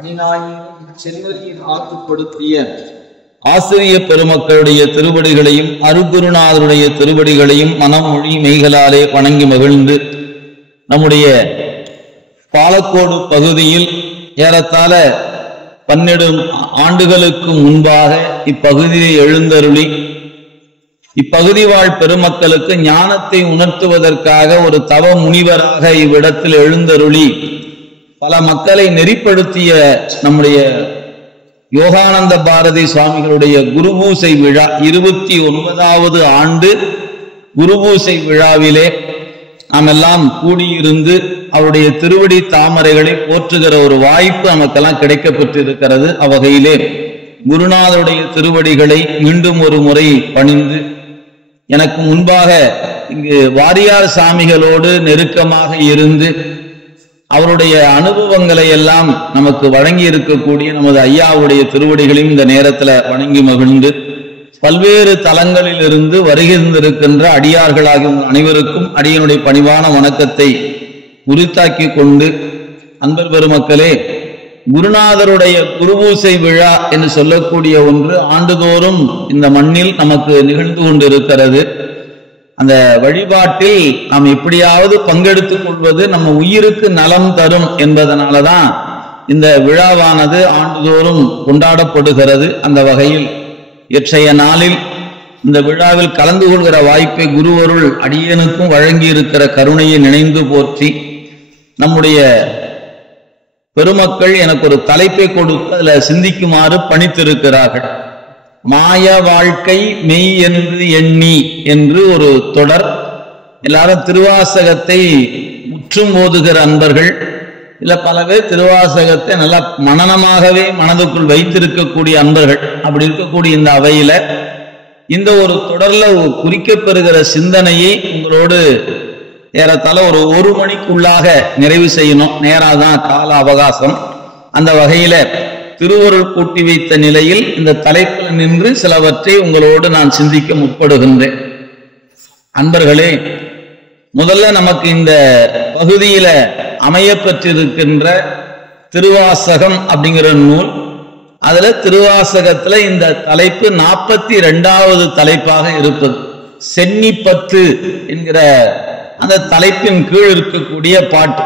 அணிநாயின் செல்வரியின் ஆக்குப்படுத்திய ஆசிரிய பெருமக்களுடைய திருவடிகளையும் அருகுருநாதருடைய திருவடிகளையும் மனம் மொழி மெய்களாலே வணங்கி மகிழ்ந்து நம்முடைய பாலக்கோடு பகுதியில் ஏறத்தாழ 12 ஆண்டுகளுக்கு முன்பாக இப்பகுதியை எழுந்தருளி இப்பகுதி வாழ் பெருமக்களுக்கு ஞானத்தை உணர்த்துவதற்காக ஒரு தவ முனிவராக இவ்விடத்தில் எழுந்தருளி பல மக்களை நெறிப்படுத்திய நம்முடைய யோகானந்த பாரதி சுவாமிகளுடைய குருபூசை விழா 29வது ஆண்டு குருபூசை விழாவிலே நாம் எல்லாம் கூடியிருந்து அவருடைய திருவடி தாமரைகளை போற்றுகிற ஒரு வாய்ப்பு நமக்கெல்லாம் கிடைக்கப்பட்டிருக்கிறது. அவ்வகையிலே குருநாதருடைய திருவடிகளை மீண்டும் ஒரு முறை பணிந்து எனக்கு முன்பாக இங்கு வாரியார் சாமிகளோடு நெருக்கமாக இருந்து அவருடைய அனுபவங்களை எல்லாம் நமக்கு வழங்கி இருக்கக்கூடிய நமது ஐயாவுடைய திருவடிகளையும் இந்த நேரத்தில் வணங்கி மகிழ்ந்து பல்வேறு தலங்களில் இருந்து வருகின்றிருக்கின்ற அடியார்களாகிய அனைவருக்கும் அடியனுடைய பணிவான வணக்கத்தை உரித்தாக்கி கொண்டு, அன்பர் பெருமக்களே, குருநாதருடைய குருபூசை விழா என்று சொல்லக்கூடிய ஒன்று ஆண்டுதோறும் இந்த மண்ணில் நமக்கு நிகழ்ந்து கொண்டிருக்கிறது. அந்த வழிபாட்டில் நாம் எப்படியாவது பங்கெடுத்துக் கொள்வது நம்ம உயிருக்கு நலம் தரும் என்பதனாலதான் இந்த விழாவானது ஆண்டுதோறும் கொண்டாடப்படுகிறது. அந்த வகையில் இன்றைய நாளில் இந்த விழாவில் கலந்து கொள்கிற வாய்ப்பை குருவருள் அடியனுக்கும் வழங்கி இருக்கிற கருணையை நினைந்து போற்றி, நம்முடைய பெருமக்கள் எனக்கு ஒரு தலைப்பை கொடுத்து அதுல சிந்திக்குமாறு பணித்திருக்கிறார்கள். மாய வாழ்க்கை மெய் என்று எண்ணி என்று ஒரு தொடர். எல்லாரும் திருவாசகத்தை முற்றும் ஓதுகிற அன்பர்கள், இல்ல பல பேர் திருவாசகத்தை நல்லா மனனமாகவே மனதுக்குள் வைத்திருக்கக்கூடிய அன்பர்கள். அப்படி இருக்கக்கூடிய இந்த அவையில இந்த ஒரு தொடர்ல குறிக்கப்பெறுகிற சிந்தனையை உங்களோடு ஏறத்தாழ ஒரு மணிக்குள்ளாக நிறைவு செய்யணும். நேராதான் கால அவகாசம். அந்த வகையில திருவருள் கூட்டி வைத்த நிலையில் இந்த தலைப்பில் நின்று சிலவற்றை உங்களோடு நான் சிந்திக்க முற்படுகின்றேன். அன்பர்களே, முதல்ல நமக்கு இந்த பகுதியில அமையப்பெற்றிருக்கின்ற திருவாசகம் அப்படிங்கிற நூல், அதுல திருவாசகத்துல இந்த தலைப்பு 42வது தலைப்பாக இருப்பது. சென்னிப்பத்து என்கிற அந்த தலைப்பின் கீழ் இருக்கக்கூடிய பாட்டு.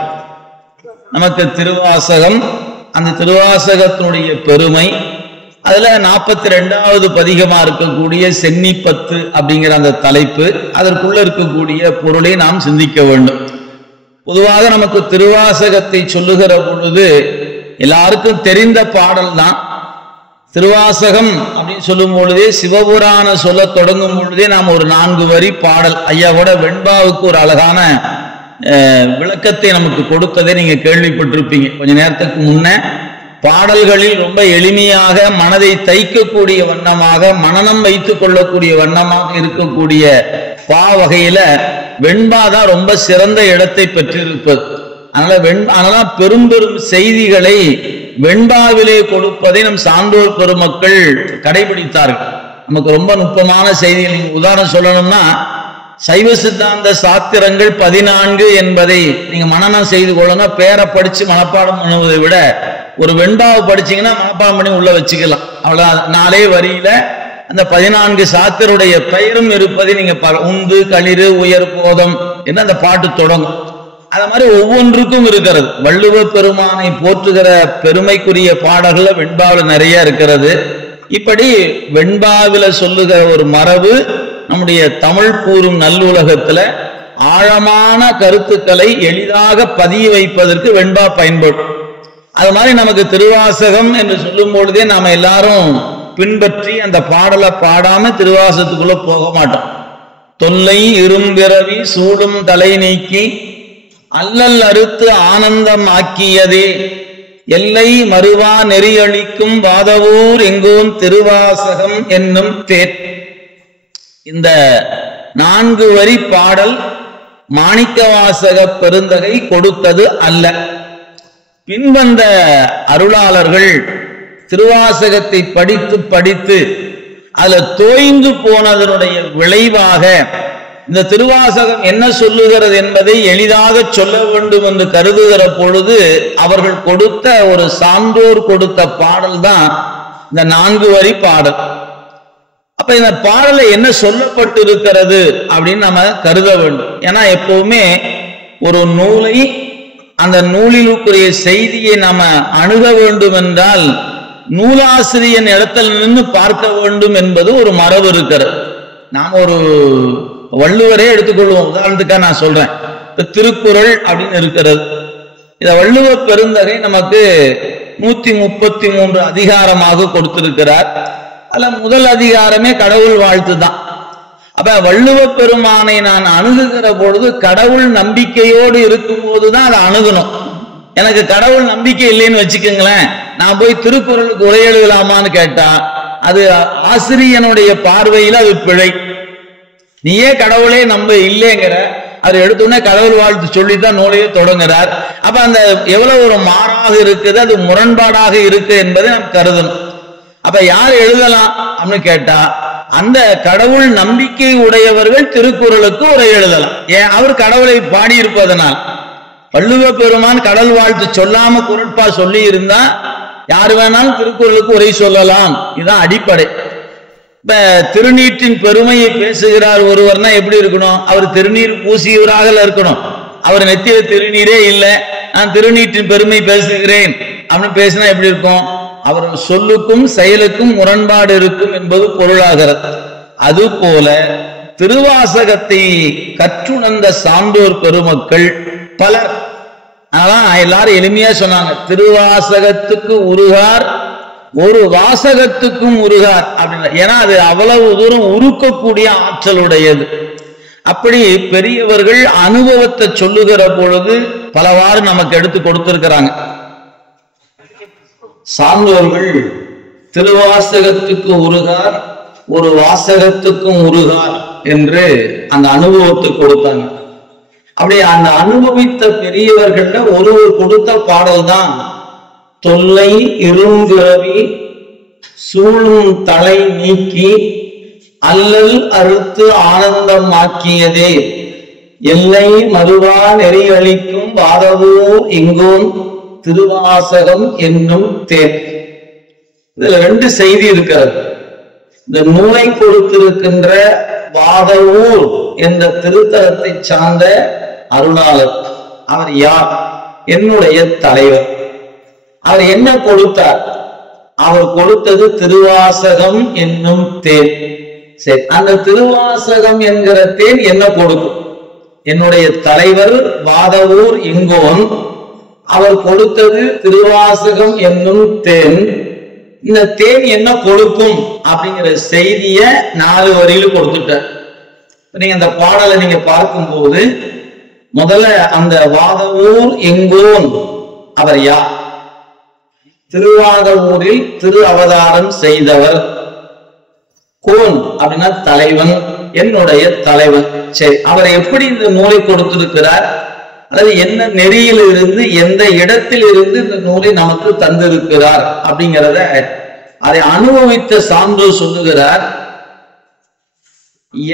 நமக்கு திருவாசகம், அந்த திருவாசகத்தினுடைய பெருமை, அதுல 42வது பதிகமா இருக்கக்கூடிய சென்னிப்பத்து அப்படிங்கிற அந்த தலைப்பு, அதற்குள்ள இருக்கக்கூடிய பொருளை நாம் சிந்திக்க வேண்டும். பொதுவாக நமக்கு திருவாசகத்தை சொல்லுகிற பொழுது எல்லாருக்கும் தெரிந்த பாடல் தான். திருவாசகம் அப்படின்னு சொல்லும் பொழுதே, சிவபுராண சொல்ல தொடங்கும் பொழுதே நாம் ஒரு 4 வரி பாடல், ஐயாவோட வெண்பாவுக்கு ஒரு அழகான விளக்கத்தை நமக்கு கொடுத்ததை நீங்க கேள்விப்பட்டிருப்பீங்க. கொஞ்ச நேரத்துக்கு முன்ன பாடல்களில் ரொம்ப எளிமையாக மனதை தைக்கக்கூடிய வண்ணமாக, மனனம் வைத்துக் கொள்ளக்கூடிய வண்ணமாக இருக்கக்கூடிய வகையில வெண்பாதான் ரொம்ப சிறந்த இடத்தை பெற்றிருப்பது. அதனால பெரும் பெரும் செய்திகளை வெண்பாவிலே கொடுப்பதை நம் சான்றோர் பெருமக்கள் கடைபிடித்தார்கள். நமக்கு ரொம்ப நுட்பமான செய்திகள், நீங்க உதாரணம் சொல்லணும்னா, சைவ சித்தாந்த சாத்திரங்கள் 14 என்பதை நீங்க மனனம் செய்து கொள்ளுங்க. பேரை படிச்சு மனப்பாடம் பண்ணுவதை விட ஒரு வெண்பாவை படிச்சீங்கன்னா மனப்பாடம் பண்ணி உள்ள வச்சுக்கலாம். அவ்வளவு 4 வரியில அந்த 14 சாத்திருடைய பெயரும் இருப்பதை நீங்க உந்து களிறு உயர் போதம் என்று அந்த பாட்டு தொடங்கும். அது மாதிரி ஒவ்வொன்றுக்கும் இருக்கிறது. வள்ளுவ பெருமானை போற்றுகிற பெருமைக்குரிய பாடல்கள் வெண்பாவில் நிறைய இருக்கிறது. இப்படி வெண்பாவில சொல்லுகிற ஒரு மரபு நம்முடைய தமிழ் கூறும் நல்லுலகத்துல ஆழமான கருத்துக்களை எளிதாக பதிய வைப்பதற்கு வெண்பா பயன்படும். அது மாதிரி நமக்கு திருவாசகம் என்று சொல்லும் பொழுதே நாம எல்லாரும் பின்பற்றி அந்த பாடலை பாடாம திருவாசகத்துக்குள்ள போக மாட்டோம். தொல்லை இரும்பிறவி சூடும் தலை நீக்கி அல்லல் அறுத்து ஆனந்தம் ஆக்கியதே, எல்லை மறுவா நெறியளிக்கும் வாதவூர் எங்கோன் திருவாசகம் என்னும் தேர். இந்த 4 வரி பாடல் மாணிக்கவாசக பெருந்தகை கொடுத்தது அல்ல. பின்வந்த அருளாளர்கள் திருவாசகத்தை படித்து படித்து அதுல தோய்ந்து போனதனுடைய விளைவாக இந்த திருவாசகம் என்ன சொல்லுகிறது என்பதை எளிதாக சொல்ல வேண்டும் என்று கருதுகிற பொழுது அவர்கள் கொடுத்த ஒரு சான்றோர் கொடுத்த பாடல் தான் இந்த 4 வரி பாடல். அப்ப இந்த பாடலை என்ன சொல்லப்பட்டு இருக்கிறது அப்படின்னு நம்ம கருத வேண்டும். ஏன்னா எப்பவுமே ஒரு நூலை அந்த நூலிலுக்குரிய செய்தியை நாம அணுக வேண்டும் என்றால் நூலாசிரியன் இடத்தில் நின்று பார்க்க வேண்டும் என்பது ஒரு மரபு இருக்கிறது. நாம் ஒரு வள்ளுவரே எடுத்துக்கொள்வோம். உதாரணத்துக்காக நான் சொல்றேன், இப்ப திருக்குறள் அப்படின்னு இருக்கிறது. இத வள்ளுவ பெருந்தகை நமக்கு 133 அதிகாரமாக கொடுத்திருக்கிறார். அதுல முதல் அதிகாரமே கடவுள் வாழ்த்து தான். அப்ப வள்ளுவ பெருமானை நான் அணுகுகிற பொழுது கடவுள் நம்பிக்கையோடு இருக்கும் போதுதான் அதை அணுகணும். எனக்கு கடவுள் நம்பிக்கை இல்லைன்னு வச்சுக்கோங்களேன், நான் போய் திருக்குறளுக்கு உரை எழுதலாமான்னு கேட்டா அது ஆசிரியனுடைய பார்வையில் அது பிழை. நீயே கடவுளே நம்ப இல்லைங்கிற அவர் எடுத்தோடனே கடவுள் வாழ்த்து சொல்லித்தான் நூலையே தொடங்குறார். அப்ப அந்த எவ்வளவு ஒரு மாறாக இருக்குது, அது முரண்பாடாக இருக்கு என்பதை நாம் கருதணும். அப்ப யார் எழுதலாம் அப்படின்னு கேட்டா அந்த கடவுள் நம்பிக்கை உடையவர்கள் திருக்குறளுக்கு உரை எழுதலாம். ஏன்? அவர் கடவுளை பாடியிருப்பதனால். வள்ளுவ பெருமான் கடவுள் வாழ்த்து சொல்லாம குறட்பா சொல்லி இருந்தா யாரு வேணாலும் திருக்குறளுக்கு உரை சொல்லலாம். இதுதான் அடிப்படை. இப்ப திருநீற்றின் பெருமையை பேசுகிறார் ஒருவர்னா எப்படி இருக்கணும்? அவர் திருநீர் பூசியவராக இருக்கணும். அவர் நெத்தியில திருநீரே இல்லை, நான் திருநீற்றின் பெருமை பேசுகிறேன் அப்படின்னு பேசினா எப்படி இருக்கும்? அவர் சொல்லுக்கும் செயலுக்கும் முரண்பாடு இருக்கும் என்பது பொருளாகிறது. அதுபோல திருவாசகத்தை கற்றுணர்ந்த சான்றோர் பெருமக்கள் பலர், அதான் எல்லாரும் எளிமையா சொன்னாங்க, திருவாசகத்துக்கு உருகார் ஒரு வாசகத்துக்கும் உருகார் அப்படின்னா. ஏன்னா அது அவ்வளவு தூரம் உருக்கக்கூடிய ஆற்றலுடையது. அப்படி பெரியவர்கள் அனுபவத்தை சொல்லுகிற பொழுது பலவாறு நமக்கு எடுத்து கொடுத்திருக்கிறாங்க. சான்றோர்கள் திருவாசகத்துக்கு உருகார் ஒரு வாசகத்துக்கும் உருகார் என்று அந்த அனுபவத்தை கொடுத்தாங்க. அப்படி அந்த அனுபவித்த பெரியவர்கள்ல ஒருவர் கொடுத்த பாடல் தான் தொல்லை இரும்பிறவி சூழும் தலை நீக்கி அல்லல் அறுத்து ஆனந்தம் ஆக்கியதே எல்லை மறுவா நெறி அளிக்கும் வாதவூர் இங்கோன் திருவாசகம் என்னும் தேர். இதுல 2 செய்தி இருக்கிறது. இந்த நூலை கொடுத்திருக்கின்ற வாதவூர் என்ற திருத்தலத்தை சார்ந்த அருளாளர் அவர் யார்? என்னுடைய தலைவர். அவர் என்ன கொடுத்தார்? அவர் கொடுத்தது திருவாசகம் என்னும் தேன். சரி, அந்த திருவாசகம் என்கிற தேன் என்ன கொடுக்கும்? என்னுடைய தலைவர் வாதவூர் இங்கோன் அவர் கொடுத்தது திருவாசகம் என்னும் தேன். இந்த தேன் என்ன கொடுக்கும் அப்படிங்கிற செய்திய 4 வரியில் கொடுத்துட்டார். நீங்க அந்த பாடலை நீங்க பார்க்கும்போது முதல்ல அந்த வாதவூர் இங்கோன் அவர் யார்? திருவாதவூரில் திரு அவதாரம் செய்தவர். கோன் அப்படின்னா தலைவன், என்னுடைய தலைவன். சரி, அவர் எப்படி இந்த நூலை கொடுத்திருக்கிறார், அதாவது என்ன நெறியில் இருந்து எந்த இடத்தில் இருந்து இந்த நூலை நமக்கு தந்திருக்கிறார் அப்படிங்கிறத அதை அனுபவித்த சான்றோர் சொல்லுகிறார்.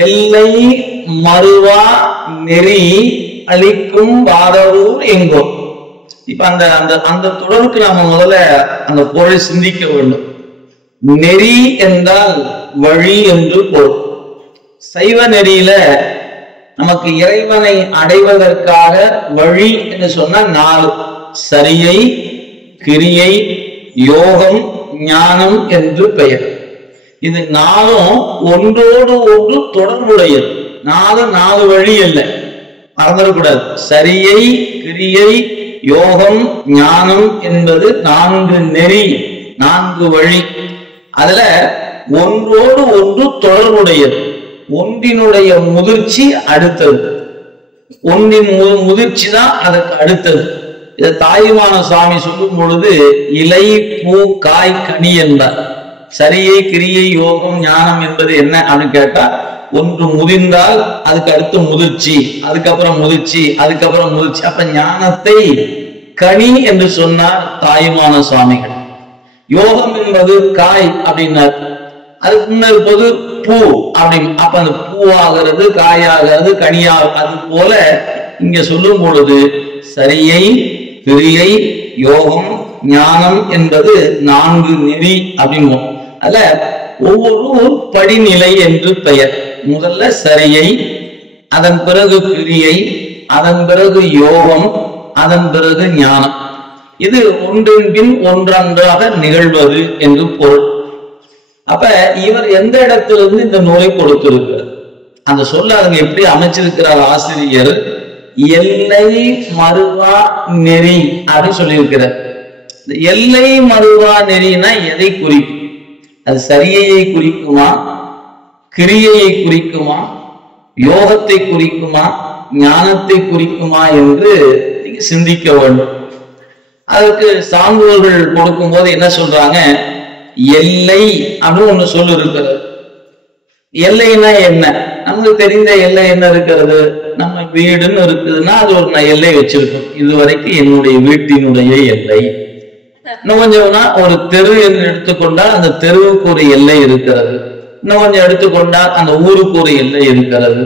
எல்லை மறுவா நெறி அளிக்கும் வாதவூர் எங்கோ. இப்ப அந்த அந்த அந்த தொடருக்கு நாம முதல்ல அந்த பொருளை சிந்திக்க வேண்டும். நெறி என்றால் வழி என்று பொருள். சைவ நெறியில நமக்கு இறைவனை அடைவதற்காக வழி என்று சொன்ன 4: சரியை, கிரியை, யோகம், ஞானம் என்று பெயர். இது 4ம் ஒன்றோடு ஒன்று தொடர்புடையது. 4 வழி இல்லை, மறந்துடக்கூடாது. சரியை, கிரியை, யோகம், ஞானம் என்பது 4 நெறி, 4 வழி. அதுல ஒன்றோடு ஒன்று தொடர்புடையது. ஒன்றினுடைய முதிர்ச்சி அடுத்தது, ஒன்றின் முதிர்ச்சி தான் அதற்கு அடுத்தது. இதை தாயுமான சுவாமி சொல்லும் பொழுது இலை, பூ, காய், கனி என்றார். சரியை, கிரியை, யோகம், ஞானம் என்பது என்ன அப்படின்னு கேட்டா, ஒன்று முதிர்ந்தால் அதுக்கு அடுத்து முதிர்ச்சி, அதுக்கப்புறம் முதிர்ச்சி, அதுக்கப்புறம் முதிர்ச்சி. அப்ப ஞானத்தை கனி என்று சொன்னார் தாயுமான சுவாமிகள். யோகம் என்பது காய் அப்படின்னார். அதுக்கு முன்னர் இருப்பது பூ அப்படின்னு. அப்ப அந்த பூவாகிறது, காயாகிறது, கனியாகிறது. அது போல இங்க சொல்லும் பொழுது சரியை, கிரியை, யோகம், ஞானம் என்பது 4 நெறி அப்படிங்கும். அதுல ஒவ்வொரு படிநிலை என்று பெயர். முதல்ல சரியை, அதன் பிறகு கிரியை, அதன் பிறகு யோகம், அதன் பிறகு ஞானம். இது ஒன்றின் பின் ஒன்றொன்றாக நிகழ்வது என்று பொருள். அப்ப இவர் எந்த இடத்திலிருந்து இந்த நூலை கொடுத்திருக்கிறார், அந்த சொல்ல அவங்க எப்படி அமைச்சிருக்கிறார் ஆசிரியர்? எல்லை மறுவா நெறி அப்படின்னு சொல்லியிருக்கிறார். எல்லை மறுவா நெறினா எதை குறிக்கும்? அது சரியையை குறிக்குமா, கிரியையை குறிக்குமா, யோகத்தை குறிக்குமா, ஞானத்தை குறிக்குமா என்று நீங்க சிந்திக்க வேண்டும். அதுக்கு சான்றோர்கள் கொடுக்கும் போது என்ன சொல்றாங்க? எல்லை அப்படின்னு ஒண்ணு சொல்லு இருக்கிறது. எல்லைன்னா என்ன? நமக்கு தெரிந்த எல்லை என்ன இருக்கிறது? நம்ம வீடுன்னு இருக்குதுன்னா அது ஒரு எல்லை வச்சிருக்கோம். இதுவரைக்கும் என்னுடைய வீட்டினுடைய எல்லை. இன்னும் கொஞ்சம்னா ஒரு தெரு என்று எடுத்துக்கொண்டால் அந்த தெருவுக்கு ஒரு எல்லை இருக்கிறது. இன்னும் கொஞ்சம் எடுத்துக்கொண்டால் அந்த ஊருக்கு ஒரு எல்லை இருக்கிறது.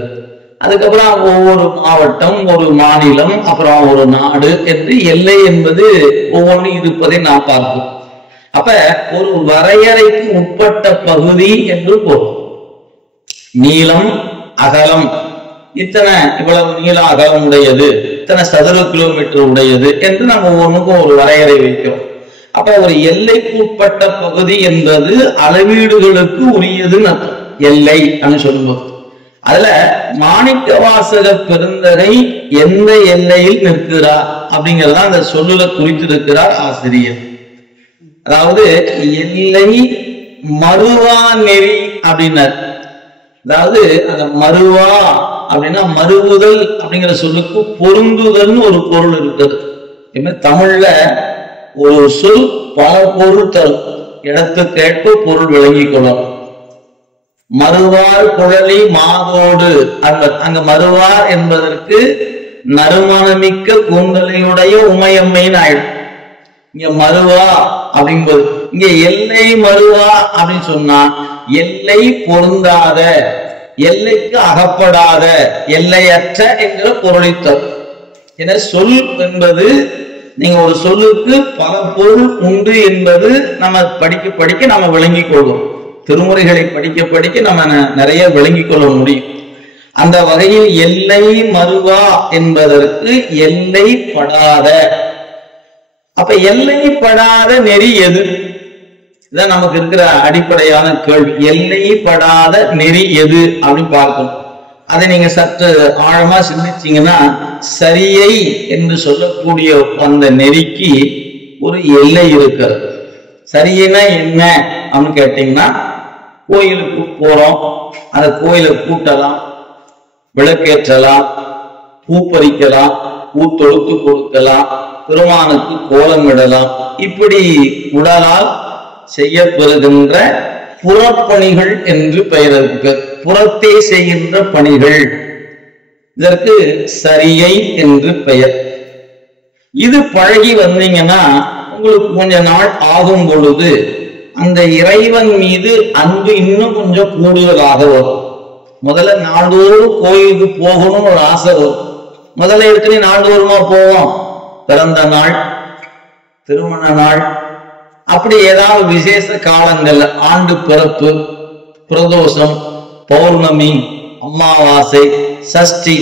அதுக்கப்புறம் ஒவ்வொரு மாவட்டம், ஒரு மாநிலம், அப்புறம் ஒரு நாடு என்று எல்லை என்பது ஒவ்வொன்றும் இருப்பதை நாம் பார்ப்போம். அப்ப ஒரு வரையறைக்கு உட்பட்ட பகுதி என்று பொருள். நீளம், அகலம், இத்தனை இவ்வளவு நீளம் அகலம் உடையது, இத்தனை சதுர கிலோமீட்டர் உடையது என்று நம்ம ஒவ்வொன்றுக்கும் ஒரு வரையறை வைக்கிறோம். அப்ப ஒரு எல்லைக்கு உட்பட்ட பகுதி என்பது அளவீடுகளுக்கு உரியதுன்னு அர்த்தம். எல்லை அப்படின்னு சொல்லும்போது அதுல மாணிக்கவாசக பெருந்தகை எந்த எல்லையில் நிற்கிறார் அப்படிங்கிறத அந்த சொல்லுல குறித்திருக்கிறார் ஆசிரியர். அதாவது எல்லை மறுவா நெறி அப்படின்னார். அதாவது அந்த மறுவா அப்படின்னா மறுவுதல் அப்படிங்கிற சொல்லுக்கு பொருந்துதல்னு ஒரு பொருள் இருக்குது. தமிழ்ல ஒரு சொல் பல பொருள் தரும், இடத்துக்கேற்ப பொருள் விளங்கிக் கொள்ளணும். மறுவார் குழலி மாதோடு, அங்க மறுவார் என்பதற்கு நறுமணமிக்க கூந்தலையுடைய உமையம்மைன்னு ஆயிடும். இங்க மறுவா அப்படிங்கும்போது இங்க எல்லை மறுவா அப்படின்னு சொன்னா எல்லை பொருந்தாத, எல்லைக்கு அகப்படாத, எல்லையற்ற என்கிற பொருளை தரும். என சொல் என்பது நீங்க ஒரு சொல்லுக்கு பல பொருள் உண்டு என்பது நம்ம படிக்க படிக்க நம்ம விளங்கிக் கொள்வோம். திருமுறைகளை படிக்க படிக்க நம்ம நிறைய விளங்கிக் கொள்ள முடியும். அந்த வகையில் எல்லை மறுவா என்பதற்கு எல்லைப்படாத. அப்ப எல்லைப்படாத நெறி எது? இதான் நமக்கு இருக்கிற அடிப்படையான கேள்வி. எல்லைப்படாத நெறி எது அப்படின்னு பார்க்கணும். அதை நீங்க சற்று ஆழமா சிந்திச்சீங்கன்னா சரியை என்று சொல்லக்கூடிய அந்த நெறிக்கு ஒரு எல்லை இருக்கிறது. சரியினா என்ன அப்படின்னு கேட்டீங்கன்னா, கோயிலுக்கு போறோம், அந்த கோயிலை கூட்டலாம், விளக்கேற்றலாம், பூ பறிக்கலாம், பூ தொடுத்து கொடுக்கலாம், பெருமானுக்கு கோலம் விடலாம். இப்படி உடலால் செய்யப்பெறுகின்ற புறப்பணிகள் என்று பெயர் இருக்கு. புறத்தே செய்கின்ற பணிகள், இதற்கு சரியை என்று பெயர். இது பழகி வந்தீங்கன்னா உங்களுக்கு கொஞ்ச நாள் ஆகும் பொழுது அந்த இறைவன் மீது அன்பு இன்னும் கொஞ்சம் கூடுதலாக வரும். முதல்ல நாள்தோறும் கோயிலுக்கு போகணும்னு ஒரு ஆசை வரும். முதல்ல ஏற்கனவே நாள்தோறுமா போவோம். பிறந்த நாள், திருமண நாள், அப்படி ஏதாவது விசேஷ காலங்கள்ல, ஆண்டு பிறப்பு, பிரதோஷம், பௌர்ணமி, அமாவாசை, சஷ்டி,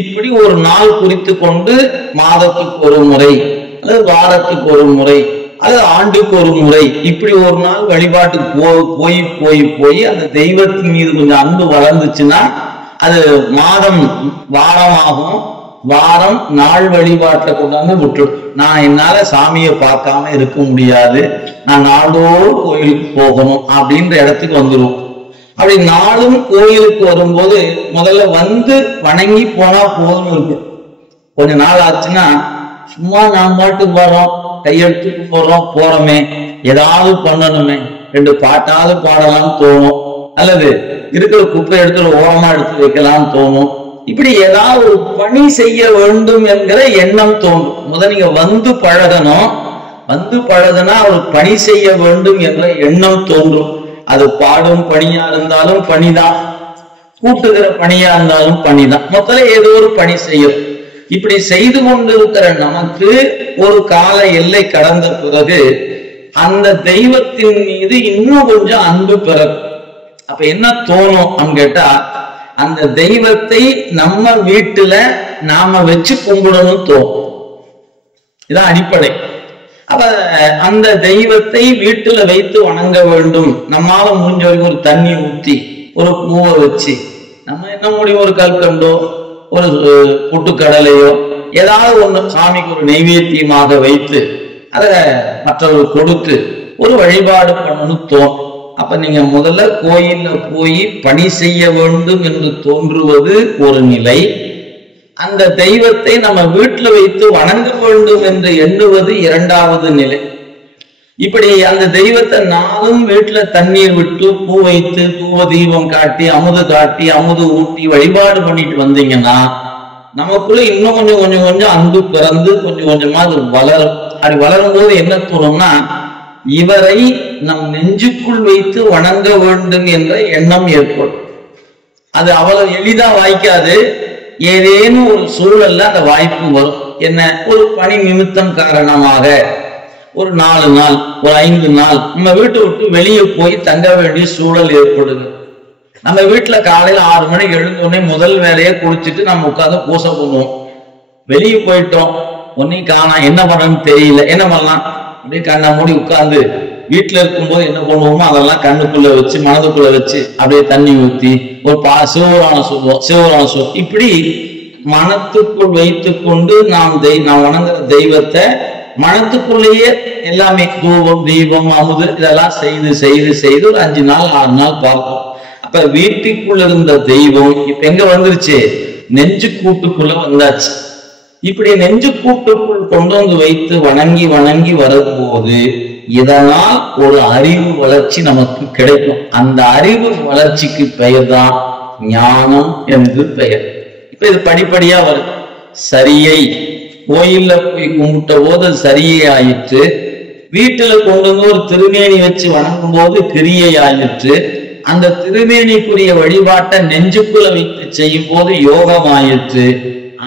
இப்படி ஒரு நாள் குறித்து கொண்டு மாதத்துக்கு ஒரு முறை அல்லது வாரத்துக்கு ஒரு முறை அல்லது ஆண்டுக்கு ஒரு முறை இப்படி ஒரு நாள் வழிபாட்டுக்கு போய் போய் போய் அந்த தெய்வத்தின் மீது கொஞ்சம் அன்பு வளர்ந்துச்சுன்னா அது மாதம் வாரமாகும். வாரம் நாள் வழிபாட்டை கொண்டாந்து விட்டுடும். நான் என்னால சாமியை பார்க்காம இருக்க முடியாது, நான் நாள்தோறும் கோயிலுக்கு போகணும் அப்படின்ற இடத்துக்கு வந்துடும். அப்படி நாளும் கோயிலுக்கு வரும்போது முதல்ல வந்து வணங்கி போனா போதும் இருக்கு. கொஞ்ச நாள் ஆச்சுன்னா சும்மா நாம் பாட்டுக்கு வரோம், கையெழுத்துக்கு போறோமே, ஏதாவது பண்ணணுமே, 2 பாட்டாவது பாடலாம்னு தோணும், அல்லது இருக்கிற குப்பை எடுத்து ஓரமா எடுத்து வைக்கலாம்னு தோணும். இப்படி ஏதாவது ஒரு பணி செய்ய வேண்டும் என்கிற எண்ணம் தோன்றும். முதல் நீங்க வந்து பழகணும், வந்து பழகுனா ஒரு பணி செய்ய வேண்டும் என்ற எண்ணம் தோன்றும். அது பாடும் பணியா இருந்தாலும் பணிதான், கூட்டுகிற பணியா இருந்தாலும் பணிதான். முதல்ல ஏதோ ஒரு பணி செய்யும். இப்படி செய்து கொண்டிருக்கிற நமக்கு ஒரு கால எல்லை கடந்த பிறகு அந்த தெய்வத்தின் மீது இன்னும் கொஞ்சம் அன்பு பிறக்கும். அப்ப என்ன தோணும் கேட்டா, அந்த தெய்வத்தை நம்ம வீட்டுல நாம வச்சு கும்பிடணும் தோணும். இதான் அடிப்படை. அப்ப அந்த தெய்வத்தை வீட்டுல வைத்து வணங்க வேண்டும். நம்மால முடிஞ்ச வரைக்கும் ஒரு தண்ணி ஊத்தி ஒரு பூவை வச்சு, நம்ம என்ன முடியும், ஒரு கல்கண்டோ ஒரு பொட்டுக்கடலையோ ஏதாவது ஒண்ணு சாமிக்கு ஒரு நைவேத்தியமாக வைத்து அதை மற்றவர்கள் கொடுத்து ஒரு வழிபாடு பண்ணணும் தோணும். அப்ப நீங்க முதல்ல கோயில்ல போய் பணி செய்ய வேண்டும் என்று தோன்றுவது ஒரு நிலை. அந்த தெய்வத்தை நம்ம வீட்டுல வைத்து வணங்க வேண்டும் என்று எண்ணுவது இரண்டாவது நிலை. இப்படி அந்த தெய்வத்தை நாளும் வீட்டுல தண்ணீர் விட்டு பூ வைத்து தூவ தீபம் காட்டி அமுது காட்டி அமுது ஊட்டி வழிபாடு பண்ணிட்டு வந்தீங்கன்னா நமக்குள்ள இன்னும் கொஞ்சம் அன்பு பிறந்து கொஞ்சம் கொஞ்சமா அது வளரும். அப்படி வளரும் போது என்ன தோணும்னா, இவரை நம் நெஞ்சுக்குள் வைத்து வணங்க வேண்டும் என்ற எண்ணம் ஏற்படும். அது அவ்வளவு எளிதா வாய்க்காது. ஏதேனும் ஒரு சூழல்ல அந்த வாய்ப்பு வரும். என்ன, ஒரு பணி நிமித்தம் காரணமாக ஒரு 4 நாள் ஒரு 5 நாள் நம்ம வீட்டை விட்டு வெளியே போய் தங்க வேண்டிய சூழல் ஏற்படுது. நம்ம வீட்டுல காலையில 6 மணிக்கு எழுந்தோடனே முதல் வேலையை குளிச்சுட்டு நம்ம உட்காந்து பூசை பண்ணுவோம். வெளியே போயிட்டோம், ஒன்னையும் காணா, என்ன பண்ணணும்னு தெரியல. என்ன பண்ணலாம், அப்படியே கண்ணை மூடி உட்கார்ந்து வீட்டுல இருக்கும்போது என்ன பண்ணுவோமோ அதெல்லாம் கண்ணுக்குள்ள வச்சு மனதுக்குள்ள வச்சு அப்படியே தண்ணி ஊத்தி ஒரு சிவபுராணம் சொல்லுவோம். இப்படி மனத்துக்குள் வைத்துக் கொண்டு நாம் வணங்குற தெய்வத்தை மனத்துக்குள்ளேயே எல்லாமே தூபம் தீபம் அமுது இதெல்லாம் செய்து ஒரு 5 நாள் 6 நாள் பார்ப்போம். அப்ப வீட்டுக்குள்ள இருந்த தெய்வம் இப்ப எங்க வந்துருச்சு, நெஞ்சு கூட்டுக்குள்ள வந்தாச்சு. இப்படி நெஞ்சு கூட்டுக்குள் கொண்டு வந்து வைத்து வணங்கி வரும்போது இதனால் ஒரு அறிவு வளர்ச்சி நமக்கு கிடைக்கும். அந்த அறிவு வளர்ச்சிக்கு பெயர் தான் ஞானம் என்று பெயர். இப்ப இது படிப்படியா வரும். சரியை கோயில்ல போய் கும்பிட்ட போது சரியை ஆயிற்று, வீட்டுல கொண்டு வந்து ஒரு திருமேனி வச்சு வணங்கும் போது கிரியை ஆயிற்று, அந்த திருமேனிக்குரிய வழிபாட்டை நெஞ்சுக்குள்ள வைத்து செய்யும் போது யோகம் ஆயிற்று.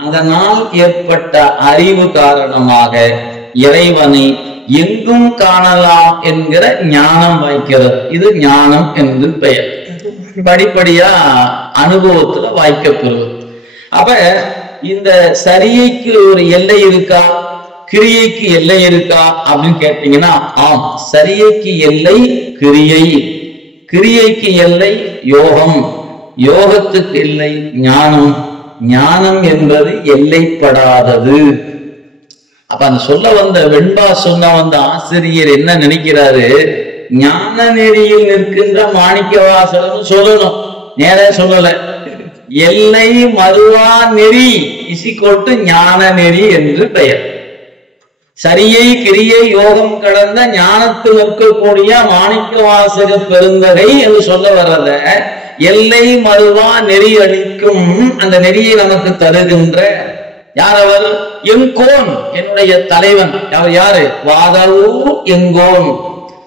அதனால் ஏற்பட்ட அறிவு காரணமாக இறைவனை எங்கும் காணலாம் என்கிற ஞானம் வாய்க்கிறது. இது ஞானம் என்று பெயர். படிப்படியா அனுபவத்துல வாய்க்கப்பெறுவது. அப்ப இந்த சரியைக்கு ஒரு எல்லை இருக்கா, கிரியைக்கு எல்லை இருக்கா அப்படின்னு கேட்டீங்கன்னா, ஆம், சரியைக்கு எல்லை கிரியை, கிரியைக்கு எல்லை யோகம், யோகத்துக்கு எல்லை ஞானம், ஞானம் என்பது எல்லைப்படாதது. அப்ப அந்த சொல்ல வந்த வெண்பா சொன்ன வந்த ஆசிரியர் என்ன நினைக்கிறாரு, ஞான நெறியில் நிற்கின்ற மாணிக்கவாசகர்னு சொல்லணும், நேர சொல்லல. எல்லை மறுவா நெறி இசிக்கொட்டு ஞான நெறி என்று பெயர். சரியை கிரியை யோகம் கடந்த ஞானத்தில் இருக்கக்கூடிய மாணிக்கவாசக பெருந்தகை என்று சொல்ல வர்றத எல்லை மறுவா நெறி அளிக்கும் அந்த நெறியை நமக்கு தருகின்ற யார் அவர்? எங்கோன், என்னுடைய தலைவன். அவர் யாரு? வாதவூர் எங்கோன்.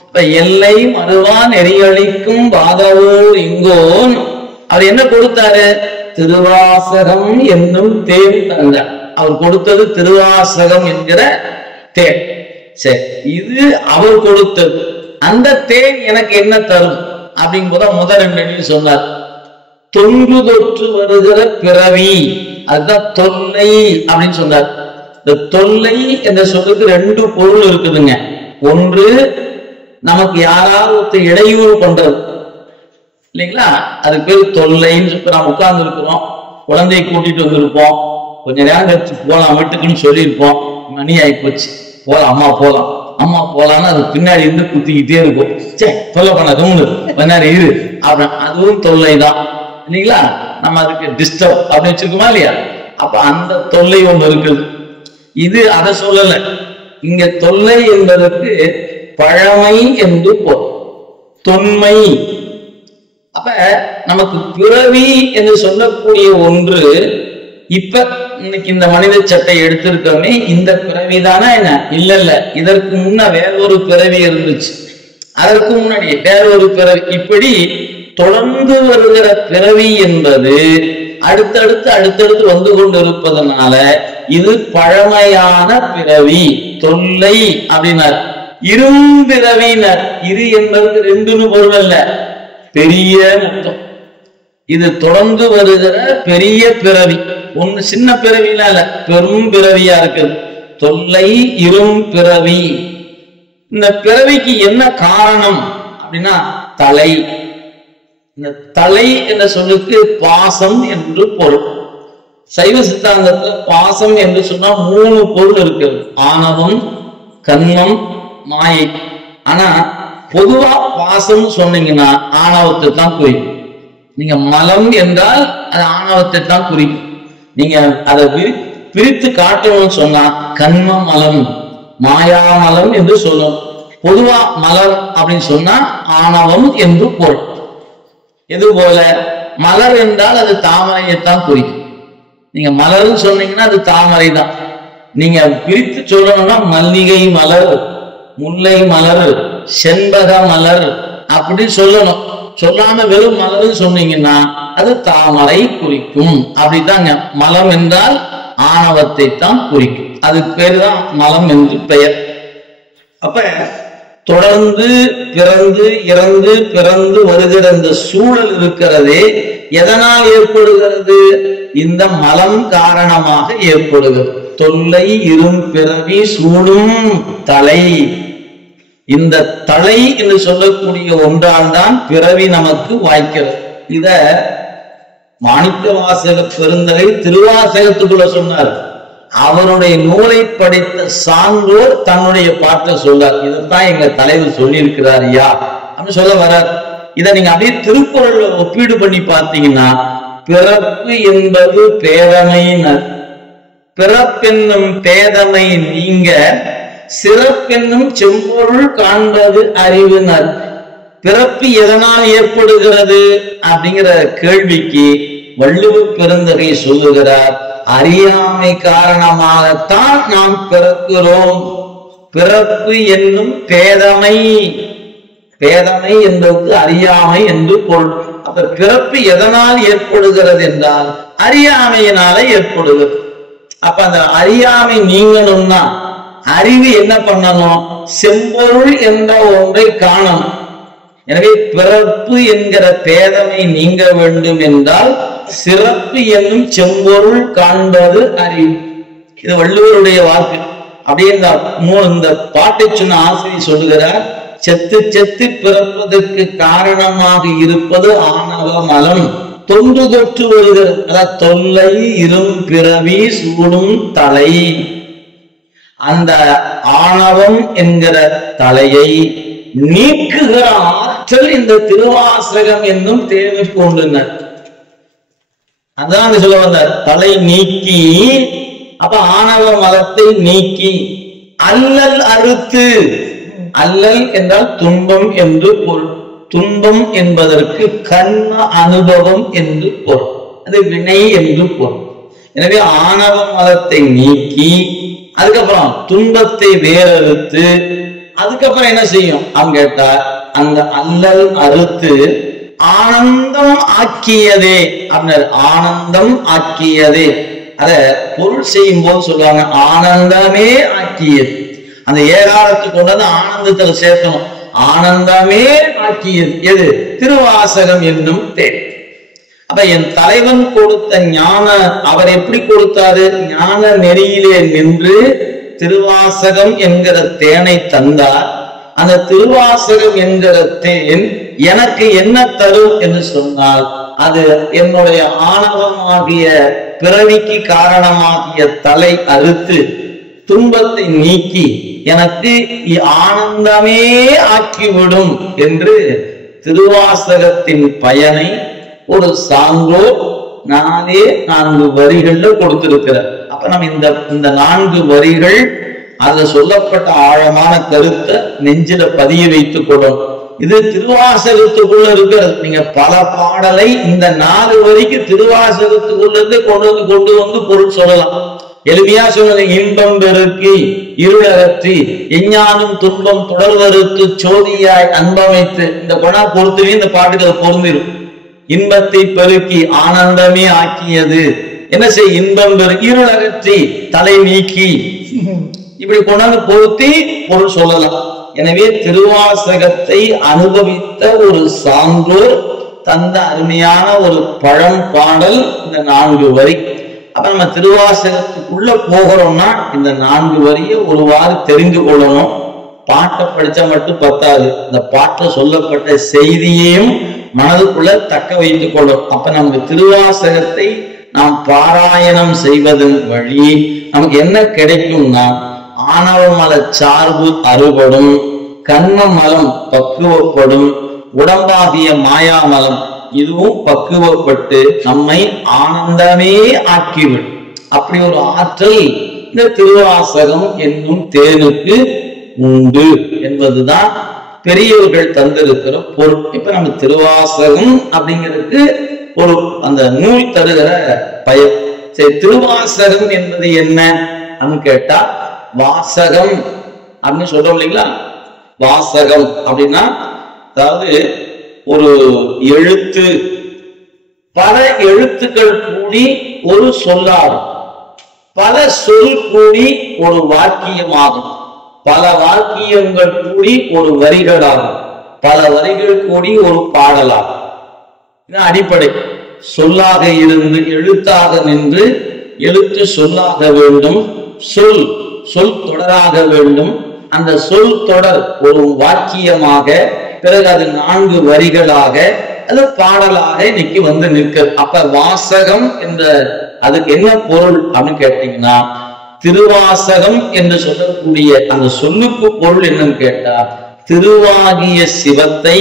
இப்ப எல்லை மறுவா நெறியளிக்கும் வாதவூர் எங்கோன் அவர் என்ன கொடுத்தாரு? திருவாசகம் என்னும் தேன் தந்தார். அவர் கொடுத்தது திருவாசகம் என்கிற தேன். சரி, இது அவர் கொடுத்தது. அந்த தேன் எனக்கு என்ன தரும் அப்படிங்கும்போது முதல் 2 சொன்னார். தொன்று தொற்று வருகிற பிறவி, அதுதான் தொல்லை அப்படின்னு சொன்னார். இந்த தொல்லை என்ற சொல்லுக்கு 2 பொருள் இருக்குதுங்க. ஒன்று, நமக்கு யாராவது இடையூறு பண்றது இல்லைங்களா, அதுக்கு பேர் தொல்லைன்னு சொல்லி நாம் உட்கார்ந்து இருக்கிறோம், குழந்தையை கூட்டிட்டு வந்திருப்போம், கொஞ்ச நேரம் கழிச்சு போலாம் வீட்டுக்குன்னு சொல்லியிருப்போம், மணி ஆகி போச்சு, போலாம் அம்மா போலாம் அம்மா போலான்னு அது பின்னாடி இருந்து குத்திக்கிட்டே இருக்கும். சே, தொல்லை பண்ண தோணு பின்னாடி இரு அப்படின்னு, அதுவும் தொல்லை தான் இல்லைங்களா. நம்ம அதுக்கு டிஸ்டர்ப் அப்படின்னு வச்சிருக்கோமா இல்லையா. அப்ப அந்த தொல்லை ஒண்ணு இருக்குது. இது அதை சொல்லல. இங்க தொல்லை என்பதற்கு பழமை என்று பொருள், தொன்மை. அப்ப நமக்கு பிறவி என்று சொல்லக்கூடிய ஒன்று, இப்ப இன்னைக்கு இந்த மனித சட்டை எடுத்திருக்கோமே, இந்த பிறவி தானே என்ன? இல்ல, இதற்கு முன்ன வேறொரு பிறவி இருந்துச்சு, அதற்கு முன்னாடி வேறொரு பிறவி. இப்படி தொடர்ந்து வருகிற பிறவி என்பது அடுத்தடுத்து வந்து கொண்டிருப்பதனால இது பழமையான பிறவி, தொல்லை அப்படின்னார். இரும்பிறவினர், இரு என்பதற்கு ரெண்டுன்னு பொருள் அல்ல, பெரிய மொத்தம். இது தொடர்ந்து வருகிற பெரிய பிறவி, ஒண்ணு சின்ன பிறவில இல்ல, பெரும் பிறவியா இருக்குது. தொல்லை இரும் பிறவி. இந்த பிறவிக்கு என்ன காரணம் அப்படின்னா தலை. இந்த தலை என்ற சொல்லுக்கு பாசம் என்று பொருள். சைவ சித்தாந்தத்துல பாசம் என்று சொன்னா 3 பொருள் இருக்கிறது: ஆணவம், கன்மம், மாயை. ஆனா பொதுவா பாசம் சொன்னீங்கன்னா ஆணவத்தை தான் குறிக்கும். நீங்க மலம் என்றால் அது ஆணவத்தை தான் குறிக்கும். நீங்க அதை பிரித்து காட்டணும்னு சொன்னா கன்ம மலம், மாயா மலம் என்று சொல்லணும். பொதுவா மலர் அப்படின்னு சொன்னா ஆணவம் என்று பொருள். இது போல மலர் என்றால் அது தாமரையைத்தான் குறிக்கும். நீங்க மலர்ன்னு சொன்னீங்கன்னா அது தாமரை தான். நீங்க பிரித்து சொல்லணும்னா மல்லிகை மலர், முல்லை மலர், செண்பக மலர் அப்படி சொல்லணும். சொல்லாம வெறும் மலர்னு சொன்னீங்கன்னா அது தாமரை குறிக்கும். அப்படித்தாங்க. மலம் என்றால் ஆணவத்தை தான் குறிக்கும். அதுக்கு பேரு தான் மலம் என்று பெயர். அப்ப தொடர்ந்து பிறந்து இறந்து பிறந்து வருகிற இந்த சூழல் இருக்கிறதே எதனால் ஏற்படுகிறது? இந்த மலம் காரணமாக ஏற்படுகிறது. தொல்லை இரும் பிறவி சூடும் தலை. இந்த தலை என்று சொல்லக்கூடிய ஒன்றால் தான் பிறவி நமக்கு வாய்க்கிறது. இத மாணிக்கவாசக பெருந்தகை திருவாசகத்துக்குள்ள சொன்னார். அவருடைய நூலை படித்த சான்றோர் தன்னுடைய பாட்டை சொல்றார். இதைத்தான் எங்க தலைவர் சொல்லி இருக்கிறார் யா அப்படின்னு சொல்ல வர்றார். இதை நீங்க அப்படியே திருக்குறள் ஒப்பீடு பண்ணி பார்த்தீங்கன்னா பிறப்பு என்பது பேதமையினர், பிறப்பென்னும் பேதமை நீங்க சிறப்பென்னும் செம்பொருள் காண்பது அறிவினர். பிறப்பு எதனால் ஏற்படுகிறது அப்படிங்கிற கேள்விக்கு வள்ளுவர் பெருந்தகை சொல்லுகிறார், அறியாமை காரணமாகத்தான் நாம் பிறக்கிறோம். பிறப்பு என்னும் பேதமை, பேதமை என்பதற்கு அறியாமை என்று பொருள். அப்ப பிறப்பு எதனால் ஏற்படுகிறது என்றால் அறியாமையினால ஏற்படுகிறது. அப்ப அந்த அறியாமை நீங்கணும்னா அறிவு என்ன பண்ணணும்? செம்பொருள் என்ற ஒன்றை காணணும். எனவே பிறப்பு என்கிற பேதமை நீங்க வேண்டும் என்றால் சிறப்பு என்னும் செம்பொருள் காண்பது அறிவு. இது வள்ளுவருடைய வாக்கு. அப்படியே இந்த பாட்டை சொன்ன ஆசிரியர் சொல்லுகிறார், செத்து செத்து பிறப்பதற்கு காரணமாக இருப்பது ஆணவ மலம் தொன்று தொற்று வருகிறது. அதாவது தொல்லை இரும் பிறவி சூடும் தலை. அந்த ஆணவம் என்கிற தலையை நீக்குகிற ஆற்றல் இந்த திருவாசகம் என்னும் தேவைக்கு உண்டுனர். அதான் சொல்ல வந்தார், தலை நீக்கி. அப்ப ஆணவ மலத்தை நீக்கி அல்லல் அறுத்து. அல்லல் என்றால் துன்பம் என்று பொருள். துன்பம் என்பதற்கு கர்ம அனுபவம் என்று பொருள். அது வினை என்று பொருள். எனவே ஆணவ மலத்தை நீக்கி அதுக்கப்புறம் துன்பத்தை வேறறுத்து அதுக்கப்புறம் என்ன செய்யும் அவங்க கேட்டா அந்த அல்லல் அறுத்து ஆனந்தம் ஆக்கியதே அப்படின்னாரு. ஆனந்தம் ஆக்கியதே அத பொருள் செய்யும் போது சொல்லுவாங்க, ஆனந்தமே ஆக்கியது. அந்த ஏகாரத்துக்கு கொண்டு வந்து ஆனந்தத்துல சேர்க்கணும். ஆனந்தமே ஆக்கியது எது? திருவாசகம் என்னும் தேன். அப்ப என் தலைவன் கொடுத்த ஞான, அவர் எப்படி கொடுத்தாரு? ஞான நெறியிலே நின்று திருவாசகம் என்கிற தேனை தந்தார். அந்த திருவாசகம் என்கிற தேன் எனக்கு என்ன தரும் என்று சொன்னால் அது என்னுடைய ஆணவமாகிய பிறவிக்கு காரணமாகிய தலை அறுத்து துன்பத்தை நீக்கி எனக்கு ஆனந்தமே ஆக்கிவிடும் என்று திருவாசகத்தின் பயனை ஒரு சான்றோர் 4 வரிகள்ல கொடுத்திருக்கிறார். அப்ப நம்ம இந்த 4 வரிகள் அதுல சொல்லப்பட்ட ஆழமான கருத்தை நெஞ்சில பதிய வைத்துக் கொள்ளும். இது திருவாசகத்துக்குள்ள இருக்கிறது. நீங்க பல பாடலை இந்த 4 வரிக்கு திருவாசகத்துக்குள்ள இருந்து கொண்டு வந்து பொருள் சொல்லலாம். எளிமையா சொல்லுங்க, இன்பம் பெருக்கி இருளகற்றி எஞ்ஞானும் துன்பம் தொடர்வறுத்து சோதியாய் அன்பமைத்து. இந்த குணா பொறுத்துவே இந்த பாட்டுக்கு பொருந்திரும். இன்பத்தை பெருக்கி ஆனந்தமே ஆக்கியது. என்ன செய்? இன்பம் பெருக்கி இருளகற்றி தலை நீக்கி. இப்படி கொண்டாந்து பொருத்தி பொருள் சொல்லலாம். எனவே திருவாசகத்தை அனுபவித்த ஒரு சான்றோர் தந்த அருமையான ஒரு பழம் பாடல் இந்த 4 வரி. அப்ப நம்ம திருவாசகத்துக்குள்ள போகிறோம்னா இந்த 4 வரியை ஒருவாறு தெரிந்து கொள்ளணும். பாட்டை படிச்சா மட்டும் பத்தாது, இந்த பாட்டில் சொல்லப்பட்ட செய்தியையும் மனதுக்குள்ள தக்க வைத்துக் கொள்ளும். அப்ப நமக்கு திருவாசகத்தை நாம் பாராயணம் செய்வதன் வழி நமக்கு என்ன கிடைக்கும்னா, ஆணவ மல சார்பு அறுபடும், கர்ம மலம் பக்குவப்படும், உடம்பாகிய மாயாமலம் இதுவும் பக்குவப்பட்டு நம்மை ஆனந்தமே ஆக்கிவிடும். அப்படி ஒரு ஆற்றல் இந்த திருவாசகம் என்னும் தேனுக்கு உண்டு என்பதுதான் பெரியவர்கள் தந்திருக்கிற பொருள். இப்ப நம்ம திருவாசகம் அப்படிங்கிறதுக்கு ஒரு அந்த நூல் தருகிற பயன். சரி, திருவாசகம் என்பது என்ன அப்படின்னு கேட்டா, வாசகம் அப்படின்னு சொல்றோம் இல்லைங்களா? வாசகம் அப்படின்னா அதாவது ஒரு எழுத்து, பல எழுத்துக்கள் கூடி ஒரு சொல்லாகும், பல சொல் கூடி ஒரு வாக்கியமாகும், பல வாக்கியங்கள் கூடி ஒரு வரிகளாகும், பல வரிகள் கூடி ஒரு பாடலாகும். இது அடிப்படை. சொல்லாக இருந்து எழுத்தாக நின்று எழுத்து சொல்லாக வேண்டும், சொல் சொல் தொடராக வேண்டும், அந்த சொல் தொடர் ஒரு வாக்கியமாக, பிறகு அது 4 வரிகளாக, அது பாடலாக இன்னைக்கு வந்து நிற்க. அப்ப வாசகம் என்ற அதுக்கு என்ன பொருள் அப்படின்னு கேட்டீங்கன்னா, திருவாசகம் என்று சொல்லக்கூடிய அந்த சொல்லுக்கு பொருள் என்னன்னு கேட்டா, திருவாகிய சிவத்தை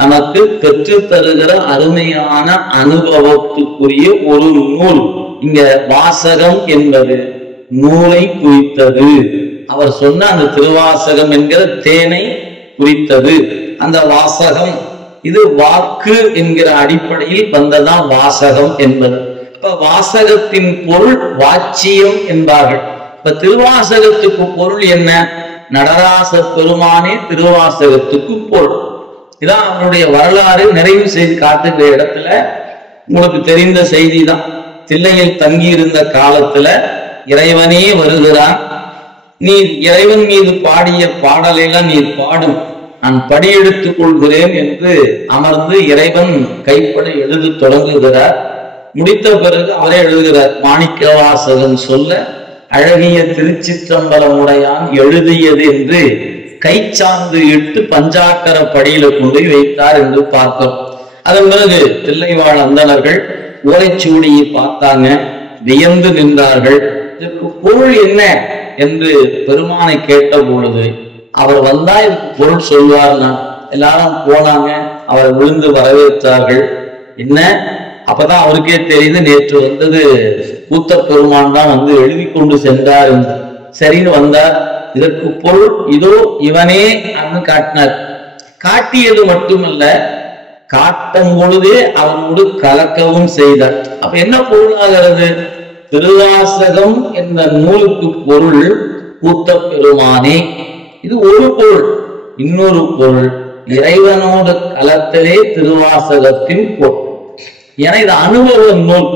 நமக்கு பெற்று தருகிற அருமையான அனுபவத்துக்குரிய ஒரு நூல். இங்க வாசகம் என்பது நூலை குறித்தது. அவர் சொன்ன அந்த திருவாசகம் என்கிற தேனை குறித்தது. அந்த வாசகம் இது வாக்கு என்கிற அடிப்படையில் வந்ததான் வாசகம் என்பது. இப்ப வாசகத்தின் பொருள் வாச்சியம் என்பார்கள். இப்ப திருவாசகத்துக்கு பொருள் என்ன? நடராச பெருமானே திருவாசகத்துக்கு பொருள். இதான் அவருடைய வரலாறு நிறைவு செய்து காட்டுகிற இடத்துல உங்களுக்கு தெரிந்த செய்தி தான். தில்லையில் தங்கி இருந்த காலத்துல இறைவனே வருகிறான். நீ இறைவன் மீது பாடிய பாடலையெல்லாம் நீ பாடும், நான் படியெடுத்துக் கொள்கிறேன் என்று அமர்ந்து இறைவன் கைப்பட எழுத தொடங்குகிறார். முடித்த பிறகு அவரே எழுதுகிறார். மாணிக்கவாசகன் சொல்ல அழகிய திருச்சிற்றம்பலம் உடையான் எழுதியது என்று கைச்சாந்து இட்டு பஞ்சாக்கர படியில கொண்டு வைத்தார் என்று பார்க்கிறோம். அதன் பிறகு தில்லைவாழ் அந்தணர்கள் ஓலைச்சுவடியை பார்த்தாங்க, வியந்து நின்றார்கள். இதற்கு பொருள் என்ன என்று பெருமானை கேட்ட பொழுது அவர் வந்தா இதுக்கு பொருள் சொல்வார்னா எல்லாரும் போனாங்க, அவரை விழுந்து வரவேற்றார்கள். என்ன? அப்பதான் அவருக்கே தெரியுது, நேற்று வந்தது கூத்த பெருமான் தான் வந்து எழுதி கொண்டு சென்றார் என்று. சரின்னு வந்தார். இதற்கு பொருள் இதோ இவனே அப்படின்னு காட்டினார். காட்டியது மட்டுமல்ல, காட்டும் பொழுதே அவனோடு கலக்கவும் செய்தார். அப்ப என்ன பொருளாகிறது? திருவாசகம் என்ற நூலுக்கு பொருள் கூத்த பெருமானே. இது ஒரு பொருள். இன்னொரு பொருள் இறைவனோடு கலத்தலே திருவாசகத்தின் பொருள். ஏன்னா இது அனுபவ நூல்.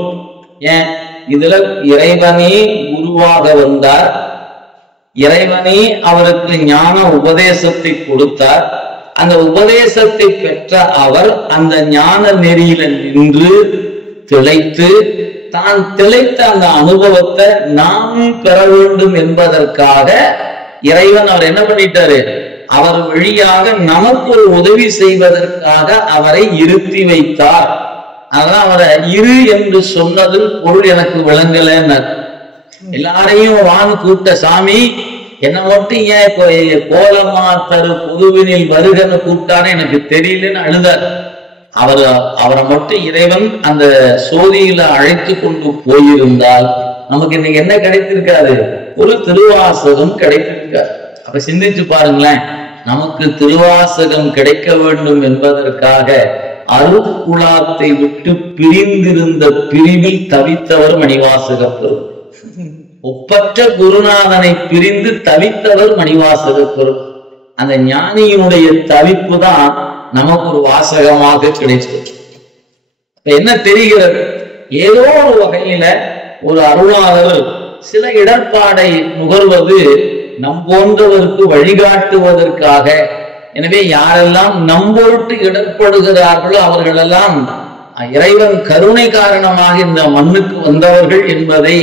ஏன்? இதுல இறைவனே குருவாக வந்தார், இறைவனே அவருக்கு ஞான உபதேசத்தை கொடுத்தார். அந்த உபதேசத்தை பெற்ற அவர் அந்த ஞான நெறியில நின்று திளைத்து, தான் திளைத்த அந்த அனுபவத்தை நாம் பெற வேண்டும் என்பதற்காக இறைவன் அவர் என்ன பண்ணிட்டாரு? அவர் வழியாக நமக்கு ஒரு உதவி செய்வதற்காக அவரை இருத்தி வைத்தார். அதான் அவரை இரு என்று சொன்னதில் பொருள் எனக்கு விளங்கலன்னு. எல்லாரையும் வாங்க கூப்பிட்ட சாமி, என்ன மட்டும் ஏன் கோலமா தரு பொதுவினில் வருகன்னு கூப்பிட்டானே எனக்கு தெரியலன்னு அழுதார். அவரை மட்டும் இறைவன் அந்த சோதியில அழைத்து கொண்டு போயிருந்தால் நமக்கு இன்னைக்கு என்ன கிடைத்திருக்காது? ஒரு திருவாசகம் கிடைத்திருக்காது. அப்ப சிந்திச்சு பாருங்களேன், நமக்கு திருவாசகம் கிடைக்க வேண்டும் என்பதற்காக அருட்குலாத்தை விட்டு பிரிந்திருந்த பிரிவில் தவித்தவர் மணிவாசக பெருமான். ஒப்பற்ற குருநாதனை பிரிந்து தவித்தவர் மணிவாசக பெருமான். அந்த ஞானியினுடைய தவிப்பு தான் நமக்கு ஒரு வாசகமாக கிடைத்தது. என்ன தெரிகிறது? ஏதோ ஒரு வகையில ஒரு அருளாளர் சில இடர்பாடை நுகர்வது நம் போன்றவருக்கு வழிகாட்டுவதற்காக. எனவே யாரெல்லாம் நம்பொருட்டு இடர்படுகிறார்களோ அவர்களெல்லாம் இறைவன் கருணை காரணமாக இந்த மண்ணுக்கு வந்தவர்கள் என்பதை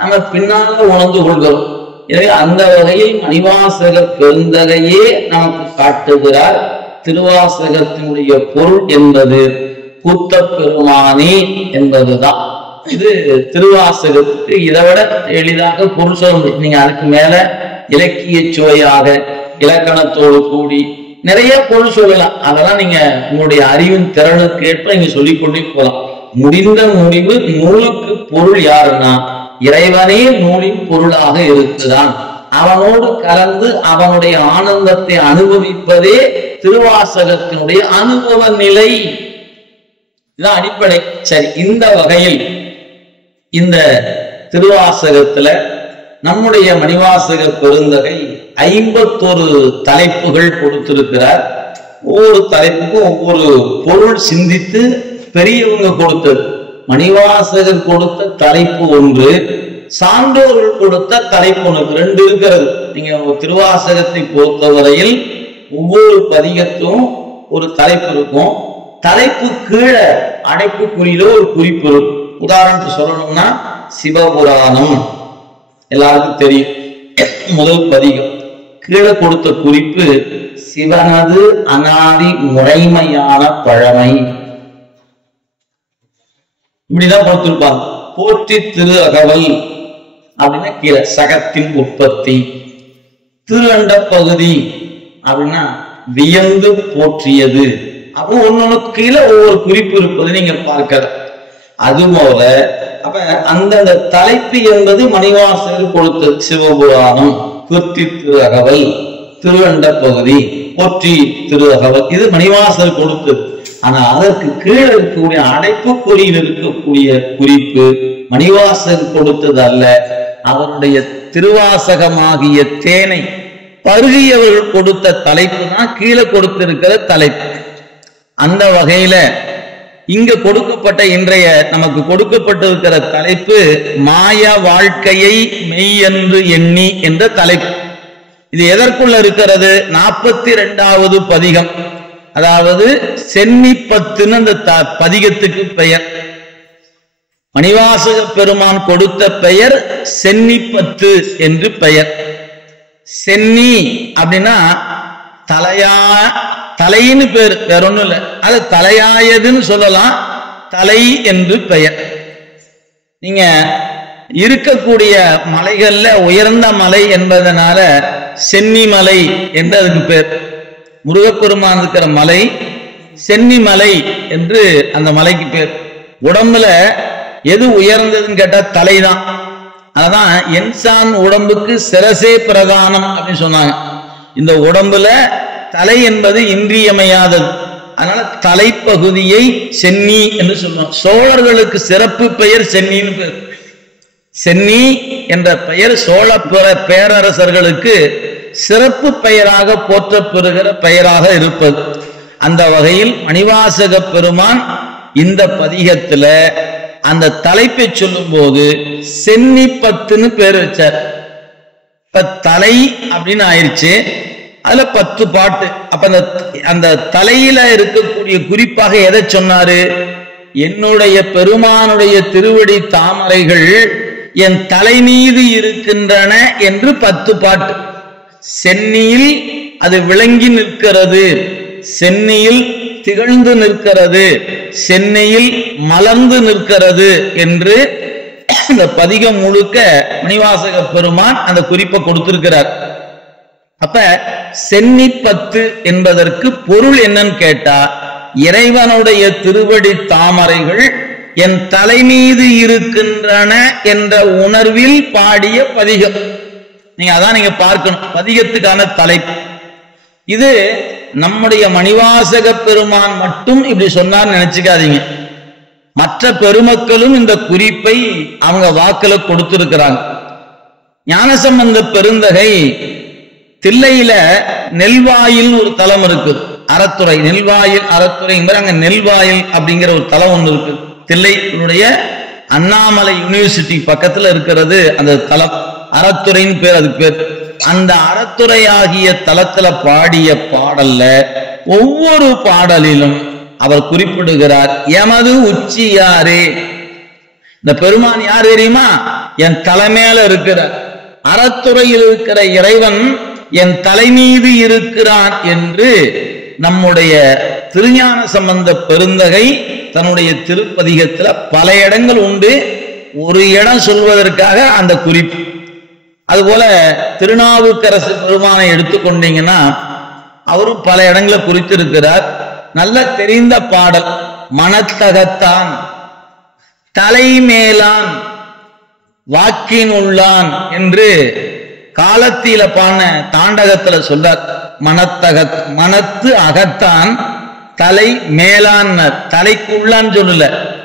நம்ம பின்னால உணர்ந்து கொள்கிறோம். எனவே அந்த வகையில் மணிவாசக பெருந்தகையே நமக்கு காட்டுகிறார். திருவாசகத்தினுடைய பொருள் என்பது கூத்த பெருமானே என்பதுதான். இது திருவாசகத்துக்கு இதை விட எளிதாக பொருள் சொல்ல முடியும். நீங்க அதுக்கு மேல இலக்கிய சுவையாக இலக்கணத்தோடு கூடி நிறைய பொருள் சொல்லலாம். அதெல்லாம் நீங்க உங்களுடைய அறிவின் திறனுக்கு ஏற்ப நீங்க சொல்லிக்கொண்டே போகலாம். முடிந்த முடிவு நூலுக்கு பொருள் யாருன்னா இறைவனே நூலின் பொருளாக இருக்குதான். அவனோடு கலந்து அவனுடைய ஆனந்தத்தை அனுபவிப்பதே திருவாசகத்தினுடைய அனுபவ நிலை. இதுதான் அடிப்படை. சரி, இந்த வகையில் இந்த திருவாசகத்துல நம்முடைய மணிவாசக பெருந்தகை 51 தலைப்புகள் கொடுத்திருக்கிறார். ஒவ்வொரு தலைப்புக்கும் ஒவ்வொரு பொருள் சிந்தித்து பெரியவங்க கொடுத்தது. மணிவாசகர் கொடுத்த தலைப்பு ஒன்று, சான்றோர்கள் கொடுத்த தலைப்பு ஒன்று, ரெண்டு இருக்கிறது. நீங்க திருவாசகத்தை பொறுத்தவரையில் ஒவ்வொரு பதிகத்தும் ஒரு தலைப்பு இருக்கும். தலைப்பு கீழே அடைப்புக்குறியில ஒரு குறிப்பு இருக்கும். உதாரணத்துக்கு சொல்லணும்னா சிவபுராணம் எல்லாருக்கும் தெரியும். முதல் பதிகம் கீழே கொடுத்த குறிப்பு சிவனது அனாதி முறைமையான பழமை. இப்படிதான் கொடுத்திருப்பாங்க. போற்றி திரு அகவல் அப்படின்னா கீழே சகத்தின் உற்பத்தி. திருஅண்ட பகுதி அப்படின்னா வியந்து போற்றியது. அப்போ ஒன்னொன்னு கீழே ஒவ்வொரு குறிப்பு இருப்பது நீங்க பார்க்கலாம். அதுபோல அப்ப அந்தந்த தலைப்பு என்பது மணிவாசகர் கொடுத்த சிவபுராணம், போற்றி திரு அகவல், திருஅண்ட பகுதி, போற்றி திரு அகவல், இது மணிவாசகர் கொடுத்தது. ஆனா அதற்கு கீழே இருக்கக்கூடிய அடைப்புக்குறியில் இருக்கக்கூடிய குறிப்பு மணிவாசகர் கொடுத்தது அல்ல. அவருடைய திருவாசகமாகிய தேனை பருகியவர்கள் கொடுத்த தலைப்பு தான் கீழே கொடுத்திருக்கிற தலைப்பு. அந்த வகையில இங்க கொடுக்கப்பட்ட இன்றைய நமக்கு கொடுக்கப்பட்டிருக்கிற தலைப்பு மாய வாழ்க்கையை மெய் என்று எண்ணி என்ற தலைப்பு. இது எதற்குள்ள இருக்கிறது? 42வது பதிகம், அதாவது சென்னிப்பத்துன்னு அந்த பதிகத்துக்கு பெயர். மணிவாசக பெருமான் கொடுத்த பெயர் சென்னிப்பத்து என்று பெயர். சென்னி அப்படின்னா தலைன்னு பேர், வேற ஒண்ணும் இல்லை. அது தலையாயதுன்னு சொல்லலாம். தலை என்று பெயர். நீங்க இருக்கக்கூடிய மலைகள்ல உயர்ந்த மலை என்பதனால சென்னிமலை என்று அதுக்கு பேர். முருகப்பெருமான் இருக்கிற மலை சென்னிமலை என்று அந்த மலைக்கு பேர். உடம்புல எது உயர்ந்ததுன்னு கேட்டா தலைதான். அதான் என்சான் உடம்புக்கு சிரசே பிரதானம் அப்படின்னு சொன்னாங்க. இந்த உடம்புல தலை என்பது இன்றியமையாதது. அதனால தலைப்பகுதியை சென்னி என்று சொல்லுவோம். சோழர்களுக்கு சிறப்பு பெயர் சென்னின்னு பேர். சென்னி என்ற பெயர் சோழ பேரரசர்களுக்கு சிறப்பு பெயராக போற்றப்பெறுகிற பெயராக இருப்பது. அந்த வகையில் மணிவாசக பெருமான் இந்த பதிகத்துல அந்த தலைப்பை சொல்லும் போது சென்னிப்பத்துன்னு பேர் வச்சார். இப்ப தலை அப்படின்னு ஆயிடுச்சு. அதுல 10 பாட்டு. அப்ப அந்த தலையில இருக்கக்கூடிய குறிப்பாக எதை சொன்னாரு? என்னுடைய பெருமானுடைய திருவடி தாமரைகள் என் தலை மீது இருக்கின்றன என்று 10 பாட்டு. சென்னியில் அது விளங்கி நிற்கிறது, சென்னியில் திகழ்ந்து நிற்கிறது, சென்னையில் மலர்ந்து நிற்கிறது என்று இந்த பதிகம் முழுக்க மணிவாசக பெருமான் அந்த குறிப்பை கொடுத்திருக்கிறார். அப்ப சென்னிப்பத்து என்பதற்கு பொருள் என்னன்னு கேட்டா, இறைவனுடைய திருவடி தாமரைகள் என் தலை மீது இருக்கின்றன என்ற உணர்வில் பாடிய பதிகம். நீங்க பார்க்கணும். பதிகத்துக்கான தலைப்பு இது. நம்முடைய மணிவாசக பெருமான் மட்டும் இப்படி சொன்னார் நினைச்சுக்காதீங்க. மற்ற பெருமக்களும் இந்த குறிப்பை அவங்க வாக்குல கொடுத்திருக்கிறாங்க. ஞானசம்பந்த பெருந்தகை தில்லையில நெல்வாயில் ஒரு தலம் இருக்கு, அறத்துறை, நெல்வாயில் அறத்துறை, அங்க நெல்வாயில் அப்படிங்கிற ஒரு தலம் ஒன்று இருக்கு. தில்லையினுடைய அண்ணாமலை யூனிவர்சிட்டி பக்கத்துல இருக்கிறது அந்த தலம், அறத்துறைன்னு பேர், அதுக்கு பேர். அந்த அறத்துறை ஆகிய தலத்துல பாடிய பாடல்ல ஒவ்வொரு பாடலிலும் அவர் குறிப்பிடுகிறார், எமது உச்சியாரே. இந்த பெருமான் யார் தெரியுமா? என் தலைமையில இருக்கிறார், அறத்துறையில் இருக்கிற இறைவன் என் தலை மீது இருக்கிறான் என்று நம்முடைய திருஞான சம்பந்த பெருந்தகை தன்னுடைய திருப்பதிகத்துல பல இடங்கள் உண்டு. ஒரு இடம் சொல்வதற்காக அந்த குறிப்பு. அதுபோல திருநாவுக்கரசு பெருமானை எடுத்துக்கொண்டீங்கன்னா அவரும் பல இடங்களை குறித்திருக்கிறார். நல்ல தெரிந்த பாடல் மனத்தகத்தான், தலைமேலான், வாக்கின் உள்ளான் என்று காலத்தில பான தாண்டகத்துல சொல்றார். மனத்து அகத்தான், தலை மேலான், தலைக்குள்ளான் சொல்லல,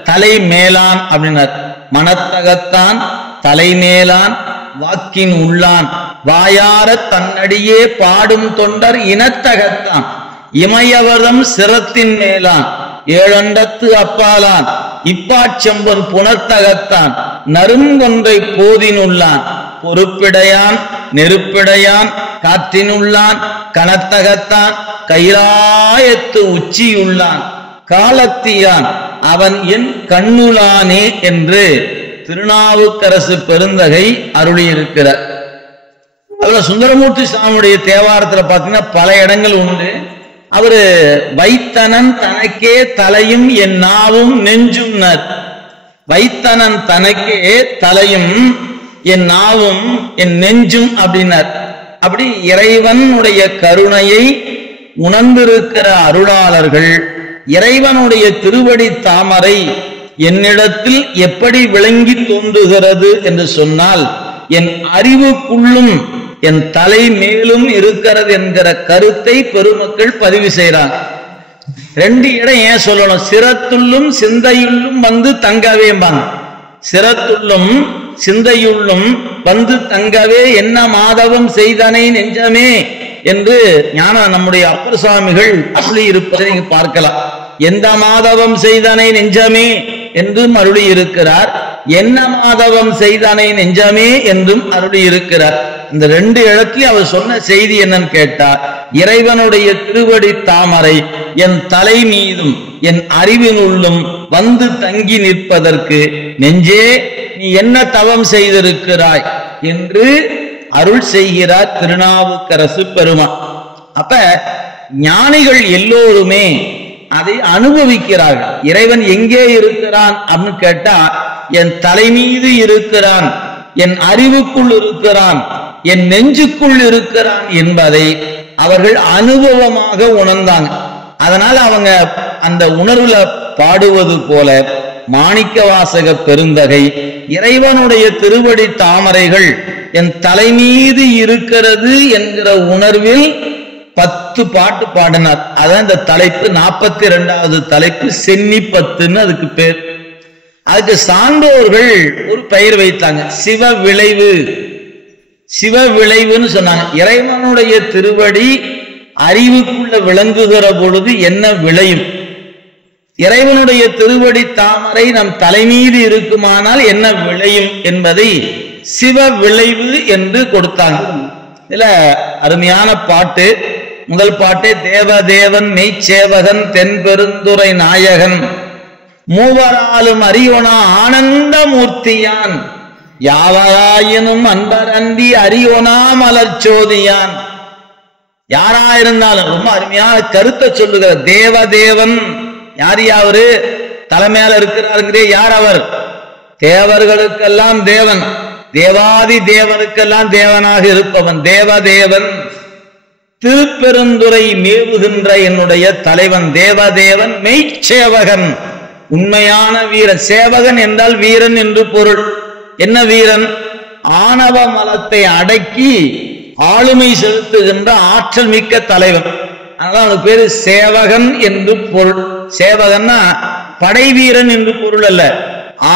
தலை மேலான் அப்படின்னார். மனத்தகத்தான், தலைமேலான், வாக்கின் உள்ளான், வாயார தன்னடியே பாடும் தொண்டர் இனத்தகத்தான், இமயவரம் சிரத்தின் மேலான், ஏழண்டத்து அப்பாலான், இப்பாச்செம்பன் புனத்தகத்தான், நறுங்கொன்றை போதினுள்ளான், பொறுப்பிடையான், நெருப்பிடையான், காற்றினுள்ளான், கனத்தகத்தான், கைலாயத்து உச்சியுள்ளான், காலத்தியான், அவன் என் கண்ணுளானே என்று திருநாவுக்கரசு பெருந்தகை அருளியிருக்கிறார். அதுல சுந்தரமூர்த்தி சாமியுடைய தேவாரத்துல பாத்தீங்கன்னா பல இடங்கள் உண்டு. அவரு வைத்தனன் தனக்கே தலையும் என் நாவும் நெஞ்சும், வைத்தனன் தனக்கே தலையும் என் நாவும் என் நெஞ்சும் அப்படின்னார். அப்படி இறைவனுடைய கருணையை உணர்ந்திருக்கிற அருளாளர்கள் இறைவனுடைய திருவடி தாமரை என்னிடத்தில் எப்படி விளங்கி தோன்றுகிறது என்று சொன்னால், என் அறிவுக்குள்ளும் என் தலை மேலும் இருக்கிறது என்கிற கருத்தை பெருமக்கள் பதிவு செய்கிறார். ரெண்டு இடம் ஏன் சொல்லணும்? சிரத்துள்ளும் சிந்தையுள்ளும் வந்து தங்கவேம்பாங்க. சிரத்துள்ளும் சிந்தையுள்ளும் வந்து தங்கவே என்ன மாதவம் செய்தனை நெஞ்சமே என்று ஞான நம்முடைய அப்பர் சுவாமிகள் அருளி இருப்பதை நீங்க பார்க்கலாம். எந்த மாதவம் செய்தனை நெஞ்சமே என்றும் அருளி இருக்கிறார், என்ன மாதவம் செய்தனை நெஞ்சமே என்றும் அருளி இருக்கிறார். இந்த ரெண்டு இடத்துல அவர் சொன்ன செய்தி என்னன்னு கேட்டா, இறைவனுடைய திருவடி தாமரை என் தலை மீதும் என் அறிவினுள்ளும் வந்து தங்கி நிற்பதற்கு நெஞ்சே நீ என்ன தவம் செய்திருக்கிறாய் என்று அருள் செய்கிறார் திருநாவுக்கரசு பெருமான். அப்ப ஞானிகள் எல்லோருமே அதை அனுபவிக்கிறார்கள். இறைவன் எங்கே இருக்கிறான் அப்படின்னு கேட்டா, என் தலை மீது இருக்கிறான், என் அறிவுக்குள் இருக்கிறான், என் நெஞ்சுக்குள் இருக்கிறான் என்பதை அவர்கள் அனுபவமாக உணர்ந்தாங்க. அதனால அவங்க அந்த உணர்வுல பாடுவது போல மாணிக்கவாசக பெருந்தகை இறைவனுடைய திருவடி தாமரைகள் என் தலை மீது இருக்கிறது என்கிற உணர்வில் 10 பாட்டு பாடினார். அதான் இந்த தலைப்பு 42வது தலைப்பு சென்னி 10ன்னு அதுக்கு பேர். அதுக்கு சான்றோர்கள் ஒரு பெயர் வைத்தாங்க, சிவ விளைவு. சிவ விளைவுன்னு சொன்னாங்க. இறைவனுடைய திருவடி அறிவுக்குள்ள விளங்குகிற பொழுது என்ன விளையும், இறைவனுடைய திருவடி தாமரை நம் தலைமீது இருக்குமானால் என்ன விளையும் என்பதை சிவ விளைவு என்று கொடுத்தாங்க. இதுல அருமையான பாட்டு. முதல் பாட்டே தேவதேவன் மெய்ச்சேவகன் தென்பெருந்துறை நாயகன் மூவராலும் அறியோனா ஆனந்த மூர்த்தியான் யாவராயினும் அன்பர் அந்தி அறியோனா மலர்ச்சோதியான். யாராயிருந்தாலும் ரொம்ப அருமையான கருத்தை சொல்லுகிற தேவதேவன். யார் அவரு? தலைமையால இருக்கிறாருங்கிறே யார் அவர்? தேவர்களுக்கெல்லாம் தேவன், தேவாதி தேவனுக்கெல்லாம் தேவனாக இருப்பவன் தேவதேவன். திருப்பெருந்துறை மேவுகின்ற என்னுடைய தலைவன் தேவதேவன். மெய்ச்சேவகன், உண்மையான வீரன். சேவகன் என்றால் வீரன் என்று பொருள். என்ன வீரன்? ஆணவ மலத்தை அடக்கி ஆளுமை செலுத்துகின்ற ஆற்றல் மிக்க தலைவன். அதனால அவனுக்கு பேரு சேவகன் என்று பொருள். சேவகன்னா படை வீரன் என்று பொருள் அல்ல,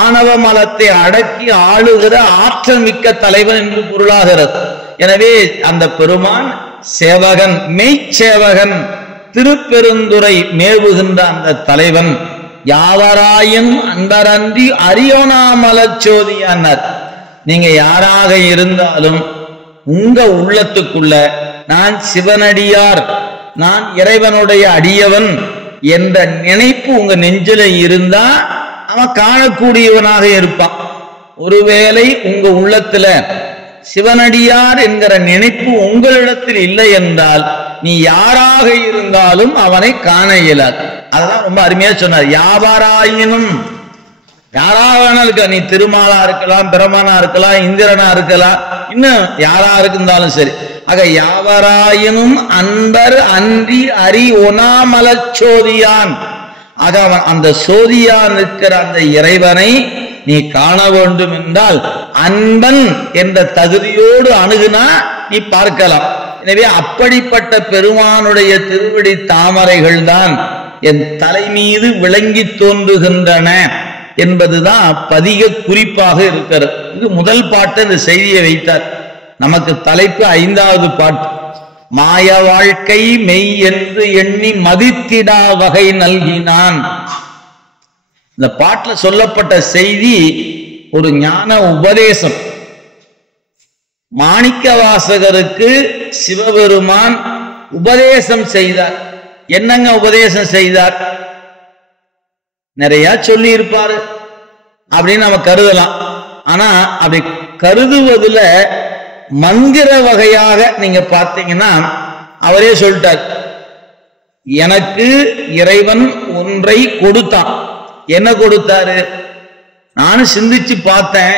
ஆணவ மலத்தை அடக்கி ஆளுகிற ஆற்றல் மிக்க தலைவன் என்று பொருளாகிறது. எனவே அந்த பெருமான் சேவகன், மெய்ச்சேவகன், திருப்பெருந்துறை மேவுகின்ற அந்த தலைவன் யாவராயும் அன்பரன்றி அரியோனாமலச்சோதியானார். நீங்க யாராக இருந்தாலும் உங்க உள்ளத்துக்குள்ள நான் சிவனடியார், நான் இறைவனுடைய அடியவன் என்ற நினைப்பு உங்க நெஞ்சில இருந்தா அவன் காணக்கூடியவனாக இருப்பான். ஒருவேளை உங்க உள்ளத்துல சிவனடியார் என்கிற நினைப்பு உங்களிடத்தில் இல்லை என்றால் நீ யாராக இருந்தாலும் அவனை காண இயலாது. அதெல்லாம் ரொம்ப அருமையா சொன்னார். யாவராயினும், யாராக இருக்க, நீ திருமாலா இருக்கலாம், பிரமனா இருக்கலாம், இந்திரனா இருக்கலாம், இன்னும் யாரா இருந்தாலும் சரி. ஆக யாவராயினும் அன்பர் அன்றி அரி ஒனாமலச்சோதியான். ஆக அவன் அந்த சோதியான் இருக்கிற அந்த இறைவனை நீ காண வேண்டும் என்றால் அன்பன் என்ற தகுதியோடு அணுகுனா நீ பார்க்கலாம். எனவே அப்படிப்பட்ட பெருமானுடைய திருவடி தாமரைகள் தான் என் தலை மீது விளங்கி தோன்றுகின்றன என்பதுதான் பதிக குறிப்பாக இருக்கிறது. இது முதல் பாட்டு இந்த செய்தியை வைத்தார். நமக்கு தலைப்பு 5வது பாட்டு. மாய வாழ்க்கை மெய் என்று எண்ணி மதித்திடா வகை நல்கினான். இந்த பாட்டுல சொல்லப்பட்ட செய்தி ஒரு ஞான உபதேசம். மாணிக்க வாசகருக்கு சிவபெருமான் உபதேசம் செய்தார். என்னங்க உபதேசம் செய்தார்? நிறைய சொல்லி இருப்பாரு அப்படின்னு நம்ம கருதலாம். ஆனா அப்படி கருதுவதுல மந்திர வகையாக நீங்க பார்த்தீங்கன்னா அவரே சொல்லிட்டார், எனக்கு இறைவன் ஒன்றை கொடுத்தான். என்ன கொடுத்தாரு? நானும் சிந்திச்சு பார்த்தேன்.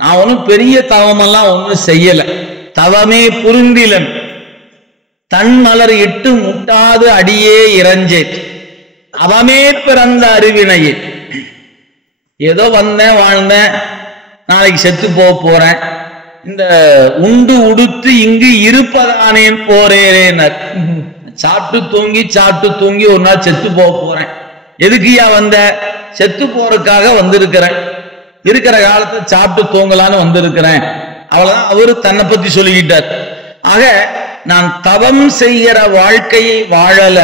நான் ஒன்னும் பெரிய தவமெல்லாம் ஒன்னும் செய்யல. தவமே புரிந்திலன் தன் மலர் இட்டு முட்டாது அடியே இறஞ்சே அவமே பிறந்த அறிவினையே. ஏதோ வந்தேன், வாழ்ந்தேன், நாளைக்கு செத்து போறேன், இந்த உண்டு உடுத்து இங்கு இருப்பதானேன் போறேன். சாப்பிட்டு தூங்கி ஒரு நாள் செத்து போறேன். எதுக்குயா வந்த? செத்து போறதுக்காக வந்திருக்கிறேன். இருக்கிற காலத்தை சாப்பிட்டு தூங்கலான்னு வந்திருக்கிறேன். அவ்வளவுதான். அவரு தன்னை பத்தி சொல்லிக்கிட்டார். ஆக நான் தவம் செய்கிற வாழ்க்கையை வாழல,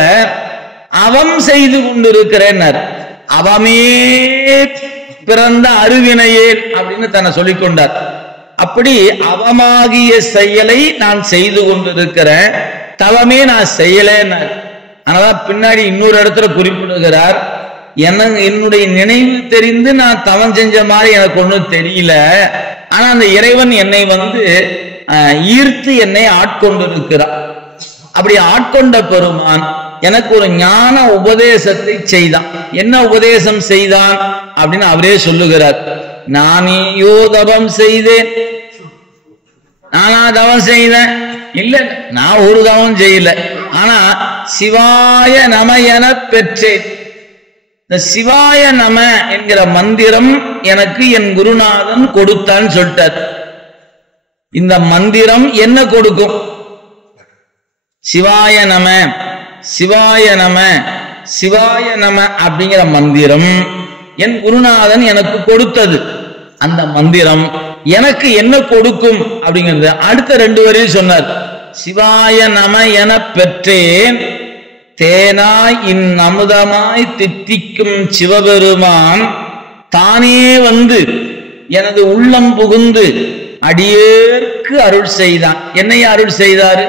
அவம் செய்து கொண்டிருக்கிறேன். அவமே பிறந்த அருவினையே அப்படின்னு தன்னை சொல்லிக் கொண்டார். அப்படி அவமாகிய செயலை நான் செய்து கொண்டிருக்கிறேன், தவமே நான் செய்யலேன்னு. அதனால பின்னாடி இன்னொரு இடத்துல குறிப்பிடுகிறார், என்னுடைய நினைவு தெரிந்து நான் தவம் செஞ்ச மாதிரி எனக்கு ஒன்றும் தெரியல. ஆனா அந்த இறைவன் என்னை ஈர்த்து என்னை ஆட்கொண்டிருக்கிறார். அப்படி ஆட்கொண்ட பெருமான் எனக்கு ஒரு ஞான உபதேசத்தை செய்தான். என்ன உபதேசம் செய்தான் அப்படின்னு அவரே சொல்லுகிறார். நானேயோ தவம் செய்தேன். நானா தவம் செய்தேன்? இல்ல, நான் ஒரு தவம் செய்யல. ஆனா சிவாய நம என பெற்றேன். இந்த சிவாய நம என்கிற மந்திரம் எனக்கு என் குருநாதன் கொடுத்தான்னு சொல்லிட்டார். இந்த மந்திரம் என்ன கொடுக்கும்? சிவாய நம சிவாய நம சிவாய நம அப்படிங்கிற மந்திரம் என் குருநாதன் எனக்கு கொடுத்தது. அந்த மந்திரம் எனக்கு என்ன கொடுக்கும் அப்படிங்கிறது அடுத்த 2 வரையும் சொன்னார். சிவாய நம என பெற்றேன், தேனாய் இந்நமுதமாய் தித்திக்கும் சிவபெருமான் தானே எனது உள்ளம் புகுந்து அடியேற்கு அருள் செய்தான். என்னைய அருள் செய்தாரு?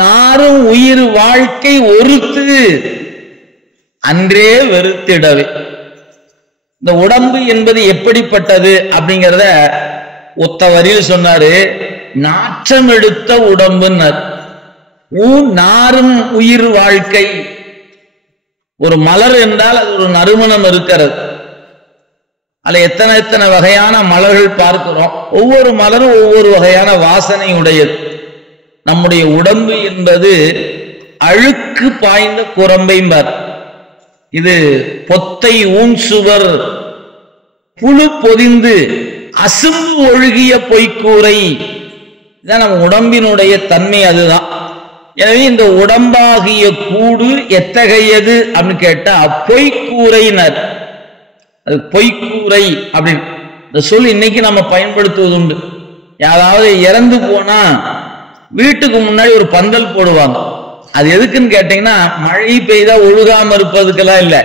நாரும் உயிர் வாழ்க்கை ஒருத்து அன்றே வெறுத்திடவே. இந்த உடம்பு என்பது எப்படிப்பட்டது அப்படிங்கிறத ஒத்த வரியில் சொன்னாரு. நாற்றம் எடுத்த உடம்புன்னார். நாரும் உயிர் வாழ்க்கை. ஒரு மலர் என்றால் அது ஒரு நறுமணம் இருக்கிறது. அதுல எத்தனை வகையான மலர்கள் பார்க்கிறோம். ஒவ்வொரு மலரும் ஒவ்வொரு வகையான வாசனை உடையது. நம்முடைய உடம்பு என்பது அழுக்கு பாய்ந்த குரம்பைம்பார். இது பொத்தை ஊன்சுவர் புழு பொதிந்து அசும்பு ஒழுகிய பொய்க்கூரை. இதான் நம்ம உடம்பினுடைய தன்மை, அதுதான். எனவே இந்த உடம்பாகிய கூடு எத்தகையது அப்படின்னு கேட்டா பொய்க்கூரையினர். அது பொய்க்கூரை அப்படின்னு இந்த சொல் இன்னைக்கு நம்ம பயன்படுத்துவது உண்டு. யாராவது இறந்து போனா வீட்டுக்கு முன்னாடி ஒரு பந்தல் போடுவாங்க. அது எதுக்குன்னு கேட்டீங்கன்னா, மழை பெய்தா ஒழுகாம இருப்பதுக்கெல்லாம் இல்ல,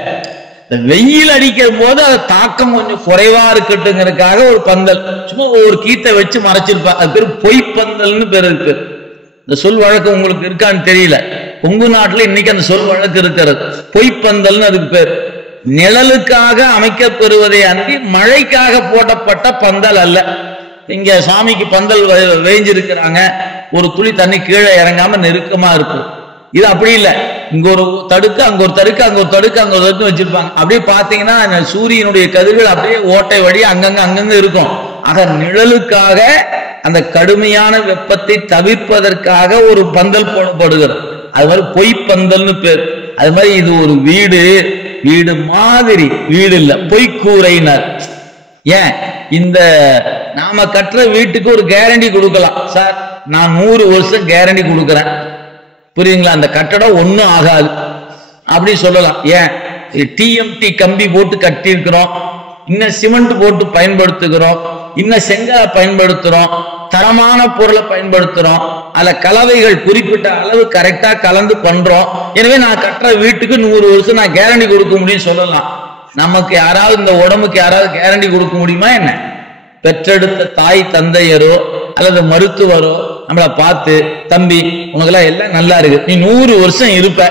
வெயில் அடிக்கிற போது அது தாக்கம் கொஞ்சம் குறைவா இருக்கட்டுங்கிறதுக்காக ஒரு பந்தல், சும்மா ஒரு கீத்தை வச்சு மறைச்சிருப்பாங்க. அது பேர் பொய்ப்பந்தல்னு பேர் இருக்கு. இந்த சொல் வழக்கு உங்களுக்கு இருக்கான்னு தெரியல. கொங்கு நாட்டுல இன்னைக்கு அந்த சொல் வழக்கு இருக்கிறது. பொய்ப்பந்தல்னு அதுக்கு பேர். நிழலுக்காக அமைக்கப்பெறுவதை அன்றி மழைக்காக போடப்பட்ட பந்தல் அல்ல. இங்க சாமிக்கு பந்தல் வேஞ்சிருக்கிறாங்க, ஒரு துளி தண்ணி கீழே இறங்காம நெருக்கமா இருக்கும். இது அப்படி இல்லை. இங்க ஒரு தடுக்கு, அங்க ஒரு தடுக்கு, அங்க ஒரு தடுக்கு, அங்க ஒரு தடுக்கு வச்சிருப்பாங்க. அப்படியே பாத்தீங்கன்னா சூரியனுடைய கதிர்கள் அப்படியே ஓட்டை வழி அங்கங்க இருக்கும். ஆக நிழலுக்காக, அந்த கடுமையான வெப்பத்தை தவிர்ப்பதற்காக ஒரு பந்தல் போடப்படுகிறது. அது மாதிரி பொய்ப்பந்தல்னு பேர். அது மாதிரி இது ஒரு வீடு, வீடு மாதிரி வீடு இல்ல, பொய்க்கூரையினர். ஏன் இந்த நாம கட்டுற வீட்டுக்கு ஒரு கேரண்டி கொடுக்கலாம். சார் நான் 100 வருஷம் கேரண்டி கொடுக்குறேன், புரியுங்களா, அந்த கட்டடம் ஒன்றும் ஆகாது அப்படி சொல்லலாம். ஏன் டிஎம்டி கம்பி போட்டு கட்டி இருக்கிறோம், இன்னும் சிமெண்ட் போட்டு பயன்படுத்துகிறோம், இன்னும் செங்கலை பயன்படுத்துறோம், தரமான பொருளை பயன்படுத்துறோம், அதுல கலவைகள் குறிப்பிட்ட அளவு கரெக்டா கலந்து பண்றோம். எனவே நான் கட்டுற வீட்டுக்கு 100 வருஷம் நான் கேரண்டி கொடுக்க முடியும்னு சொல்லலாம். நமக்கு யாராவது இந்த உடம்புக்கு யாராவது கேரண்டி கொடுக்க முடியுமா என்ன? பெற்றெடுத்த தாய் தந்தையரோ அல்லது மருத்துவரோ நம்மளை பார்த்து, தம்பி உனக்கெல்லாம் எல்லாம் நல்லா இருக்கு, நீ 100 வருஷம் இருப்ப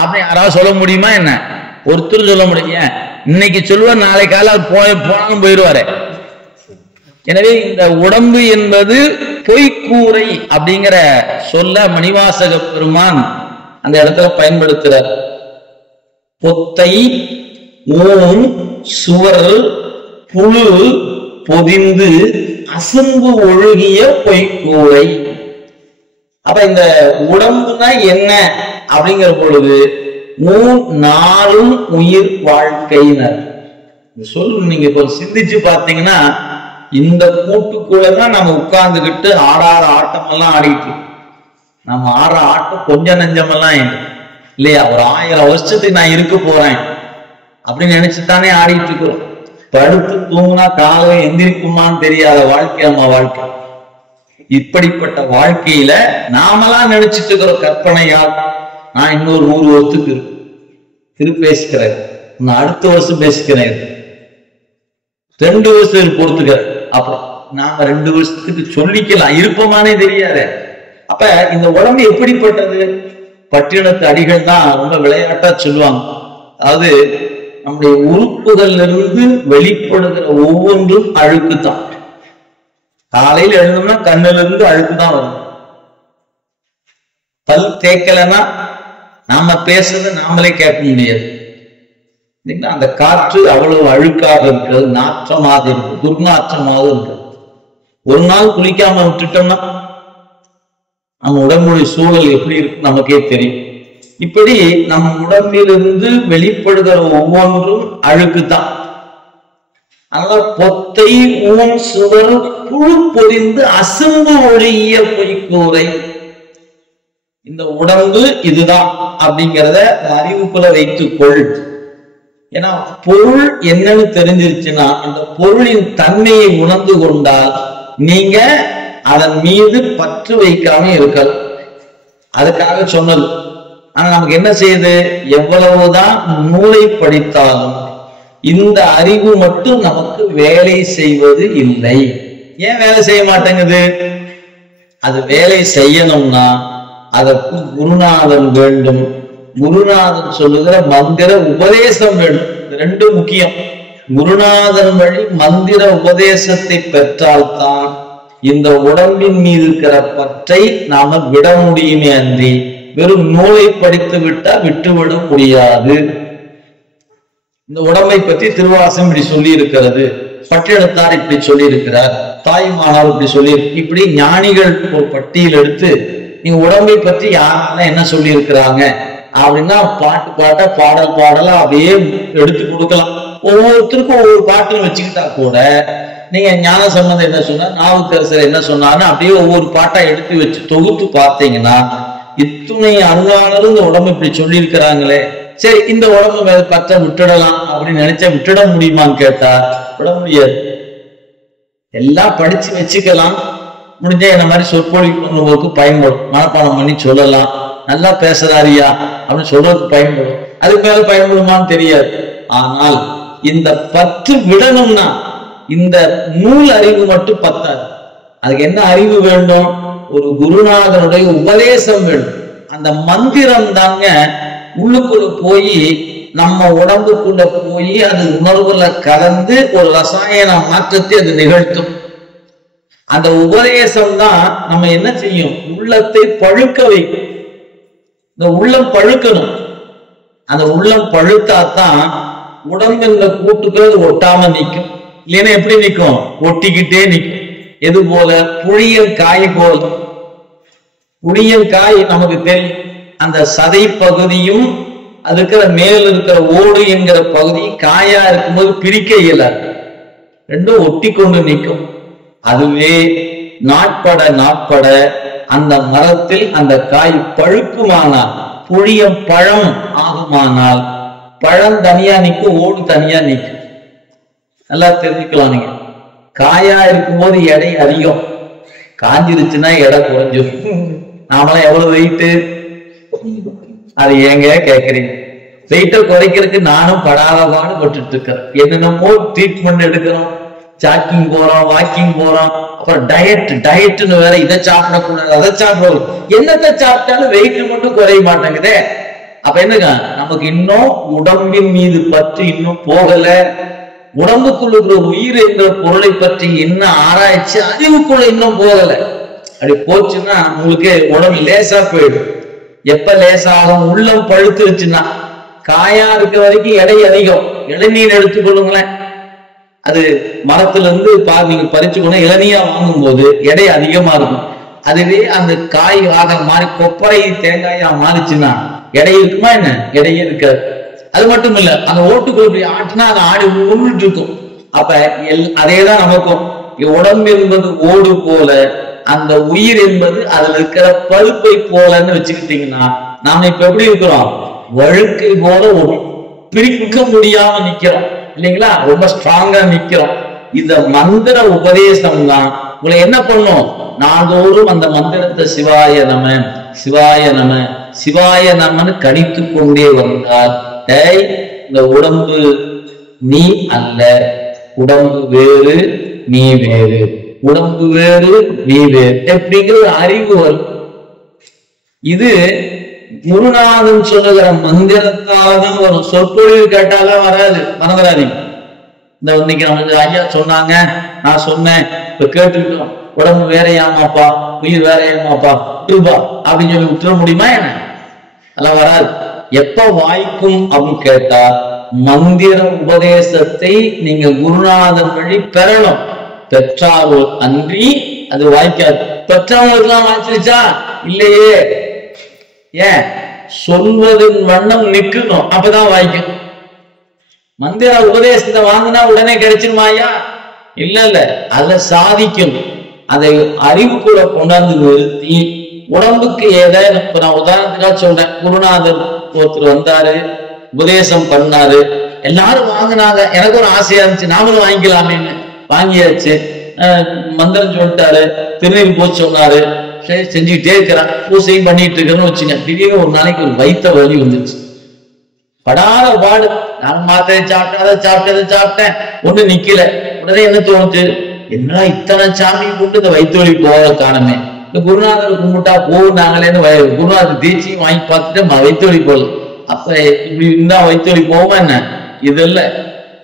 அப்படின்னு யாராவது சொல்ல முடியுமா என்ன? ஒருத்தர் சொல்ல முடியும். இன்னைக்கு சொல்லுவார், நாளை கால போனாலும் போயிடுவாரு. எனவே இந்த உடம்பு என்பது பொய்க்கூரை அப்படிங்கிற சொல்ல மணிவாசக பெருமான் அந்த இடத்துல பயன்படுத்துறார். பொத்தை ஊன் சுவர் புழு பொதிந்து அசம்பு ஒழுகிய பொய்க்கூரை. அப்ப இந்த உடம்புனா என்ன அப்படிங்கிற பொழுது நாளும் உயிர் வாழ்க்கையினர் சொல். நீங்க இப்ப சிந்திச்சு பார்த்தீங்கன்னா, இந்த கூட்டுக்குள்ளதான் நம்ம உட்கார்ந்துகிட்டு ஆடாத ஆட்டம் எல்லாம் ஆடிட்டு, நம்ம ஆடுற ஆட்டம் கொஞ்சம் நெஞ்சமெல்லாம் இல்லையா? ஒரு 1000 வருஷத்துக்கு நான் இருக்க போறேன் அப்படின்னு நினைச்சுத்தானே ஆடிட்டு இருக்கிறோம். படுத்து தூங்கினா காலை எந்திரிக்குமான்னு தெரியாத வாழ்க்கை நம்ம வாழ்க்கை. இப்படிப்பட்ட வாழ்க்கையில நாமெல்லாம் நினைச்சிட்டு இருக்கிறோம் கற்பனையால், நான் இன்னொரு 100 வருஷத்துக்கு திருப்பி பேசிக்கிறேன், நான் அடுத்த வருஷம் பேசிக்கிறேன், 2 வருஷம் பொறுத்துக்கிறேன், அப்புறம் நாம 2 வருஷத்துக்கு சொல்லிக்கலாம், இருப்போமானே தெரியாது. அப்ப இந்த உடம்பு எப்படிப்பட்டது? பட்டினத்து அடிகள் தான் ரொம்ப விளையாட்டா சொல்லுவாங்க. அதாவது நம்முடைய உறுப்புகள்ல இருந்து வெளிப்படுகிற ஒவ்வொன்றும் அழுக்கு தான். காலையில் எழுந்தோம்னா கண்ணுல இருந்து அழுக்கு தான் வரும். பல் தேய்க்கலைன்னா நாம பேசுறது நாமளே கேட்க முடியாது. அந்த காற்று அவ்வளவு அழுக்காக இருக்கிறது, நாற்றமாக இருக்கு, துர்நாற்றமாக இருக்கிறது. ஒரு நாள் குளிக்காம விட்டுட்டோம்னா நம்ம உடம்புடைய சூழல் எப்படி இருக்கு நமக்கே தெரியும். இப்படி நம் உடம்பிலிருந்து வெளிப்படுகிற ஒவ்வொன்றும் அழுக்கு தான். அதனால பொத்தை ஊன் சுவர் புழு பொதிந்து அசம்பு ஒழுகிய பொய்க்கூரை. இந்த உடம்பு இதுதான் அப்படிங்கிறத அறிவுக்குள்ள வைத்துக்கொள். ஏன்னா பொருள் என்னன்னு தெரிஞ்சிருச்சுன்னா அந்த பொருளின் தன்மையை உணர்ந்து கொண்டால் நீங்க அதன் மீது பற்று வைக்காம இருக்கலாம். அதுக்காக சொன்னது. ஆனா நமக்கு என்ன செய்யுது? எவ்வளவுதான் நூலை படித்தாலும் இந்த அறிவு மட்டும் நமக்கு வேலை செய்வது இல்லை. ஏன் வேலை செய்ய மாட்டேங்குது? அது வேலை செய்யணும்னா அதற்கு குருநாதன் வேண்டும். குருநாதன் சொல்லுகிற மந்திர உபதேசம் வேண்டும். ரெண்டு முக்கியம். குருநாதன் வழி மந்திர உபதேசத்தை பெற்றால்தான் இந்த உடம்பின் மீது இருக்கிற பற்றை நாம விட முடியுமே அன்றி வெறும் நூலை படித்து விட்டா விட்டுவிட முடியாது. இந்த உடம்பை பற்றி திருவாசகம் இப்படி சொல்லி இருக்கிறது, பட்டினத்தார் இப்படி சொல்லி இருக்கிறார், தாய்மானார் இப்படி சொல்லி, இப்படி ஞானிகள் ஒரு பட்டியல் எடுத்து நீங்க உடம்பை பற்றி யாரெல்லாம் என்ன சொல்லி இருக்கிறாங்க அப்படின்னா பாட்டு பாட்டா பாடல் பாடலா அப்படியே எடுத்து கொடுக்கலாம். ஒவ்வொருத்தருக்கும் ஒவ்வொரு பாட்டுன்னு வச்சுக்கிட்டா கூட நீங்க ஞான சம்பந்தம் என்ன சொன்னா, நாவுக்கரசர் என்ன சொன்னான்னு அப்படியே ஒவ்வொரு பாட்டா எடுத்து வச்சு தொகுத்து பார்த்தீங்கன்னா இத்துணை அருளாளரும் இந்த உடம்பு இப்படி சொல்லி இருக்கிறாங்களே, சரி இந்த உடம்பு பற்ற விட்டுடலாம் அப்படின்னு நினைச்சா விட்டுட முடியுமான்னு கேட்டா விட முடியாது. எல்லாம் படிச்சு வச்சுக்கலாம், முடிஞ்சா என்ன மாதிரி சொற்பொழிவுக்கு பயன்படும், மனப்பாடம் பண்ணி சொல்லலாம், நல்லா பேசுறாரியா அப்படின்னு சொல்றதுக்கு பயன்படும். அதுக்கு மேல பயன்படுமான்னு தெரியாது. ஆனால் இந்த பற்று விடணும்னா இந்த நூல் அறிவு மட்டும் பத்தாது. அதுக்கு என்ன அறிவு வேண்டும்? ஒரு குருநாதனுடைய உபதேசம் வேண்டும். அந்த மந்திரம் தாங்க உள்ளுக்குள்ள போய் நம்ம உடம்புக்குள்ள போய் அது உணர்வுல கலந்து ஒரு ரசாயன மாற்றத்தை அது நிகழ்த்தும். அந்த உபதேசம் தான் நம்ம என்ன செய்யும்? உள்ளத்தை பழுக்க வைக்கும். இந்த உள்ளம் பழுக்கணும். அந்த உள்ளம் பழுத்தாதான் உடம்புல கூட்டுக்கிறது ஒட்டாம நிற்கும். இல்லைன்னா எப்படி நிற்கும்? ஒட்டிக்கிட்டே நிற்கும். எது போல? புளியல் காய் போல. புளியல் காய் நமக்கு தெரியும், அந்த சதை பகுதியும் அதுக்கு மேல இருக்கிற ஓடு என்கிற பகுதி காயா இருக்கும்போது பிரிக்க இயலாது, ரெண்டும் ஒட்டி கொண்டு நிற்கும். அதுவே நாட்பட நாட்பட அந்த மரத்தில் அந்த காய் பழுக்குமானால், புளியம் பழம் ஆகுமானால், பழம் தனியா நிற்கும், ஓடு தனியா நிற்கும். நல்லா தெரிஞ்சுக்கலாம். நீங்க காயா இருக்கும்போது எடை அதிகம், காஞ்சிருச்சுன்னா எடை குறைஞ்சிடும். நாமெல்லாம் எவ்வளவு வெயிட்டு? அது ஏங்க கேக்குறீங்க? வெயிட்டை குறைக்கிறதுக்கு நானும் படாதபாடு பட்டுட்டு இருக்கிறேன். என்னென்னமோ ட்ரீட்மெண்ட் எடுக்கிறோம், ஜாக்கிங் போறோம், வாக்கிங் போறோம், அப்புறம் டயட்னு வேற, இதை சாப்பிடக்கூடாது அதை சாப்பிடக்கூடாது. என்னத்தை சாப்பிட்டாலும் வெயிட் மட்டும் குறைய மாட்டேங்குதே. அப்ப என்னங்க, நமக்கு இன்னும் உடம்பின் மீது பற்றி இன்னும் போகல. உடம்புக்குள்ள இருக்கிற உயிர் என்ற பொருளை பற்றி என்ன ஆராய்ச்சி அறிவுக்குள்ள இன்னும் போகல. அப்படி போச்சுன்னா உங்களுக்கு உடம்பு லேசா போயிடும். எப்ப லேசாகும்? உள்ளம் பழுத்துருச்சுன்னா. காயா இருக்க வரைக்கும் எடை அதிகம். இளநீர் எடுத்துக்கொள்ளுங்களேன், அது மரத்துல இருந்து நீங்க பறிச்சுக்கணும். இளநீயா வாங்கும் போது எடை அதிகமா இருக்கும். அதுவே அந்த காய் ஆகிற மாதிரி கொப்பரை தேங்காயா மாறிச்சுன்னா எடை இருக்குமா? என்ன எடையே இருக்காது. அது மட்டும் இல்ல, அந்த ஓட்டுக்குள்ள ஆட்டுனா அதை ஆடி உருட்டு இருக்கும். அப்ப அதேதான் நமக்கும். உடம்பு என்பது ஓடு போல, அந்த உயிர் என்பது அதுல இருக்கிற பழுப்பை போலன்னு வச்சுக்கிட்டீங்கன்னா, நாம இப்ப எப்படி இருக்கிறோம்? வழுக்கை போல ஒரு பிரிக்க முடியாம நிக்கிறோம் இல்லைங்களா? ரொம்ப ஸ்ட்ராங்கா நிக்கிறோம். இந்த மந்திர உபதேசம் தான் உங்களை என்ன பண்ணும்? நாள்தோறும் அந்த மந்திரத்தை சிவாய நம சிவாய நம சிவாய நமன்னு கணித்து கொண்டே வந்தால், இந்த உடம்பு நீ அல்ல, உடம்பு வேறு நீ வேறு, உடம்பு வேறு நீ வேறு எப்படிங்கிற அறிவு வரும். இது குருநாதன் சொல்லுகிற மந்திரத்தால்தான் வரும். சொற்பொழிவு கேட்டாலும் வராது, மறந்துடாதீங்க. இந்த இன்னைக்கு நமக்கு ஐயா சொன்னாங்க, நான் சொன்னேன், இப்ப கேட்டுக்கிட்டோம், உடம்பு வேறையாமாப்பா உயிர் வேறையாமாப்பா விட்டுருப்பா அப்படின்னு சொல்லி விட்டுற முடியுமா? என்ன அதெல்லாம் வராது. எப்ப வாய்க்கும் அப்படின்னு கேட்டா, மந்திர உபதேசத்தை நீங்க குருநாதன் வழி பெறணும். பெற்றார்கள் அன்றி அது வாய்க்காது. பெற்றவங்களுக்கெல்லாம் வாய்ச்சிருச்சா? இல்லையே. ஏன்? சொல்வதன் வண்ணம் நிக்கணும், அப்பதான் வாய்க்கும். மந்திர உபதேசத்தை வாங்கினா உடனே கிடைச்சிருமாயா? இல்ல இல்ல, அதை சாதிக்கும். அதை அறிவுக்குள்ள கொண்டாந்து நிறுத்தி உடம்புக்கு ஏதாவது, இப்ப நான் உதாரணத்துக்காக சொல்றேன், குருநாதர் ஒருத்தர் வந்தாரு, உபதேசம் பண்ணாரு, எல்லாரும் வாங்கினாங்க. எனக்கு ஒரு ஆசையா இருந்துச்சு, நாமளும் வாங்கிக்கலாமேன்னு வாங்கியாச்சு. மந்திரம் சொல்லிட்டாரு, திருநீர் போச்சு சொன்னாரு, சரி செஞ்சுக்கிட்டே இருக்கிறான், பூசையும் பண்ணிட்டு இருக்கேன்னு வச்சுங்க. திடீர்னு ஒரு நாளைக்கு ஒரு வயித்த வலி வந்துச்சு, படாத பாடு. நான் மாத்திரை சாப்பிட்டேன், அதை சாப்பிட்டேன், அதை சாப்பிட்டேன், ஒண்ணு நிக்கல. உடனே என்ன தோணுச்சு? என்ன இத்தனை சாமி கூட்டு இந்த வயிற்று வலி போக காணுமே, இந்த குருநாதர் கும்பிட்டா போனாங்களேன்னு குருநாதர் தீட்சையும் வாங்கி பார்த்துட்டு வயிற்று வலி போகல. அப்ப இப்படி இருந்தா வயிற்று வலி போக என்ன? இது இல்ல,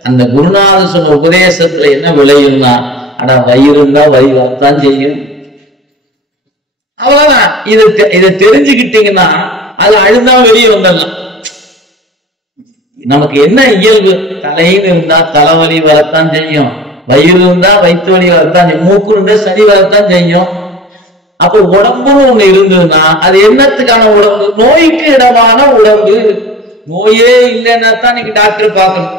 அந்த குருநாதர் சொன்ன உபதேசத்துல என்ன விளையும்னா, ஆனா வயிறு இருந்தா வயிறு வரத்தான் செய்யும். அவ்வளவுதான். இதை தெரிஞ்சுக்கிட்டீங்கன்னா அது அழுந்தா வெளியே வந்துடலாம். நமக்கு என்ன இயல்பு? தலைன்னு இருந்தா தலைவலி வரத்தான் செய்யும், வயிறு இருந்தா வயிற்று வலி வரத்தான் செய்யும், மூக்கு இருந்தா சளி வரத்தான் செய்யும். அப்ப உடம்புன்னு ஒண்ணு இருந்ததுன்னா அது என்னத்துக்கான உடம்பு? நோய்க்கு இடமான உடம்பு. நோயே இல்லைன்னா தான் நீங்க டாக்டர் பார்க்கணும்.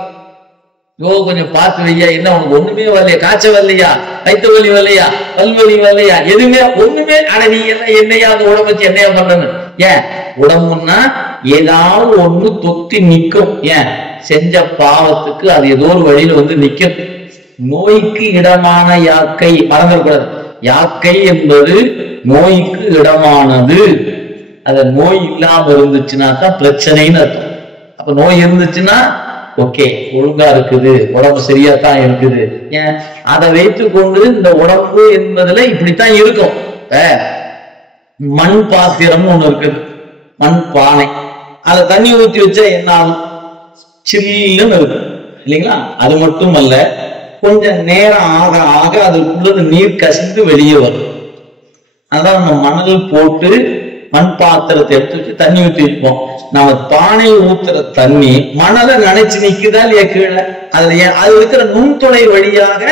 கொஞ்சம் பார்த்து வையா, என்ன உனக்கு ஒண்ணுமே வரலையா? காய்ச்சல் வரலையா? வயிற்று வலி வரலையா? பல்வலி வரலையா? எதுவுமே ஒண்ணுமே. ஆனா நீ என்ன என்னையா அந்த உடம்பு வச்சு என்னையா பண்ணணும்? ஏன்? உடம்புன்னா ஏதாவது ஒண்ணு தொத்தி நிற்கும். ஏன்? செஞ்ச பாவத்துக்கு அது ஏதோ ஒரு வழியில வந்து நிற்கும். நோய்க்கு இடமான யாக்கை மறந்துடக்கூடாது. யாக்கை என்பது நோய்க்கு இடமானது. அத நோய் இல்லாம இருந்துச்சுன்னா தான் பிரச்சனைன்னு அர்த்தம். அப்ப நோய் இருந்துச்சுன்னா ஓகே, ஒழுங்கா இருக்குது, உடம்பு சரியா தான் இருக்குது. ஏன்? அதை வைத்துக் கொண்டு இந்த உடம்பு என்பதுல இப்படித்தான் இருக்கும். மண் பாத்திரம் ஒண்ணு இருக்குது, மண் பானை. அதை தண்ணி ஊற்றி வச்சா என்ன ஆகும்? சில்லுன்னு இருக்கு இல்லைங்களா? அது மட்டுமல்ல, கொஞ்சம் நேரம் ஆக ஆக அதுக்குள்ள நீர் கசிந்து வெளியே வரும். அதான் நம்ம மணல் போட்டு மண் பாத்திரத்தை எடுத்து வச்சு தண்ணி ஊற்றி வைப்போம். நம்ம பானை ஊத்துற தண்ணி மணலை நினைச்சு நிக்குதா இல்லையா கீழே? அது இருக்கிற நுண்துளை வழியாக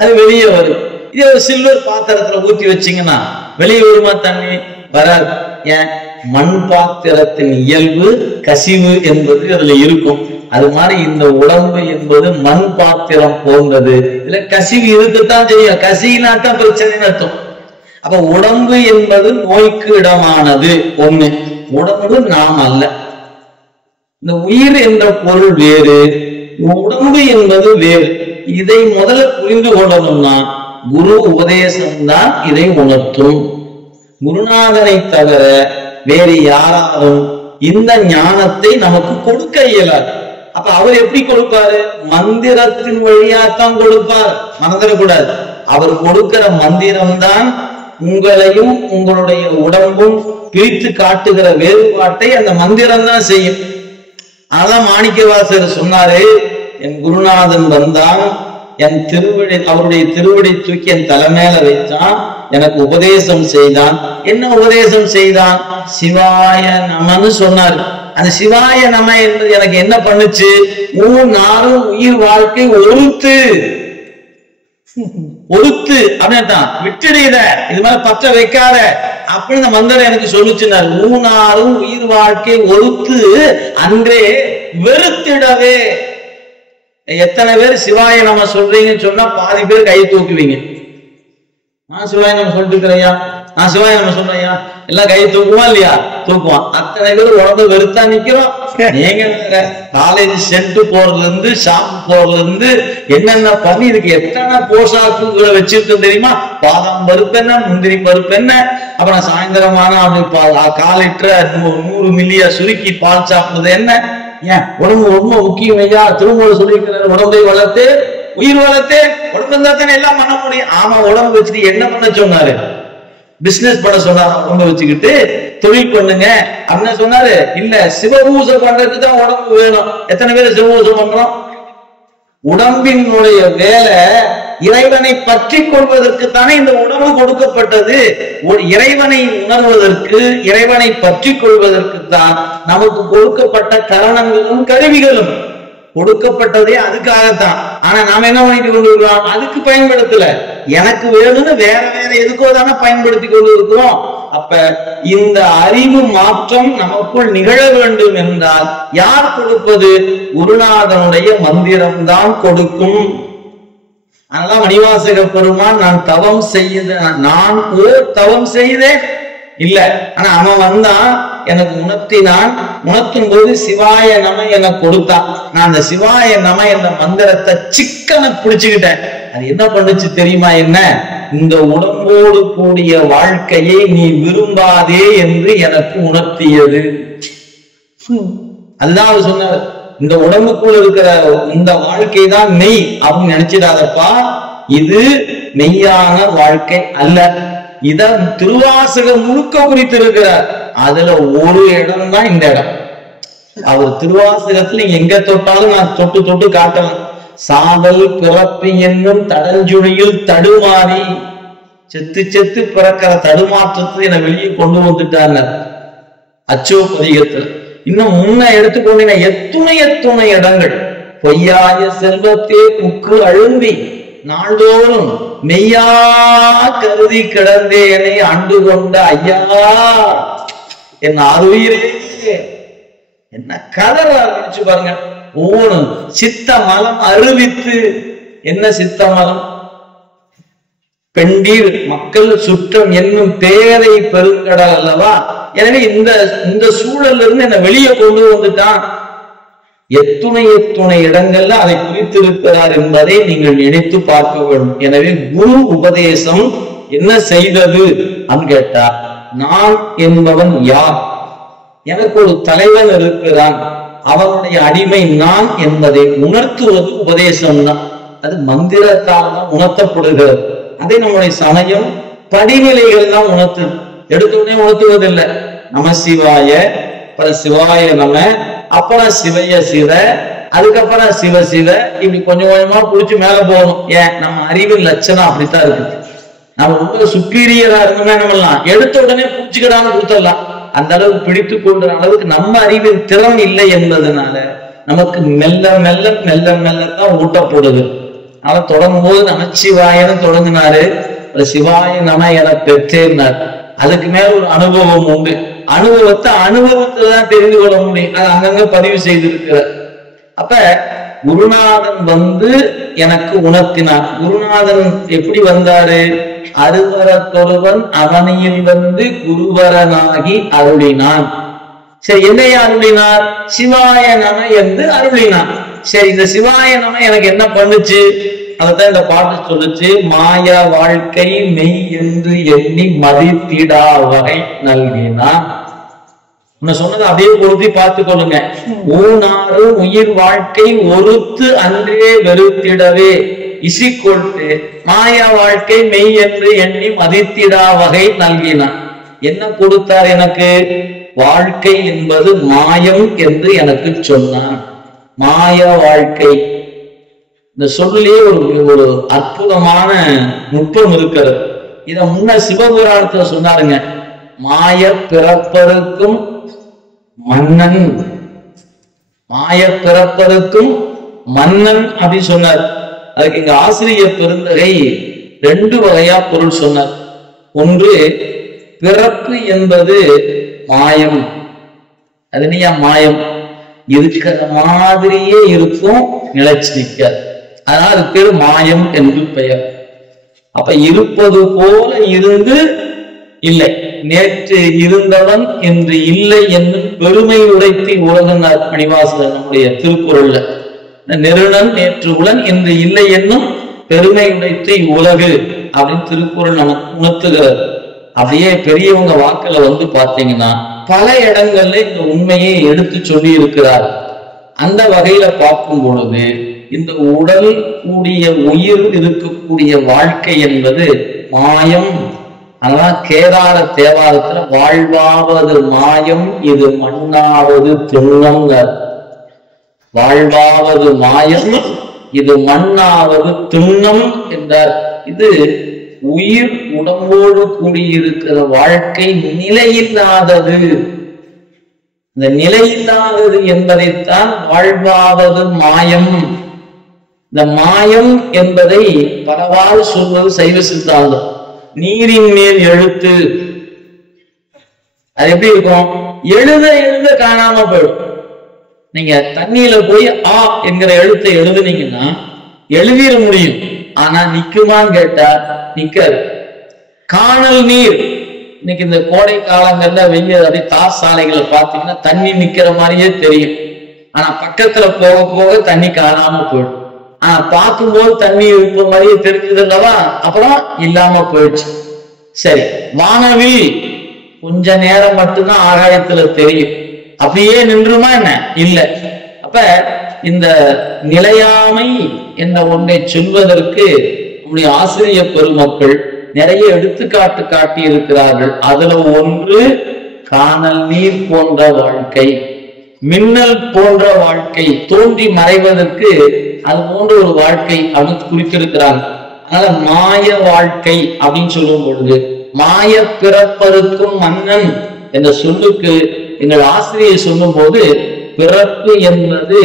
அது வெளியே வரும். இதே ஒரு சில்வர் பாத்திரத்துல ஊற்றி வச்சீங்கன்னா வெளியே வருமா? தண்ணி வராது. ஏன்? மண் பாத்திரத்தின் இயல்பு கசிவு என்பது அதுல இருக்கும். அது மாதிரி இந்த உடம்பு என்பது மண் பாத்திரம் போன்றது. இதுல கசிவு இருக்குத்தான் செய்யும். கசினாத்தான் பிரச்சனைன்னு அர்த்தம். அப்ப உடம்பு என்பது நோய்க்கு இடமானது ஒண்ணு. உடம்பு நாம் அல்ல. இந்த உயிர் என்ற பொருள் வேறு, உடம்பு என்பது வேறு. இதை முதல்ல புரிந்து கொள்ளணும்னா குரு உபதேசம்தான் இதை உணர்த்தும். குருநாதனை தவிர வேறு யாராலும் இந்த ஞானத்தை நமக்கு கொடுக்க இயலாது. அப்ப அவர் எப்படி கொடுப்பாரு? மந்திரத்தின் வழியாத்தான் கொடுப்பார். மறந்துடக்கூடாது. அவர் கொடுக்கிற மந்திரம்தான் உங்களையும் உங்களுடைய உடம்பும் பிரித்து காட்டுகிற வேறுபாட்டை அந்த மந்திரம் தான் செய்யும். அதான் மாணிக்கவாசகர் சொன்னாரு, என் குருநாதன் வந்தான், என் திருவடி, அவருடைய திருவடி தூக்கி என் தலைமையில வைத்தான், எனக்கு உபதேசம் செய்தான். என்ன உபதேசம் செய்தான்? சிவாய நமன்னு சொன்னாரு. அந்த சிவாய நம என்பது எனக்கு என்ன பண்ணுச்சு? நாளும் உயிர் வாழ்க்கை ஒருத்து அப்படின்னுதான். விட்டுடுத, இது மேல பற்ற வைக்காத அப்படின்னு இந்த மந்திரம் எனக்கு சொல்லுச்சுன்னாரு. ஊனாரும் உயிர் வாழ்க்கை ஒருத்து அன்றே வெறுத்திடவே. எத்தனை பேர் சிவாய நம்ம சொல்றீங்கன்னு சொன்னா பாதி பேர் கை தூக்குவீங்க. நான் சிவாய நம்ம சொல்லிட்டு இருக்கிறையா, நான் சிவாய நம்ம சொல்றையா, எல்லாம் கை தூக்குவான் இல்லையா? தூக்குவான். அத்தனை பேர் உடம்பு வெறுத்தா நிக்கிறோம். நீங்க காலேஜ் சென்ட் போறதுல இருந்து ஷாம்பு போறதுல இருந்து என்னென்ன பண்ணி இதுக்கு எத்தனை போஷாக்குகளை வச்சிருக்கோம் தெரியுமா? பாதாம் பருப்பு என்ன, முந்திரி பருப்பு என்ன, அப்புறம் சாயந்தரமான கால் லிட்டர் 100 மில்லியா சுருக்கி பால் சாப்பிடுறது என்ன. ஏன்? உடம்பு ரொம்ப முக்கியம் ஐயா. திருமூல சொல்லியிருக்கிறார், உடம்பை வளர்த்து உயிர் வளர்த்து. உடம்பு இருந்தா தானே எல்லாம் பண்ண முடியும். ஆமா, உடம்பு வச்சுட்டு என்ன பண்ண சொன்னாரு? பிசினஸ் பண்ண சொன்னாரு. உடம்பு வச்சுக்கிட்டு தொழில் பண்ணுங்க அப்படின்னு சொன்னாரு. இல்ல, சிவபூஜை பண்றதுக்கு தான் உடம்பு வேணும். எத்தனை பேர் சிவபூஜை பண்றோம்? உடம்பினுடைய வேலை இறைவனை பற்றி கொள்வதற்கு தானே இந்த உடம்பு கொடுக்கப்பட்டது. இறைவனை உணர்வதற்கு, இறைவனை பற்றி கொள்வதற்கு தான் நமக்கு கொடுக்கப்பட்ட கரணங்களும் கருவிகளும் கொடுக்கப்பட்டதே அதுக்காகத்தான். ஆனா நாம என்ன பண்ணிட்டு கொண்டு இருக்கிறோம்? அதுக்கு பயன்படுத்தல. எனக்கு வேணும்னு வேற வேற எதுக்கோ தானே பயன்படுத்தி கொண்டு இருக்கிறோம். அப்ப இந்த அறிவு மாற்றம் நமக்குள் நிகழ வேண்டும் என்றால் யார் கொடுப்பது? குருநாதனுடைய மந்திரம் தான் கொடுக்கும். அதனால மணிவாசக பெருமான், நான் தவம் செய்த, நான் தவம் செய்தேன் இல்ல, ஆனா அவன் வந்தான், எனக்கு உணர்த்தினான். உணர்த்தும் போது சிவாய நம எனக்கு கொடுத்தான். நான் அந்த சிவாய நம என்ற மந்திரத்தை சிக்கன பிடிச்சுக்கிட்டேன். அது என்ன பண்ணுச்சு தெரியுமா? என்ன? இந்த உடம்போடு கூடிய வாழ்க்கையை நீ விரும்பாதே என்று எனக்கு உணர்த்தியது. அதுதான் அவர் சொன்னார். இந்த உடம்புக்குள்ள இருக்கிற இந்த வாழ்க்கை தான் மெய் அப்படின்னு நினைச்சிடாதப்பா. இது மெய்யான வாழ்க்கை அல்ல. இத திருவாசகம் முழுக்க குறித்திருக்கிறார். அதுல ஒரு இடம் தான் இந்த இடம். அவர் திருவாசகத்துல எங்க தொட்டாலும் நான் தொட்டு தொட்டு காட்டலாம். சாதல் பிறப்பு என்னும் தடஞ்சுழியில் தடுமாறி செத்து செத்து பிறக்கிற தடுமாற்றத்தை என்னை வெளியே கொண்டு வந்துட்டாங்க அச்சோ பதிகத்தில். இன்னும் முன்ன எடுத்துக்கொண்டின எத்துணை இடங்கள். பொய்யாய செல்வத்தே புக்கு அழுந்தி நாள்தோறும் மெய்யா கருதி கிடந்தேனை ஆண்டு கொண்ட ஐயா என் அருயிரே, என்ன கதற ஆரம்பிச்சு பாருங்க. ஒவ்வொரு சித்த மலம் அறிவித்து. என்ன சித்த மலம்? பெண்டீர் மக்கள் சுற்றம் என்னும் பேரை பெருங்கடல் அல்லவா? எனவே இந்த சூழல்ல இருந்து என்ன வெளியே கொண்டு வந்துட்டான். எத்துணை இடங்கள்ல அதை குறித்திருக்கிறார் என்பதை நீங்கள் நினைத்து பார்க்க வேண்டும். எனவே குரு உபதேசம் என்ன செய்தது அப்படின்னு கேட்டா, நான் என்பவன் யார், எனக்கு ஒரு தலைவன் இருக்கிறான், அவனுடைய அடிமை நான் என்பதை உணர்த்துவது உபதேசம் தான். அது மந்திரத்தால் தான் உணர்த்தப்படுகிறது. அதை நம்முடைய சமயம் படிநிலைகள் தான் உணர்த்துது. எடுத்தோடனே உணர்த்துவதில்லை. நம சிவாய, அப்புறம் சிவாய நம, அப்புறம் சிவைய சிவ, அதுக்கப்புறம் சிவ சிவ, இப்படி கொஞ்சம் கொஞ்சமா புடிச்சு மேல போகணும். ஏன், நம்ம அறிவின் லட்சணம் அப்படித்தான் இருக்கு. நம்ம ரொம்ப சுப்பீரியரா இருந்தோம்னா நம்மலாம் எடுத்த உடனே புடிச்சுக்கிடாம கொடுத்துடலாம். அந்த அளவுக்கு பிடித்து கொண்ட அளவுக்கு நம்ம அறிவின் திறம் இல்லை என்பதனால நமக்கு மெல்ல மெல்ல மெல்ல மெல்லத்தான் ஊட்டப்படுது. அவன் தொடங்கும் போது நமச்சிவாயன்னு தொடங்கினாரு, சிவாய நம என பெற்றேன்னார். அதுக்கு மேல ஒரு அனுபவம் உண்டு. அனுபவத்தை அனுபவத்துலதான் தெரிந்து கொள்ள முடியும். அது அங்கங்க பதிவு செய்திருக்கிறார். அப்ப குருநாதன் வந்து எனக்கு உணர்த்தினார். குருநாதன் எப்படி வந்தாரு? அருவரத்தொருவன் அவனியில் வந்து குருவரனாகி அருளினான். சரி, என்னைய அருளினார்? சிவாய நம என்று அருளினான். சரி, இந்த சிவாய நம எனக்கு என்ன பண்ணுச்சு? அதான் இந்த பாட்டு சொல்லுச்சு, மாய வாழ்க்கை மெய் என்று எண்ணி மதித்திடா வகை நல்கினான். சொன்னதை அப்படியே பொருத்தி பார்த்து கொள்ளுங்க. ஊனாறு உயிர் வாழ்க்கை ஒருத்து அன்றே வெறுத்திடவே இசிக்கொண்டு மாயா வாழ்க்கை மெய் என்று எண்ணி மதித்திடா வகை நல்கினான். என்ன கொடுத்தார் எனக்கு? வாழ்க்கை என்பது மாயம் என்று எனக்கு சொன்னான். மாய வாழ்க்கை இந்த சொல்லிலே ஒரு அற்புதமான நுட்பம் இருக்கிறது. இத முன்ன சிவபுராணத்துல சொன்னாருங்க. மாய பிறப்பருக்கும் மன்னன், மாய பிறப்பருக்கும் மன்னன் அப்படி சொன்னார். அதுக்கு இங்க ஆசிரியர் பெருந்தகை 2 வகையா பொருள் சொன்னார். ஒன்று, பிறப்பு என்பது மாயம். அது நீயா மாயம், இருக்கிற மாதிரியே இருக்கும், நிலைச்சு நிற்காது. அதனால அது பேரு மாயம் என்று பெயர். அப்ப இருப்பது போல இருந்து இல்லை, நேற்று இருந்தவன் என்று இல்லை என்னும் பெருமை உரைத்தி உலகனார் மணிவாசகர் நம்முடைய திருக்குறள்ல, நெருணன் நேற்று உலன் என்று இல்லை என்னும் பெருமை உரைத்தி உலகு அப்படின்னு திருக்குறள் நமக்கு உணர்த்துகிறது. அப்படியே பெரியவங்க வாக்குல வந்து பாத்தீங்கன்னா பல இடங்கள்ல இந்த உண்மையை எடுத்து சொல்லி இருக்கிறார். அந்த வகையில பார்க்கும் பொழுது இந்த உடல் கூடிய உயிர் இருக்கக்கூடிய வாழ்க்கை என்பது மாயம். அதனால கேதார தேவாரத்துல வாழ்வாவது மாயம் இது மண்ணாவது திண்ணம். வாழ்வாவது மாயம் இது மண்ணாவது திண்ணம் என்றார். இது உயிர் உடம்போடு கூடியிருக்கிற வாழ்க்கை நிலையில்லாதது. இந்த நிலையில்லாதது என்பதைத்தான் வாழ்வாவது மாயம். இந்த மாயம் என்பதை பலவாறு சொல்வது சைவ சித்தாந்தம். நீரின் மேல் எழுத்து, அது எப்படி இருக்கும்? எழுத எழுத காணாம போயிடும். நீங்க தண்ணியில போய் ஆ என்கிற எழுத்தை எழுதுனீங்கன்னா எழுதிட முடியும், ஆனா நிக்குமான்னு கேட்டா நிக்காது. காணல் நீர், இன்னைக்கு இந்த கோடை காலங்கள்ல வெயில் அப்படி தார் சாலைகளை பார்த்தீங்கன்னா தண்ணி நிக்கிற மாதிரியே தெரியும், ஆனா பக்கத்துல போக போக தண்ணி காணாம போயிடும். ஆனா பார்க்கும்போது தண்ணி இருக்கிற மாதிரியே தெரிஞ்சது அல்லவா, அப்புறம் இல்லாம போயிடுச்சு. சரி, வானவில் கொஞ்ச நேரம் மட்டும்தான் ஆகாயத்துல தெரியும், அப்படியே நின்றுமா என்ன? இல்லை. அப்ப இந்த நிலையாமை என்ற ஒன்றை சொல்வதற்கு நம்முடைய ஆசிரியர் பெருமக்கள் நிறைய எடுத்துக்காட்டு காட்டி இருக்கிறார்கள். அதுல ஒன்று காணல் நீர் போன்ற வாழ்க்கை, மின்னல் போன்ற வாழ்க்கை, தோன்றி மறைவதற்கு அது போன்ற ஒரு வாழ்க்கை அப்படின்னு குறித்திருக்கிறாங்க. அதனால மாய வாழ்க்கை அப்படின்னு சொல்லும் பொழுது மாய பிறப்பருக்கும் மன்னன் என்ற சொல்லுக்கு எங்கள் ஆசிரியர் சொல்லும் போது பிறப்பு என்பது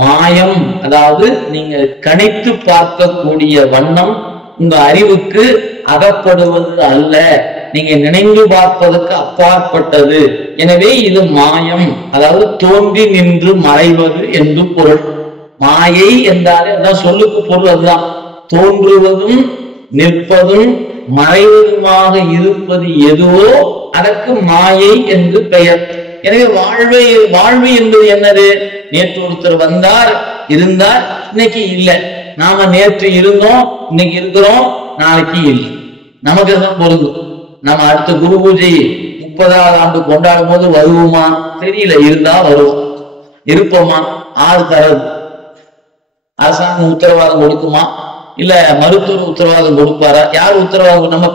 மாயம், அதாவது நீங்க கணித்து பார்க்கக்கூடிய வண்ணம் உங்க அறிவுக்கு அகப்படுவது அல்ல, நீங்க நினைந்து பார்ப்பதற்கு அப்பாற்பட்டது. எனவே இது மாயம், அதாவது தோன்றி நின்று மறைவது என்று பொருள். மாயை என்றாலே அதான் சொல்லுக்கு பொருள். அதுதான் தோன்றுவதும் நிற்பதும் மறைவதுமாக இருப்பது எதுவோ அதற்கு மாயை என்று பெயர். எனவே வாழ்வு என்பது என்னது? நேற்று ஒருத்தர் வந்தார், இருந்தார், இன்னைக்கு இல்லை. நாம நேற்று இருந்தோம், இன்னைக்கு இருக்கிறோம், நாளைக்கு இல்லை. நமக்கு தான் பொருந்தும். நம்ம அடுத்த குரு பூஜை 30வது ஆண்டு கொண்டாடும் போது வருவோமா தெரியல, இருந்தா வருவோம். இருப்போமா? ஆறு தரது. அரசாங்கம் உத்தரவாதம் கொடுக்குமா? இல்ல மருத்துவர் உத்தரவாதம் கொடுப்பாரா? யார் உத்தரவாதம்? நம்ம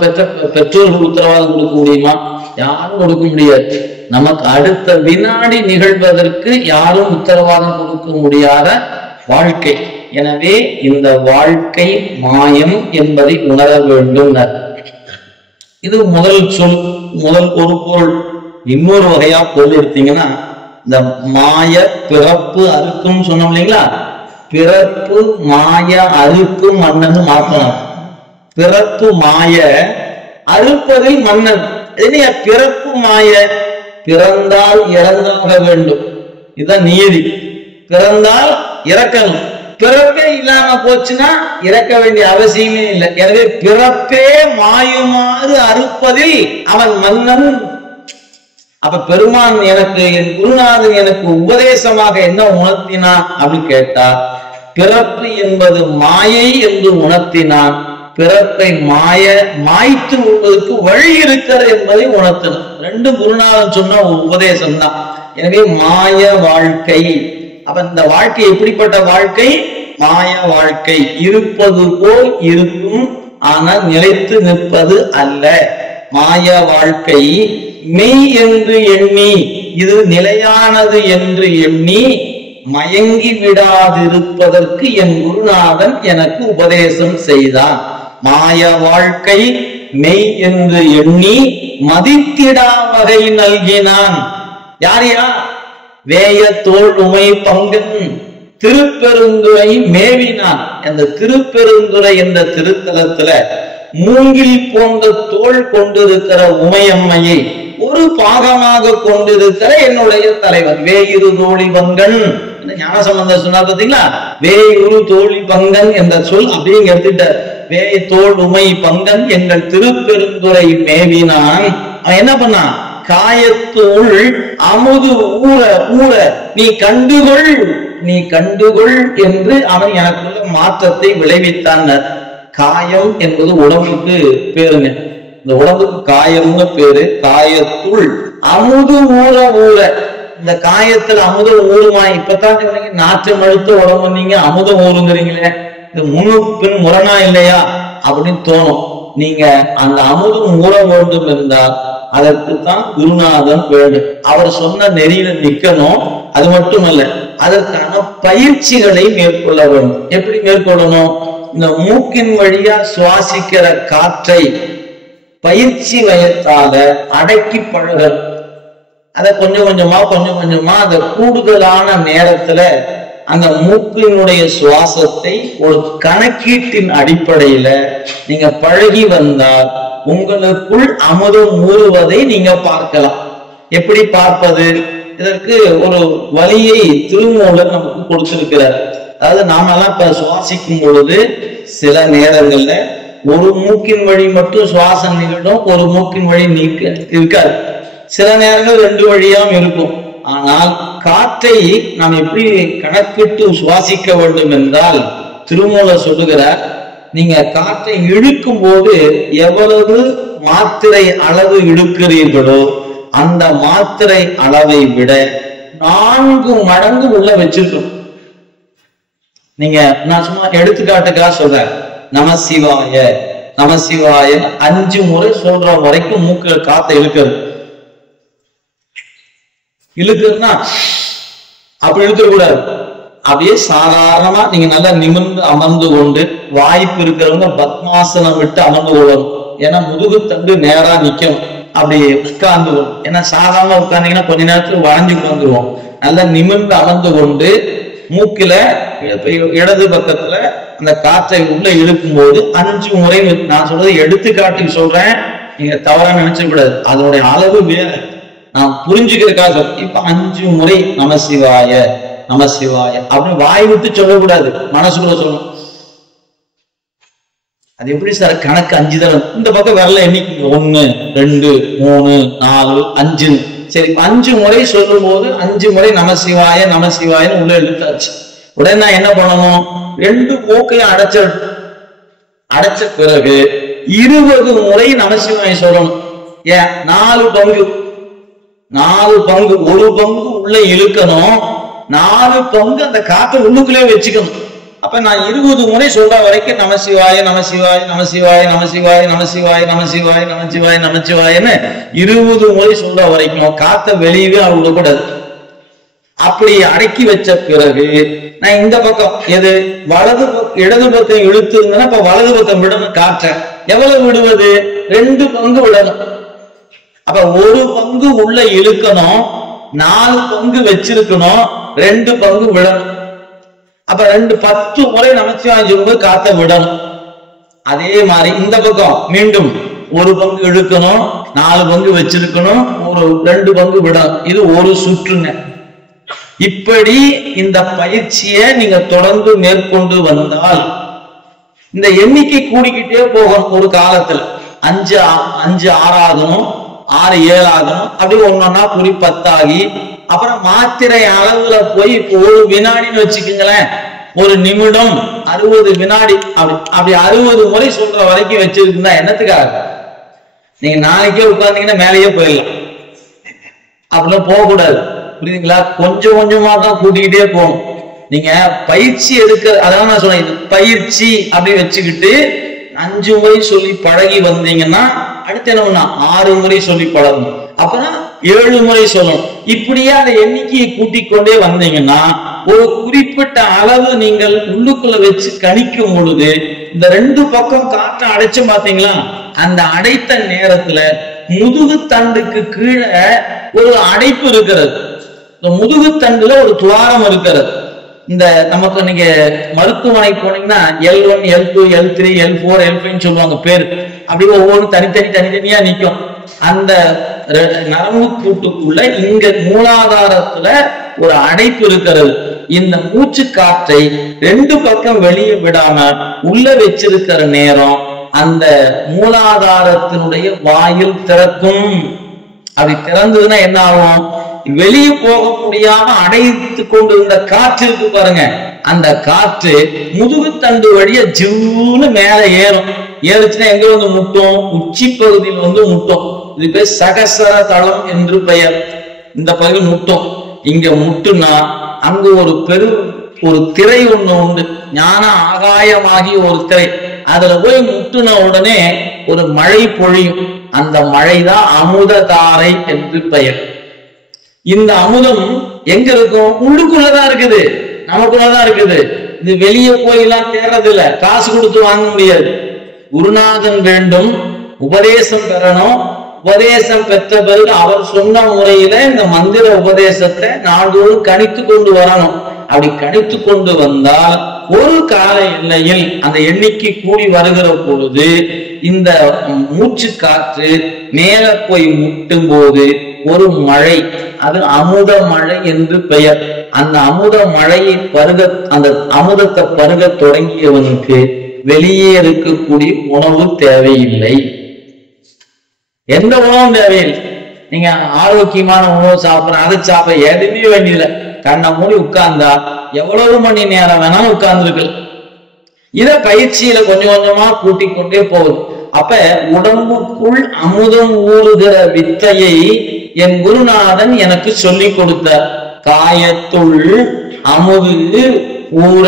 பெற்றோர்கள் உத்தரவாதம் கொடுக்க முடியுமா? யாரும் கொடுக்க முடியாது. நமக்கு அடுத்த வினாடி நிகழ்வதற்கு யாரும் உத்தரவாதம் கொடுக்க முடியாத வாழ்க்கை. எனவே இந்த வாழ்க்கை மாயம் என்பதை உணர வேண்டும். இது முதல் சொல், முதல் ஒரு பொருள். இன்னொரு வகையா பொருள் எடுத்தீங்கன்னா, இந்த மாய பிறப்பு அறுக்கும் சொன்னோம் இல்லைங்களா? பிறப்பு மாய அறுப்பு மன்னன் மாற்றணும். பிறப்பு மாய, அறுப்பதில் மன்னன். பிறப்பு மாய, பிறந்தால் இறந்தாக வேண்டும். இதுதான் நியதி. பிறந்தால் இறக்கணும். பிறப்பே இல்லாம போச்சுன்னா இறக்க வேண்டிய அவசியமே இல்லை. எனவே பிறப்பே மாயுமாறு அறுப்பதில் அவன் மன்னன். அப்ப பெருமான் எனக்கு, என் குருநாதன் எனக்கு உபதேசமாக என்ன உணர்த்தினான் அப்படின்னு கேட்டா, பிறப்பு என்பது மாயை என்று உணர்த்தினான். பிறப்பை மாய்த்து விடுவதற்கு வழி இருக்கிறது என்பதை உணர்த்தணும். ரெண்டு குருநாதன் சொன்ன உபதேசம் தான். எனவே மாய வாழ்க்கை. அப்ப இந்த வாழ்க்கை எப்படிப்பட்ட வாழ்க்கை? மாய வாழ்க்கை. இருப்பது போல் இருக்கும், ஆனால் நிலைத்து நிற்பது அல்ல. மாய வாழ்க்கை மெய் என்று எண்ணி, இது நிலையானது என்று எண்ணி மயங்கி விடாதிருப்பதற்கு என் குருநாதன் எனக்கு உபதேசம் செய்தான். மாய வாழ்க்கை மெய் என்று எண்ணி மதித்திடா வகை நல்கினான். யாரையா? வேய தோல் உமை பங்கன் திருப்பெருந்துரை மேவினான். அந்த திருப்பெருந்துரை என்ற திருத்தலத்துல மூங்கில் போன்ற தோல் கொண்டிருக்கிற உமையம்மையை ஒரு பாகமாக கொண்டிருக்கிற என்னுடைய தலைவன் வேயிரு தோழி பங்கன். ஞானசம்பந்தர் சொன்னார் பாத்தீங்களா? வேயுரு தோழி பங்கன் என்ற சொல் அப்படிங்க எடுத்துட்ட. வேய் தோல் உமை பங்கன் எங்கள் திருப்பெருந்துரை மேவினான். அவன் என்ன பண்ணான்? காயத்துள் அமுது ஊற ஊற நீ கண்டுகொள், நீ கண்டுகொள் என்று அவன் எனக்குள்ள மாற்றத்தை விளைவித்தான். காயம் என்பது உடம்புக்கு பேருங்க. இந்த உடம்புக்கு காயம்னு பேரு. காயத்துள் அமுது ஊற ஊற, இந்த காயத்துல அமுதம் ஊறுமா? இப்பதான் நாற்றம் அழுத்த உடம்பு, நீங்க அமுதம் ஊறுங்கிறீங்களே, இது முன்னு பின் முரணா இல்லையா அப்படின்னு தோணும். நீங்க அந்த அமுதம் ஊற வேண்டும் என்றால் அதற்குத்தான் குருநாதன் வேண்டும். அவர் சொன்ன நெறியில நிக்கணும். அது மட்டுமல்ல, அதற்கான பயிற்சிகளை மேற்கொள்ள வேண்டும். எப்படி மேற்கொள்ளணும்? இந்த மூக்கின் வழியா சுவாசிக்கிற காற்றை பயிற்சி வயத்தால அடக்கி பழகல். அதை கொஞ்சம் கொஞ்சமா அந்த கூடுதலான நேரத்துல அந்த மூக்கினுடைய சுவாசத்தை ஒரு கணக்கீட்டின் அடிப்படையில நீங்க பழகி வந்தால் உங்களுக்குள் அமுதம் ஊறுவதை நீங்க பார்க்கலாம். எப்படி பார்ப்பது? இதற்கு ஒரு வழியை திருமூலர் நமக்கு கொடுத்திருக்கிறார். அதாவது நாமெல்லாம் இப்ப சுவாசிக்கும் பொழுது சில நேரங்கள்ல ஒரு மூக்கின் வழி மட்டும் சுவாசம் நிகழும், ஒரு மூக்கின் வழி இருக்காது. சில நேரங்கள் ரெண்டு வழியாவும் இருக்கும். ஆனால் காற்றை நாம் எப்படி கணக்கிட்டு சுவாசிக்க வேண்டும் என்றால் திருமூலர் சொல்லுகிறார், நீங்க காற்றை இழுக்கும் போது எவ்வளவு மாத்திரை அளவு இழுக்கிறீர்களோ அந்த மாத்திரை அளவை விட 4 மடங்கு உள்ள வச்சிருக்கணும். நீங்க, நான் சும்மா எடுத்துக்காட்டுக்காக சொல்றேன். நமசிவாய நமசிவாய 5 முறை சொல்ற வரைக்கும் மூக்கு காத்தை இழுக்குதுன்னா அப்படி இழுக்க கூடாது. அப்படியே சாதாரணமா நீங்க நல்லா நிமிர்ந்து அமர்ந்து கொண்டு, வாய்ப்பு இருக்கிறவங்க பத்மாசனம் விட்டு அமர்ந்து கொள்ளணும். ஏன்னா முதுகு தண்டு நேரா நிக்கணும். அப்படி உட்கார்ந்து கொள்ளும். ஏன்னா சாதாரணமா உட்கார்ந்தீங்கன்னா கொஞ்ச நேரத்துல வளைஞ்சு உட்கார்ந்துருவோம். நல்லா நிமிர்ந்து அமர்ந்து கொண்டு மூக்கில இடது பக்கத்துல அந்த காற்றை உள்ள இழுக்கும் போது 5 முறை, நான் சொல்றது எடுத்துக்காட்டி சொல்றேன், நீங்க தவறா நினைச்ச கூடாது. அதனுடைய அளவு வேற, நான் புரிஞ்சுக்கிறதுக்காக. இப்ப 5 முறை நமசிவாய நமசிவாய அப்படின்னு வாய் விட்டு சொல்லக்கூடாது, மனசுக்குள்ள சொல்லணும். அது எப்படி சார் கணக்கு 5 தடவை? இந்த பக்கம் வரல எண்ணிக்கை 1 2 3 4 5. சரி, 5 முறை சொல்லும் போது 5 முறை நமசிவாய நமசிவாயன்னு உள்ள எழுத்தாச்சு. உடனே நான் என்ன பண்ணணும்? 2 மூக்கையும் அடைச்ச பிறகு 20 முறை நமசிவாய சொல்லணும். ஏன்? 4 பங்கு, ஒரு பங்கு உள்ள இழுக்கணும், 4 பங்கு அந்த காற்றை உள்ளுக்குள்ளே வச்சுக்கணும். அப்ப நான் 20 முறை சொல்ற வரைக்கும் நமசிவாய நமசிவாய நமசிவாய நமசிவாய நமசிவாய நமசிவாய நமசிவாய நமசிவாயன்னு 20 முறை சொல்ற வரைக்கும் காத்த வெளியவே விடக்கூடாது. அப்படி அடக்கி வச்ச பிறகு நான் இந்த பக்கம் இடது பக்கம் இழுத்து இருந்தேன்னா இப்ப வலது பக்கம் விடணும். காற்ற எவ்வளவு விடுவது? 2 பங்கு விடணும். அப்ப 1 பங்கு உள்ள இழுக்கணும், 4 பங்கு வச்சிருக்கணும், 2 பங்கு விடணும். அப்ப 10 முறை நமச்சிவாயம் சொல்லும்போது காத்த விடணும். அதே மாதிரி இந்த பக்கம் மீண்டும் 1 பங்கு இழுக்கணும், 4 பங்கு வச்சிருக்கணும், 2 பங்கு விடணும். இது ஒரு சுற்றுங்க. இப்படி இந்த பயிற்சியை நீங்க தொடர்ந்து மேற்கொண்டு வந்தால் இந்த எண்ணிக்கை கூடிக்கிட்டே போகும். ஒரு காலத்துல 5 6 ஆகணும், 6 7 ஆகணும், அப்படி ஒன்னொன்னா கூடி 10 ஆகி அப்புறம் மாத்திரை அளவுல போய் இப்போ 1 வினாடின்னு வச்சுக்கோங்களேன், 1 நிமிடம் 60 வினாடி, அப்படி 60 முறை சொல்ற வரைக்கும் வச்சிருக்குன்னா என்னத்துக்காக? நீங்க நாளைக்கே உட்கார்ந்தீங்கன்னா மேலேயே போயிடலாம். அப்படிலாம் போகக்கூடாது, புரியுதுங்களா? கொஞ்சம் கொஞ்சமா தான் கூட்டிக்கிட்டே போகணும். நீங்க பயிற்சி அதான் நான் சொன்னேன், இது பயிற்சி அப்படி வச்சுக்கிட்டு 5 முறை சொல்லி பழகி வந்தீங்கன்னா அடுத்து என்ன பண்ணா 6 முறை சொல்லி பழகணும், அப்புறம் 7 முறை சொல்லணும். இப்படியே அந்த எண்ணிக்கையை கூட்டிக் கொண்டே வந்தீங்கன்னா ஒரு குறிப்பிட்ட அளவு நீங்கள் உள்ளுக்குள்ள வச்சு கணிக்கும் பொழுது இந்த 2 பக்கம் காற்றை அடைச்சு பாத்தீங்களா, அந்த அடைத்த நேரத்துல முதுகு தண்டுக்கு கீழே ஒரு அடைப்பு இருக்கிறது. இந்த முதுகு தண்டுல ஒரு துவாரம் இருக்கிறது. இந்த நமக்கு நீங்க மருத்துவமனை போனீங்கன்னா L1 L2 L3 L4 L5 சொல்லுவாங்க பேரு. அப்படி ஒவ்வொரு தனித்தனியா நிற்கும். அந்த நரம்பு கூட்டுக்குள்ள இங்க மூலாதாரத்துல ஒரு அடைப்பு இருக்கிறது. இந்த மூச்சு காற்றை 2 பக்கம் வெளியே விடாம உள்ள வச்சிருக்கிற நேரம் அந்த மூலாதாரத்தினுடைய வாயில் திறக்கும். அப்படி திறந்ததுன்னா என்ன ஆகும்? வெளியே போக முடியாம அடைத்து கொண்டிருந்த காற்று இருக்கு பாருங்க, அந்த காற்று முதுகு தண்டு வழிய ஜிவ்னு மேல ஏறுச்சுன்னா எங்க வந்து முட்டும்? உச்சி பகுதியில் வந்து முட்டும். இது பேர் சகசர தளம் என்று பெயர். இந்த பகுதி முட்டும். இங்க முட்டுனா அங்கு ஒரு திரை ஒண்ணு உண்டு, ஞான ஆகாயமாகி ஒரு திரை. அதுல போய் முட்டுன உடனே ஒரு மழை பொழியும். அந்த மழைதான் அமுததாரை என்று பெயர். இந்த அமுதம் எங்க இருக்கும்? உள்ளுக்குள்ளதான் இருக்குது, நமக்குள்ளதான் இருக்குது. இது வெளியே போயெல்லாம் தேர்றது இல்ல, காசு கொடுத்து வாங்க முடியாது. குருநாதன் வேண்டும், உபதேசம் பெறணும். உபதேசம் பெற்ற பிறகு அவர் சொன்ன முறையில இந்த மந்திர உபதேசத்தை நாள்தோறும் கணித்து கொண்டு வரணும். அப்படி கணித்து கொண்டு வந்தால் ஒரு கால எல்லையில் அந்த எண்ணிக்கை கூடி வருகிற பொழுது இந்த மூச்சு காற்று மேல போய் முட்டும் போது ஒரு மழை, அது அமுத மழை என்று பெயர். அந்த அமுத மழையை அந்த அமுதத்தை பருக தொடங்கியவனுக்கு வெளியே இருக்கக்கூடிய உணவு தேவையில்லை, எந்த உணவும் தேவையில்லை. நீங்க ஆரோக்கியமான உணவு சாப்பிட்ற, அதை சாப்பிட எதுவுமே வேண்டியதில்லை. கண்ணை மூடி உட்கார்ந்தா எவ்வளவு மணி நேரம் வேணாலும் உட்கார்ந்துருக்கு. இத பயிற்சியில கொஞ்சம் கொஞ்சமா கூட்டிக் கொண்டே போகுது. அப்ப உடம்புக்குள் அமுதம் ஊறுகிற வித்தையை என் குருநாதன் எனக்கு சொல்லி கொடுத்தார். காயத்துள் அமுது ஊற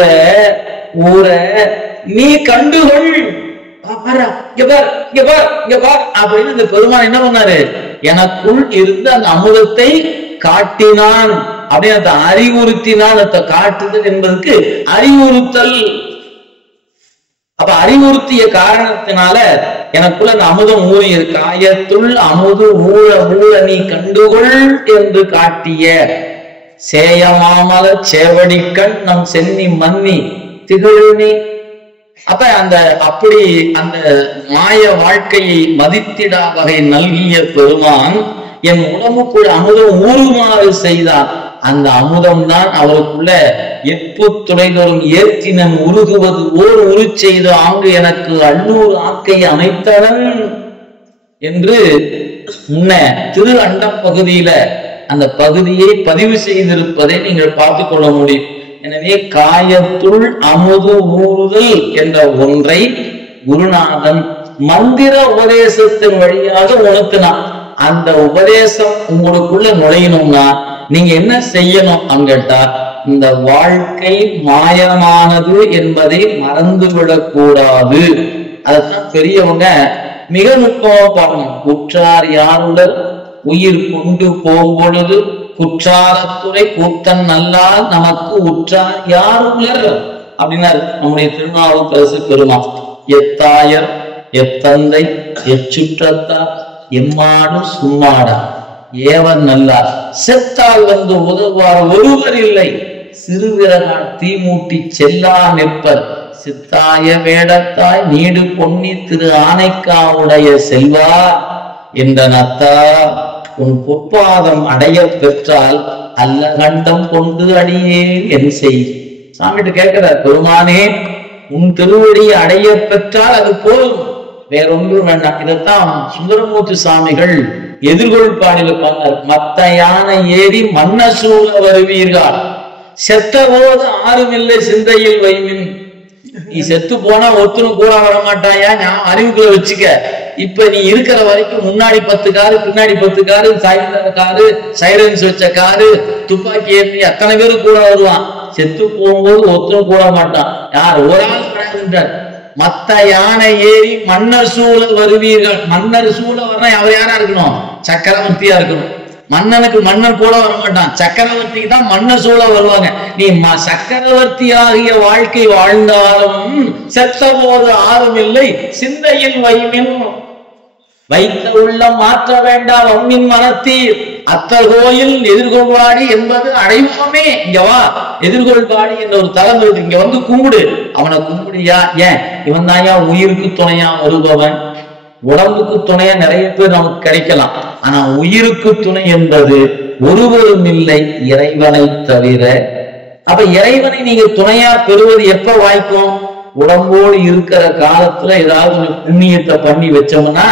ஊற நீ கண்டுகொள் அப்படின்னு இந்த பெருமான் என்ன பண்ணாரு? எனக்குள் இருந்து அந்த அமுதத்தை காட்டினான், அப்படின்னு அந்த அறிவுறுத்தினான். அந்த காட்டுதல் என்பதற்கு அறிவுறுத்தல். அப்ப அறிவுறுத்திய காரணத்தினால எனக்குள்ள அந்த அமுதம் ஊறியது. காயத்துள் அமுது ஊழ ஊழ நீ கண்டுகொள் என்று காட்டிய சேயமாமல சேவடிக்கண் நம் சென்னி மன்னி திகழ்நீ. அப்ப அப்படி அந்த மாய வாழ்க்கையை மதித்திடா வகை நல்கிய பெருமான் என் உடம்புக்குள் அமுதம் ஊறுமாறு செய்தார். அந்த அமுதம் தான் அவருக்குள்ள எப்பு துணைதோறும் ஏற்றினம் உருகுவது ஓர் உரு செய்த ஆங்கு எனக்கு அள்ளூர் ஆக்கை அமைத்தவன் என்று முன்ன திரு அண்டம் பகுதியில அந்த பகுதியை பதிவு செய்திருப்பதை நீங்கள் பார்த்துக் கொள்ள முடியும். எனவே காயத்துள் அமுது ஊறுதல் என்ற ஒன்றை குருநாதன் மந்திர உபதேசத்தின் வழியாக உணர்த்தினான். அந்த உபதேசம் உங்களுக்குள்ள நுழையணும்னா நீங்க என்ன செய்யணும் கேட்டா, இந்த வாழ்க்கை மாயமானது என்பதை மறந்துவிடக் கூடாது. அதான் பெரியவங்க மிக நுட்பமா பார்க்கணும். குற்றார் யாருடர் உயிர் கொண்டு போம்பொழுது குற்றாலத்துறை கூத்தன் நல்லால் நமக்கு உற்றார் யாருள்ளர் அப்படின்னாரு நம்முடைய திருநாவுக்கரசு பெருமான். எத்தாயர் எத்தந்தை எச்சுற்றத்தார் எம்மாடு சும்மாடா ஏவன் நல்லார் செத்தால் வந்து உதவுவார் ஒருவர் இல்லை சிறுவிரகால் தீமூட்டி செல்லா நிற்பர் சித்தாய வேடத்தாய் நீடு பொன்னி திரு ஆனைக்காவுடைய செல்வா என்ற நத்தா உன் பொற்பாதம் அடைய பெற்றால் அல்ல கண்டம் கொண்டு அடியே என் செய். சாமிட்டு கேட்கிறார், பெருமானே உன் திருவடி அடைய பெற்றால் அது போதும், வேறொன்றும் வேண்டாம். இதைத்தான் சுந்தரமூர்த்தி சாமிகள் எதிர்கொள் பாடியில பாருங்க. மத்த யானை ஏறி மன்ன சூழ வருவீர்கள் செத்த போது ஆறுமில்லை சிந்தையில் வைமின். நீ செத்து போனா ஒருத்தனும் கூட வர மாட்டாயா, நான் அறிவுக்குள்ள வச்சுக்க. இப்ப நீ இருக்கிற வரைக்கும் முன்னாடி 10 காரு பின்னாடி 10 காரு காரு சைரன்ஸ் வச்ச காரு துப்பாக்கி ஏற்றி அத்தனை பேரும் கூட வருவான். செத்து போகும்போது ஒருத்தரும் கூட மாட்டான். யார் ஒரு ஆள் கிடையாது. மத்த யானை ஏறி மன்னர் சூழ வருவீர்கள். மன்னர் சூழ வர்ற அவர் யாரா இருக்கணும்? சக்கரவர்த்தியா இருக்கணும். மன்னனுக்கு மன்னன் கூட வர மாட்டான், சக்கரவர்த்திக்கு தான் மன்னர் சூழ வருவாங்க. நீ சக்கரவர்த்தி ஆகிய வாழ்க்கை வாழ்ந்தாலும் செத்த போது ஆறும் இல்லை சிந்தையில் வைமின். வைத்த உள்ளம் மாற்ற வேண்டாம் அம்மின் மனத்தீர் அத்தகோயில் எதிர்கொள்வாடி என்பது அடைவாமே. இங்க வா, எதிர்கொள்வாடி என்ற ஒரு தலம் இருக்கு, இங்க வந்து கும்பிடு. அவனை கும்பிடியா? ஏன்? இவன் தாயா உயிருக்கு துணையா வருபவன். உடம்புக்கு துணையா நிறைய பேர் நமக்கு கிடைக்கலாம், ஆனா உயிருக்கு துணை என்பது ஒருவரும் இல்லை இறைவனை தவிர. அப்ப இறைவனை நீங்க துணையா பெறுவது எப்ப வாய்க்கும்? உடம்போடு இருக்கிற காலத்துல ஏதாவது ஒரு புண்ணியத்தை பண்ணி வச்சோம்னா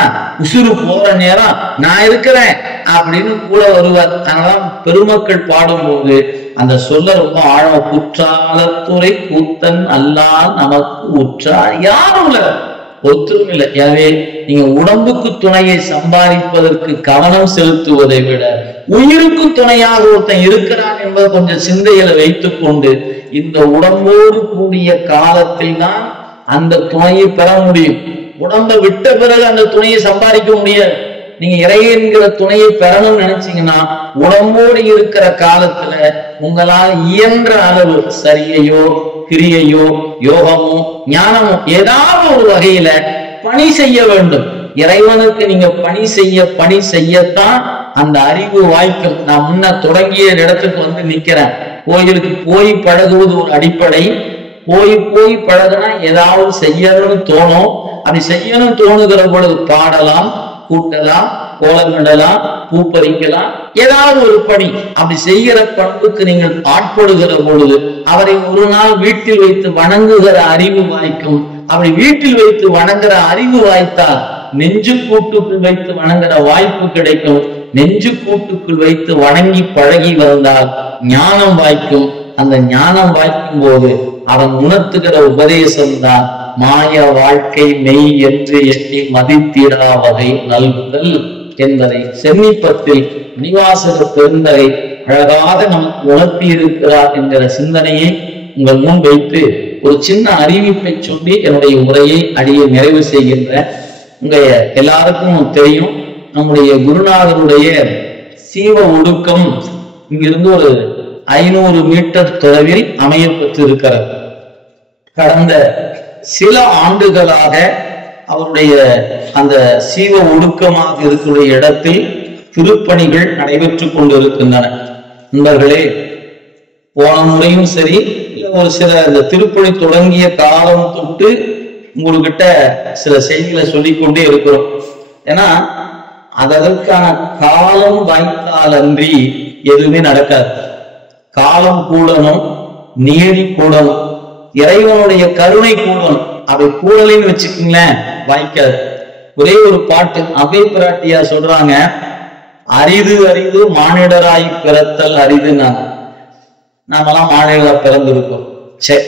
உசுறு போற நேரம் நான் இருக்கிறேன் அப்படின்னு கூட வருவார். அதனால பெருமக்கள் பாடும்போது அந்த சொல்ல ரொம்ப ஆழம். குற்றாலத்துறை கூத்தன் அல்லால் நமக்கு உற்றார் யாரும் இல்ல, ஒத்துரும் இல்லை. எனவே நீங்க உடம்புக்கு துணையை சம்பாதிப்பதற்கு கவனம் செலுத்துவதை விட உயிருக்கு துணையாக ஒருத்தன் இருக்கிறான் என்பதை கொஞ்சம் சிந்தையில வைத்துக் கொண்டு இந்த உடம்போடு கூடிய காலத்தில் தான் அந்த துணையை பெற முடியும். உடம்பை விட்ட பிறகு அந்த துணையை சம்பாதிக்க முடியாது. நீங்க இறை என்கிற துணையை பெறணும்னு நினைச்சீங்கன்னா உடம்போடு இருக்கிற காலத்துல உங்களால் இயன்ற அளவு சரியையோ கிரியையோ யோகமோ ஞானமோ ஏதாவது ஒரு வகையில பணி செய்ய வேண்டும். இறைவனுக்கு நீங்க பணி செய்யத்தான் அந்த அறிவு வாய்க்கும். நான் முன்ன தொடங்கிய இடத்துக்கு வந்து நிக்கிறேன். கோயிலுக்கு போய் பழகுவது ஒரு அடிப்படை. போய் பழகுனா ஏதாவது செய்யணும்னு தோணும். அப்படி செய்யணும் தோணுகிற பொழுது பாடலாம், கூட்டலாம், கோலமிடலாம், பூ பறிக்கலாம், ஏதாவது ஒரு பணி. அப்படி செய்கிற பண்புக்கு நீங்கள் ஆட்படுகிற பொழுது அவரை ஒரு நாள் வீட்டில் வைத்து வணங்குகிற அறிவு வாய்க்கும். அப்படி வீட்டில் வைத்து வணங்குற அறிவு வாய்த்தால் நெஞ்சு கூட்டுக்குள் வைத்து வணங்குற வாய்ப்பு கிடைக்கும். நெஞ்சு கூட்டுக்குள் வைத்து வணங்கி பழகி வந்தால் ஞானம் வாய்க்கும். அந்த ஞானம் வாய்க்கும் போது அவன் உணர்த்துகிற உபதேசம்தான் மாய வாழ்க்கை மெய் என்று எண்ணி மதித்திடா வகை நல்குதல் என்பதை சென்னிப்பத்தில் மணிவாசக பெருந்தகை அழகாக நமக்கு உணர்த்தி இருக்கிறார் என்கிற சிந்தனையை உங்கள் முன் வைத்து ஒரு சின்ன அறிவிப்பை சொல்லி என்னுடைய உரையை அடியை நிறைவு செய்கின்றேன். உங்க எல்லாருக்கும் தெரியும், நம்முடைய குருநாதருடைய சீவ ஒடுக்கம் இங்கிருந்து ஒரு 500 மீட்டர் தொலைவில் அமைய பெற்றிருக்கிறது. கடந்த சில ஆண்டுகளாக அவருடைய அந்த சீவ ஒடுக்கமாக இருக்கிற இடத்தில் திருப்பணிகள் நடைபெற்றுக் கொண்டிருக்கின்றன. நண்பர்களே, போன முறையும் சரி, ஒரு சில இந்த திருப்பணி தொடங்கிய காலம் தொட்டு உங்ககிட்ட சில செய்திகளை சொல்லிக்கொண்டே இருக்கிறோம். ஏன்னா அதற்கான காலம் வாய்த்தால் அன்றி எதுவுமே நடக்காது. காலம் கூடணும், நீதி கூடணும், இறைவனுடைய கருணை கூடணும். அப்படி கூடலின்னு வச்சுக்கீங்களேன் வாய்க்காது. ஒரே ஒரு பாட்டு அவை பிராட்டியா சொல்றாங்க, அரிது அரிது மானிடராய் பிறத்தல் அரிது. நாமெல்லாம் மானிடரா பிறந்திருக்கோம். சரி,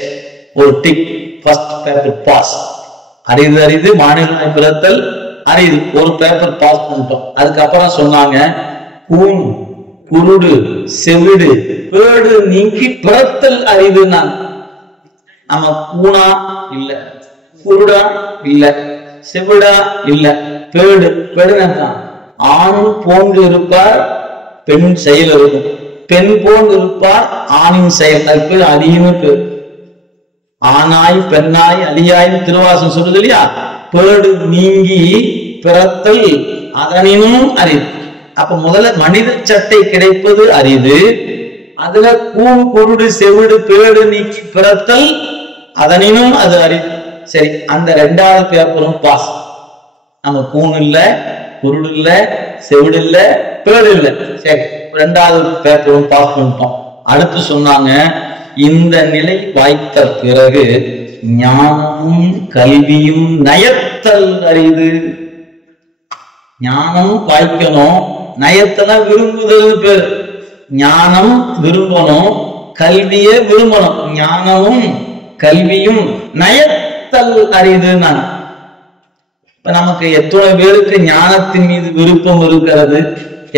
ஒரு டிக், ஃபர்ஸ்ட் பேப்பர் பாஸ். அரிது அரிது மானிடராய் பிறத்தல் அரிது, ஒரு பேப்பர் பாஸ் பண்ணிட்டோம். அதுக்கப்புறம் சொன்னாங்க, கூன் குருடு செவிடு பேடு நீக்கி பிறத்தல் அரிது. நம்ம கூணா இல்ல, குருடா இல்ல, செவிடா இல்ல, பேடு பேடுனா ஆண் போன்று இருப்பார் பெண் செயல் இருக்கும், பெண் போன்று இருப்பார் ஆணின் செயல். அது பேர் அரின்னு பேர். ஆணாய் பெண்ணாய் அலியாய் திருவாசம் சொல்லுது இல்லையா? பேடு நீங்கி பிறத்தல் அதனினும் அரிது. அப்ப முதல்ல மனித சட்டை கிடைப்பது அரிது. அதுல கூன் குருடு செவிடு பேடு நீக்கி பிறத்தல் அதனினும் அது அரிது. சரி, அந்த ரெண்டாவது பேப்பரும் பாஸ். நம்ம கூன் இல்ல, குருடு இல்ல, செவிடு இல்ல, பேடு இல்ல. சரி, ரெண்டாவது பேப்பரும் பாஸ் பண்ணிட்டோம். அடுத்து சொன்னாங்க, இந்த நிலை வாய்த்த பிறகு ஞானமும் கல்வியும் நயத்தல் அரிது. ஞானம் வாய்க்கணும், நயத்தெல்லாம் விரும்புதல் பேர். ஞானம் விரும்பணும், கல்வியை விரும்பணும். ஞானமும் கல்வியும் நயத்தல் அரிது. இப்ப நமக்கு எத்தனை பேருக்கு ஞானத்தின் மீது விருப்பம் இருக்கிறது,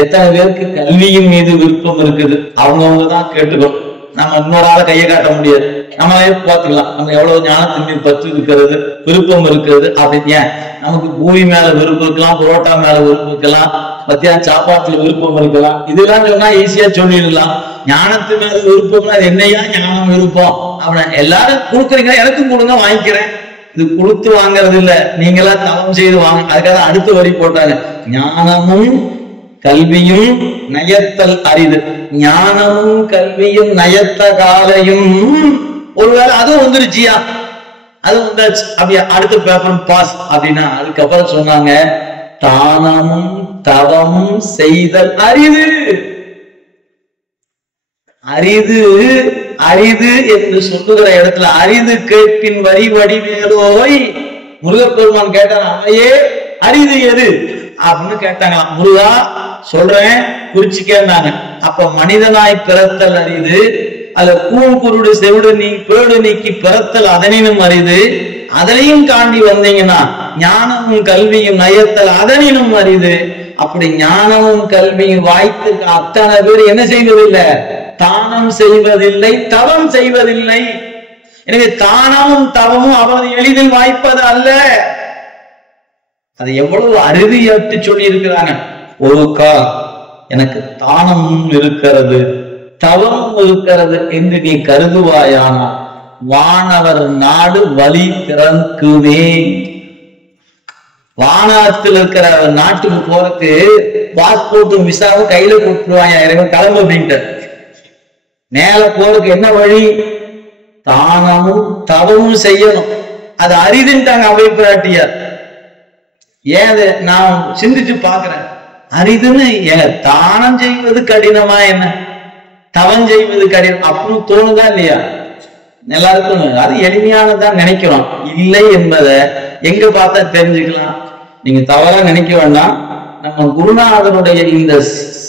எத்தனை பேருக்கு கல்வியின் மீது விருப்பம் இருக்குது, அவங்கவுங்க தான் கேட்டுக்கணும். நம்ம இன்னொரு ஆளை கையை காட்ட முடியாது. நம்மளே பார்த்துக்கலாம் நம்ம எவ்வளவு ஞானத்தின் மீது பற்று இருக்கிறது, விருப்பம் இருக்கிறது அப்படின்னு. ஏன் நமக்கு பூமி மேல விருப்பம் இருக்கலாம், புரோட்டா மேல விருப்பம் இருக்கலாம், மத்தியானம் சாப்பாட்டுல விருப்பம் இருக்கலாம். இதெல்லாம் சொன்னா ஈஸியா சொல்லிடலாம். ஞானத்து மேல விருப்பம்னா அது என்னையா ஞானம் விருப்பம் அப்படின்னு எல்லாரும் கொடுக்குறீங்க, எனக்கும் கொடுங்க வாங்கிக்கிறேன். இது கொடுத்து வாங்கறது இல்ல, நீங்களா தவம் செய்து வாங்க. அதுக்காக அடுத்த வரி போட்டாங்க, ஞானமும் கல்வியும் நயத்தல் அரிது. ஞானமும் கல்வியும் நயத்த காலையும் ஒருவேளை அதுவும் வந்துருச்சியா, அது வந்தாச்சு. அப்படியே அடுத்த பேப்பரும் பாஸ் அப்படின்னா அதுக்கப்புறம் சொன்னாங்க, தானமும் தவமும் செய்தல் அரிது. அரிது அரிது என்று சொல்லுகிற இடத்துல அரிது கேட்பின் வரி வடிவேலோய். முருகப்பெருமான் கேட்டான், அவையே அரிது எது அப்படின்னு கேட்டாங்களாம். முருகா சொல்றேன் குறிச்சுக்கேன்னாங்க. அப்ப மனிதனாய் பிறத்தல் அரிது, அதுல கூன் குருடு செவிடு நீ பேடு நீக்கி பிறத்தல் அதனினும் அரிது. அதனையும் தாண்டி வந்தீங்கன்னா ஞானமும் கல்வியும் நயத்தல் அதனினும் அரிது. அப்படி ஞானமும் கல்வியும் வாய்த்து அத்தனை பேர் என்ன செய்வதில்லை, தானம் செய்வதில்லை, தவம் செய்வதில்லை. எனவே தானமும் தவமும் அவரது எளிதில் வாய்ப்பது அல்ல. அது எவ்வளவு அறுதியாட்டு சொல்லி இருக்கிறாங்க. ஒரு கால் எனக்கு தானமும் இருக்கிறது தவமும் இருக்கிறது என்று நீ கருதுவாயானா வானவர் நாடு வழி திறக்குவேன். வானத்தில் இருக்கிற நாட்டுக்கு போறதுக்கு பாஸ்போர்ட்டும் விசாவும் கையில கொடுத்துருவாங்க, கிளம்பு அப்படின்ட்டு. மேல போறதுக்கு என்ன வழி, தானமும் தவமும் செய்யணும். அது அரிதுன்ட்டாங்க அவை பிராட்டியார். ஏன் அதை நான் சிந்திச்சு பாக்குறேன், அரிதுன்னு தானம் செய்வது கடினமா என்ன, தவம் செய்வது கடினம் அப்படின்னு தோணுதா இல்லையா? எல்லாருக்கும் அது எளிமையானதான் நினைக்கிறோம். இல்லை என்பதை எங்க பார்த்தா தெரிஞ்சுக்கலாம். நீங்க தவறா நினைக்க வேண்டாம். நம்ம குருநாதனுடைய இந்த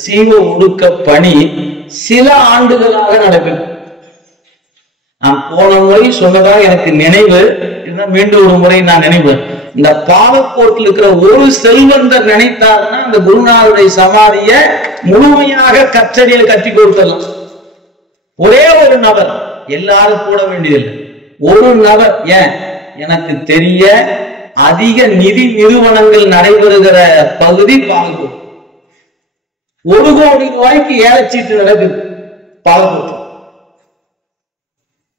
சீவ ஒடுக்க பணி சில ஆண்டுகளாக நடக்குது. நான் போன முறை சொன்னதாக எனக்கு நினைவு, மீண்டும் ஒரு முறை நான் நினைவு. இந்த பாலக்கோட்டில் இருக்கிற ஒரு செல்வந்தர் நினைத்தாருன்னா அந்த குருநாதருடைய சமாதிய முழுமையாக கச்சடியில் கட்டி கொடுத்தலாம். ஒரே ஒரு நபர், எல்லாரும் கூட வேண்டியதில்லை, ஒரு நபர். ஏன் எனக்கு தெரிய அதிக நிதி நிறுவனங்கள் நடைபெறுகிற பகுதி பாலக்கோட். 1 கோடி ரூபாய்க்கு ஏலச்சீட்டு நடக்குது பாலக்கோட்.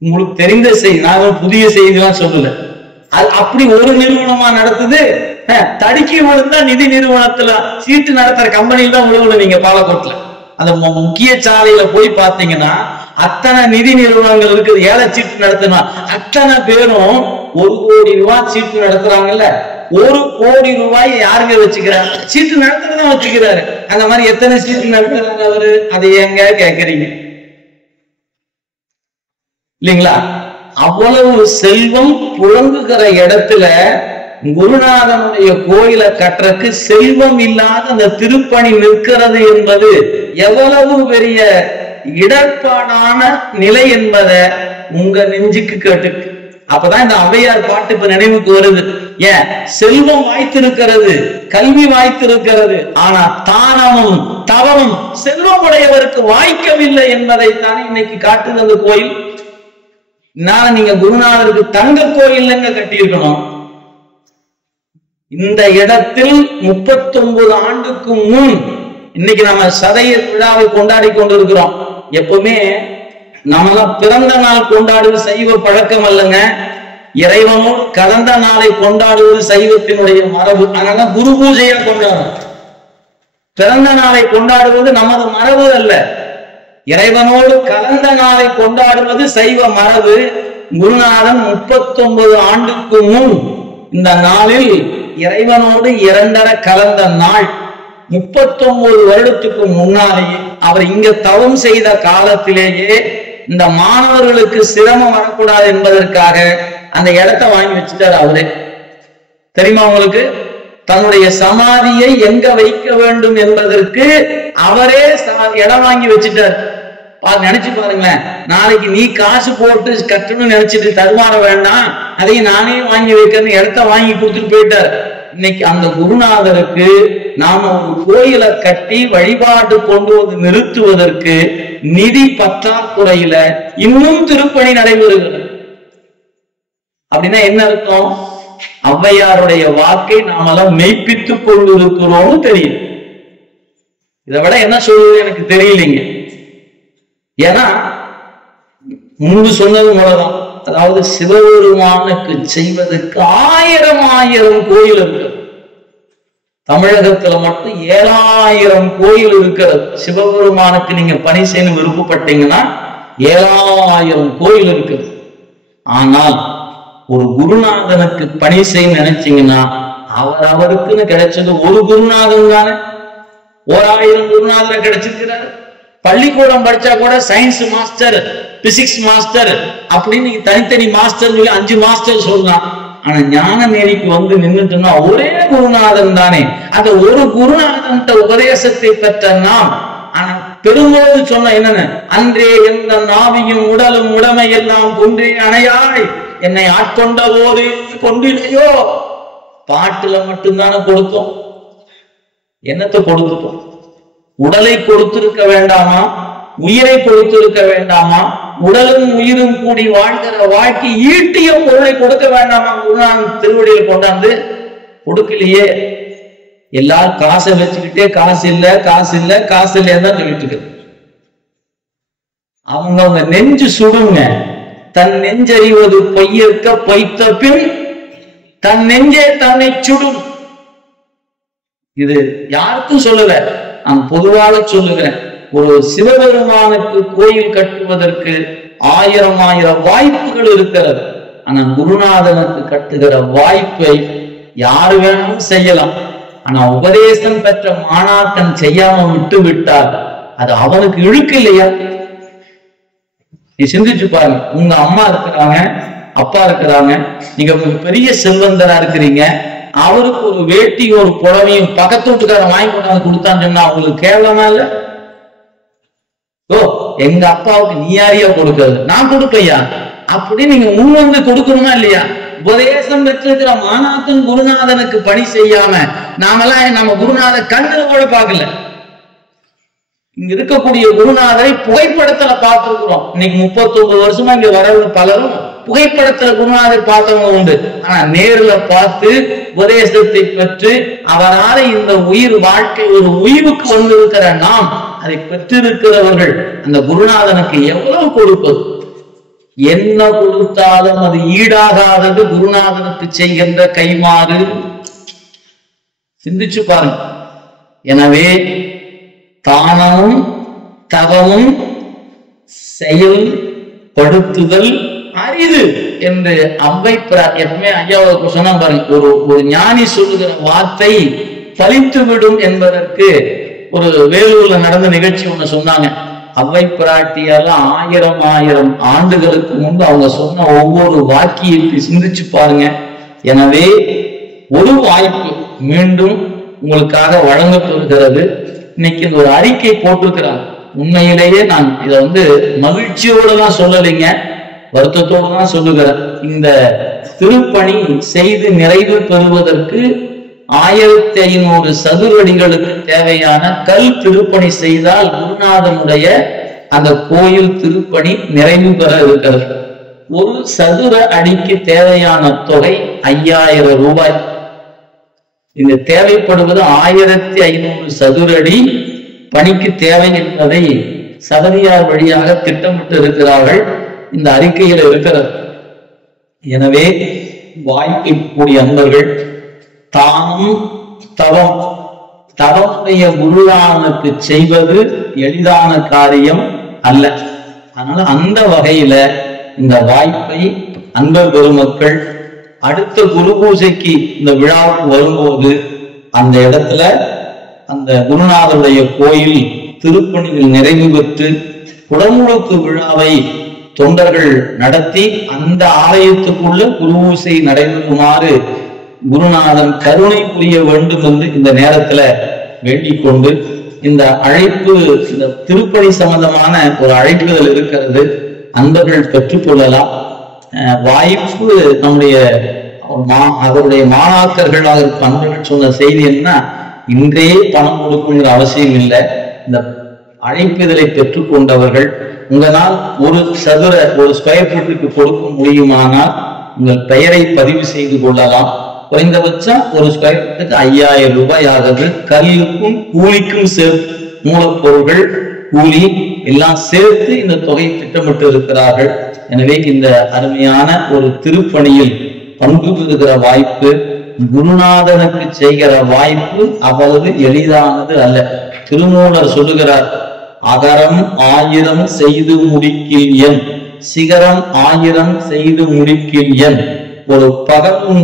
உங்களுக்கு தெரிந்த செய்தி, நான் புதிய செய்திலாம் சொல்லல. அது அப்படி ஒரு நிறுவனமா நடத்துது. தடுக்கி விழுந்தா நிதி நிறுவனத்துல சீட்டு நடத்துற கம்பெனில தான் விழுவல. நீங்க பாலக்கோட்ல அந்த முக்கிய சாலையில போய் பாத்தீங்கன்னா அத்தனை நிதி நிறுவனங்கள் இருக்குது. ஏலச்சீட்டு நடத்தினா அத்தனை பேரும் 1 கோடி ரூபாய் சீட்டு நடத்துறாங்கல்ல. 1 கோடி ரூபாய் யாருங்க வச்சுக்கிறாங்க, சீட்டு நடத்துறதான் வச்சுக்கிறாரு. அந்த மாதிரி எத்தனை சீட்டு நடத்துறாங்க அவரு, அதை ஏங்க கேக்குறீங்க? இல்லைங்களா? அவ்வளவு செல்வம் புழங்குகிற இடத்துல குருநாதனுடைய கோயிலை கட்டுறதுக்கு செல்வம் இல்லாத அந்த திருப்பணி நிற்கிறது என்பது எவ்வளவு பெரிய இடர்பாடான நிலை என்பதை உங்க நெஞ்சுக்கு கேட்டு. அப்பதான் இந்த ஔவையார் பாட்டு இப்ப நினைவுக்கு வருது. ஏன்? செல்வம் வாய்த்திருக்கிறது, கல்வி வாய்த்திருக்கிறது, ஆனா தானமும் தவமும் செல்வம் உடையவருக்கு வாய்க்கவில்லை என்பதைத்தானே இன்னைக்கு காட்டுது அந்த கோயில். நீங்க குருநாதருக்கு தங்க கோயில் கட்டியிருக்கணும். இந்த இடத்தில் 39 ஆண்டுக்கு முன் இன்னைக்கு நம்ம சதய விழாவை கொண்டாடி கொண்டிருக்கிறோம். எப்பவுமே நம்மளாம் பிறந்த நாள் கொண்டாடுவது சைவ பழக்கம் அல்லங்க, இறைவனோடு கலந்த நாளை கொண்டாடுவது சைவத்தினுடைய மரபு. அதனால குரு பூஜையா கொண்டாடும். பிறந்த நாளை கொண்டாடுவது நமது மரபு அல்ல, இறைவனோடு கலந்த நாளை கொண்டாடுவது சைவ மரபு. குருநாதன் 39 ஆண்டுக்கு முன் இந்த நாளில் இறைவனோடு இரண்டரை கலந்த நாள். 39 வருடத்துக்கு முன்னாலேயே அவர் இங்க தவம் செய்த காலத்திலேயே இந்த மாணவர்களுக்கு சிரமம் வரக்கூடாது என்பதற்காக அந்த இடத்தை வாங்கி வச்சுட்டார் அவரே. தெரியுமா உங்களுக்கு? தன்னுடைய சமாதியை எங்க வைக்க வேண்டும் என்பதற்கு அவரே இடம் வாங்கி வச்சுட்டார். நினைச்சு பாருங்களேன், நாளைக்கு நீ காசு போட்டு கட்டணும்னு நினைச்சிட்டு தருமாற வேண்டாம், அதையும் நானே வாங்கி வைக்கிறேன்னு இடத்த வாங்கி கொடுத்துட்டு போயிட்டார். இன்னைக்கு அந்த குருநாதருக்கு நாம ஒரு கோயிலை கட்டி வழிபாடு கொண்டு வந்து நிறுத்துவதற்கு நிதி பற்றாக்குறையில இன்னும் திருப்பணி நடைபெறுகிறது. அப்படின்னா என்ன அர்த்தம்? ஔவையாருடைய வாக்கை நாமெல்லாம் மெய்ப்பித்துக் கொண்டிருக்கிறோம்னு தெரியும். இதை விட என்ன சொல்றது எனக்கு தெரியலைங்க. ஏன்னா முன்பு சொன்னது மூலதான், அதாவது சிவபெருமானுக்கு செய்வதற்கு 1000 கோயில் இருக்கு. தமிழகத்துல மட்டும் 7000 கோயில் இருக்கிறது. சிவபெருமானுக்கு நீங்க பணி செய்யணும் விருப்பப்பட்டீங்கன்னா 7000 கோயில் இருக்குது. ஆனால் ஒரு குருநாதனுக்கு பணி செய்ய நினைச்சீங்கன்னா அவருக்குன்னு கிடைச்சது ஒரு குருநாதன் தானே. 1000 குருநாதன் கிடைச்சிருக்கிறாரு. பள்ளிக்கூடம் படிச்சா கூட சயின்ஸ் மாஸ்டர், பிசிக்ஸ் மாஸ்டர் அப்படின்னு தனித்தனி மாஸ்டர் சொல்லி 5 மாஸ்டர் சொல்லலாம். ஆனா ஞான நெறிக்கு வந்து நின்றுட்டுன்னா ஒரே குருநாதன் தானே. அந்த ஒரு குருநாதன் உபதேசத்தை பெற்ற நாம் ஆனா பெரும்போது சொன்ன என்னன்னு, அன்றே எந்த நாவியும் உடலும் உடமை எல்லாம் கொன்றே அணையாய் என்னை ஆட்கொண்ட போது கொண்டிலையோ. பாட்டுல மட்டும்தானே கொடுத்தோம், என்னத்தை கொடுத்துட்டோம்? உடலை கொடுத்திருக்க வேண்டாமா? உயிரை கொடுத்திருக்க வேண்டாமா? உடலும் உயிரும் கூடி வாழ்கிற வாழ்க்கை ஈட்டிய பொருளை கொடுக்க வேண்டாமா? குருநாதன் திருவடியில் கொண்டாந்து கொடுக்கலையே. எல்லாரும் காசை வச்சுக்கிட்டே காசு இல்ல காசு இல்ல காசு இல்லையா சொல்லிட்டு இருக்கு. அவங்க நெஞ்சு சுடுங்க. தன் நெஞ்சறிவது பொய்யற்க பொய்த்த பின் தன் நெஞ்சே தன்னை சுடும். இது யாருக்கும் சொல்லல, நான் பொதுவாக சொல்லுகிறேன். ஒரு சிவபெருமானுக்கு கோயில் கட்டுவதற்கு 1000 வாய்ப்புகள் இருக்கிறது. ஆனா குருநாதனுக்கு கட்டுகிற வாய்ப்பை யாரு வேணாலும் செய்யலாம். ஆனா உபதேசம் பெற்ற மாணாக்கன் செய்யாம விட்டு விட்டால் அது அவனுக்கு இழுக்கு இல்லையா? நீ சிந்திச்சு பாருங்க. உங்க அம்மா இருக்கிறாங்க, அப்பா இருக்கிறாங்க, நீங்க பெரிய செல்வந்தரா இருக்கிறீங்க. அவருக்கு ஒரு வேட்டியும் ஒரு புடவையும் பக்கத்து வீட்டுக்காரன் வாங்கி கொண்டாந்து கொடுத்தான்னு சொன்னா அவங்களுக்கு கேவலமா இல்ல? ஓ, எங்க அப்பாவுக்கு நீ யாரையா கொடுக்கறது, நான் கொடுக்கையா அப்படின்னு நீங்க முன் வந்து கொடுக்கணுமா இல்லையா? உபதேசம் பெற்றிருக்கிற மாணாக்கன் குருநாதனுக்கு பணி செய்யாம நாமெல்லாம் நம்ம குருநாத கண்ணுல கூட பார்க்கல. இங்க இருக்கக்கூடிய குருநாதரை புகைப்படத்துல பார்த்திருக்கிறோம். இன்னைக்கு 39 வருஷமா இங்க வரவங்க பலரும் புகைப்படத்துல குருநாதரை பார்த்தவங்க உண்டு. ஆனா நேர்ல பார்த்து உபதேசத்தை பெற்று அவரால் இந்த உயிர் வாழ்க்கை ஒரு உயிருக்கு வந்திருக்கிற நாம், அதை பெற்றிருக்கிறவர்கள் அந்த குருநாதனுக்கு எவ்வளவு கொடுப்பது? என்ன கொடுத்தாலும் அது ஈடாகாதது குருநாதனுக்கு செய்கின்ற கைமாறு. சிந்திச்சு பாருங்க. எனவே தானமும் தவமும் செயல்படுத்துதல் அரிது என்று அவ்வை எப்பவுமே ஐயாவுக்கு சொன்னா பாருங்க. ஒரு ஞானி சொல்லுகிற வார்த்தை பலித்து விடும் என்பதற்கு ஒரு வேலூர்ல நடந்த நிகழ்ச்சி ஒண்ணு சொன்னாங்க. அவ்வை பிராட்டியெல்லாம் 1000 ஆண்டுகளுக்கு முன்பு அவங்க சொன்ன ஒவ்வொரு வாக்கியத்தை சிந்திச்சு பாருங்க. எனவே ஒரு வாய்ப்பு மீண்டும் உங்களுக்காக வழங்கப்படுகிறது. இன்னைக்கு இந்த ஒரு அறிக்கை போட்டிருக்கிறாங்க. உண்மையிலேயே நான் இதை மகிழ்ச்சியோடு தான் சொல்லலைங்க, வருத்தத்தோடு தான் சொல்லுகிறேன். இந்த திருப்பணி செய்து நிறைவு பெறுவதற்கு 1500 சதுரடிகளுக்கு தேவையான கல் திருப்பணி செய்தால் குருநாதனுடைய அந்த கோயில் திருப்பணி நிறைவு பெற இருக்கிறது. ஒரு சதுர அடிக்கு தேவையான தொகை 5000 ரூபாய். இந்த தேவைப்படுவது 1500 சதுர அடி பணிக்கு தேவை என்பதை சபதியார் வழியாக திட்டமிட்டு இருக்கிறார்கள். இந்த அறிக்கையில் இருக்கிறது. எனவே வாய்க்கக்கூடிய அன்பர்கள் தானும் தவமுடைய குருநாதனுக்கு செய்வது எளிதான காரியம் அல்ல. அதனால அந்த வகையில இந்த வாய்ப்பை அன்பர் பெருமக்கள் அடுத்த குரு பூஜைக்கு இந்த விழாவுக்கு வரும்போது அந்த இடத்துல அந்த குருநாதருடைய கோயில் திருப்பணியில் நிறைவு பெற்று குடமுழுக்கு விழாவை தொண்டர்கள் நடத்தி அந்த ஆலயத்துக்குள்ள குரு பூஜை நடைபெறுமாறு குருநாதன் கருணை புரிய வேண்டும் என்று இந்த நேரத்துல வேண்டிக் கொண்டு, இந்த அழைப்பு, இந்த திருப்பணி சம்பந்தமான ஒரு அழைப்புதல் இருக்கிறது, அன்பர்கள் பெற்றுக்கொள்ளலாம். வாய்ப்பு நம்முடைய அவருடைய மாணாக்கர்களாக இருக்க அன்பர்கள் சொன்ன செய்தி என்ன, இன்றே பணம் கொடுக்குங்கிற அவசியம் இல்லை. இந்த அழைப்புதலை பெற்றுக்கொண்டவர்கள் உங்களால் ஒரு ஸ்கொயர் ஃபீட்டுக்கு கொடுக்க முடியுமானால் உங்கள் பெயரை பதிவு செய்து கொள்ளலாம். குறைந்தபட்சம் ஒரு ஸ்கொயர் ஃபீட்டுக்கு 5000 ரூபாய் ஆகுது. கல்லுக்கும் கூலிக்கும் சேர்த்து, மூலப்பொருள்கள் கூலி எல்லாம் சேர்த்து இந்த தொகை திட்டமிட்டு இருக்கிறார்கள். எனவே இந்த அருமையான ஒரு திருப்பணியில் பங்கு பெறுகிற வாய்ப்பு, குருநாதனுக்கு செய்கிற வாய்ப்பு அவ்வளவு எளிதானது அல்ல. திருமூலர் சொல்லுகிறார், அகரம் 1000 செய்து முடிக்கில் என், சிகரம் 1000 செய்து முடிக்கில் என். ஒரு பகலும்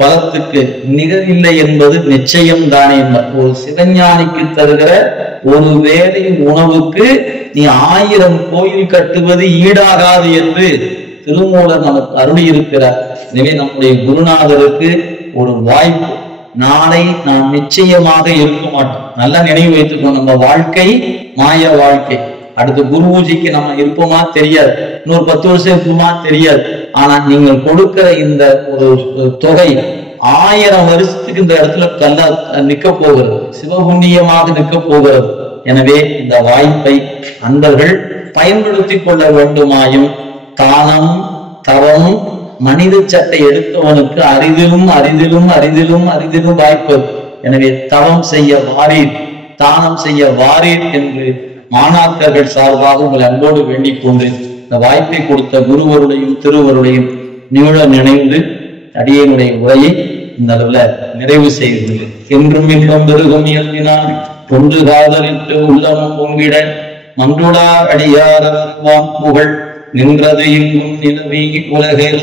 பலத்துக்கு நிகரில்லை என்பது நிச்சயம் தானே. ஒரு சிவஞானிக்கு தருகிற ஒரு வேளை உணவுக்கு நீ 1000 கோயில் கட்டுவது ஈடாகாது என்று திருமூலர் நமக்கு அருளி இருக்கிறார். எனவே நம்முடைய குருநாதருக்கு ஒரு வாய்ப்பு, நாளை நாம் நிச்சயமாக இருக்க மாட்டோம். நல்லா நினைவு வைத்துக்கோ, நம்ம வாழ்க்கை மாய வாழ்க்கை. அடுத்த குரு பூஜைக்கு நம்ம இருப்போமா தெரியாது, இன்னொரு 10 வருஷம் இருப்போமா தெரியாது. ஆனா நீங்கள் கொடுக்கிற இந்த ஒரு தொகை 1000 வருஷத்துக்கு இந்த இடத்துல நிற்க போகிறது, சிவபுண்ணியமாக நிற்க போகிறது. எனவே இந்த வாய்ப்பை அன்பர்கள் பயன்படுத்தி கொள்ள வேண்டுமாயும், தானம் தவமும் மனித சட்டை எடுத்தவனுக்கு அரிதிலும் அரிதிலும் அரிதிலும் அரிதிலும் வாய்ப்பு. எனவே தவம் செய்ய வாரீர், தானம் செய்ய வாரீர் என்று மாணாக்கர்கள் சார்பாக உங்களை அன்போடு வேண்டிக் கொண்டு இந்த வாய்ப்பை கொடுத்த குருவருடையும் திருவருடையும் நீள நினைந்து அடியனுடைய உரையை இந்த அளவுல நிறைவு செய்து, என்றும் இன்பம் பெருகும் இயல்பினால் ஒன்று காதலிட்டு உள்ளமும் பொங்கிட மன்றுடா அடியார் புகழ் நின்றது இங்கும் நிலவி உலகில்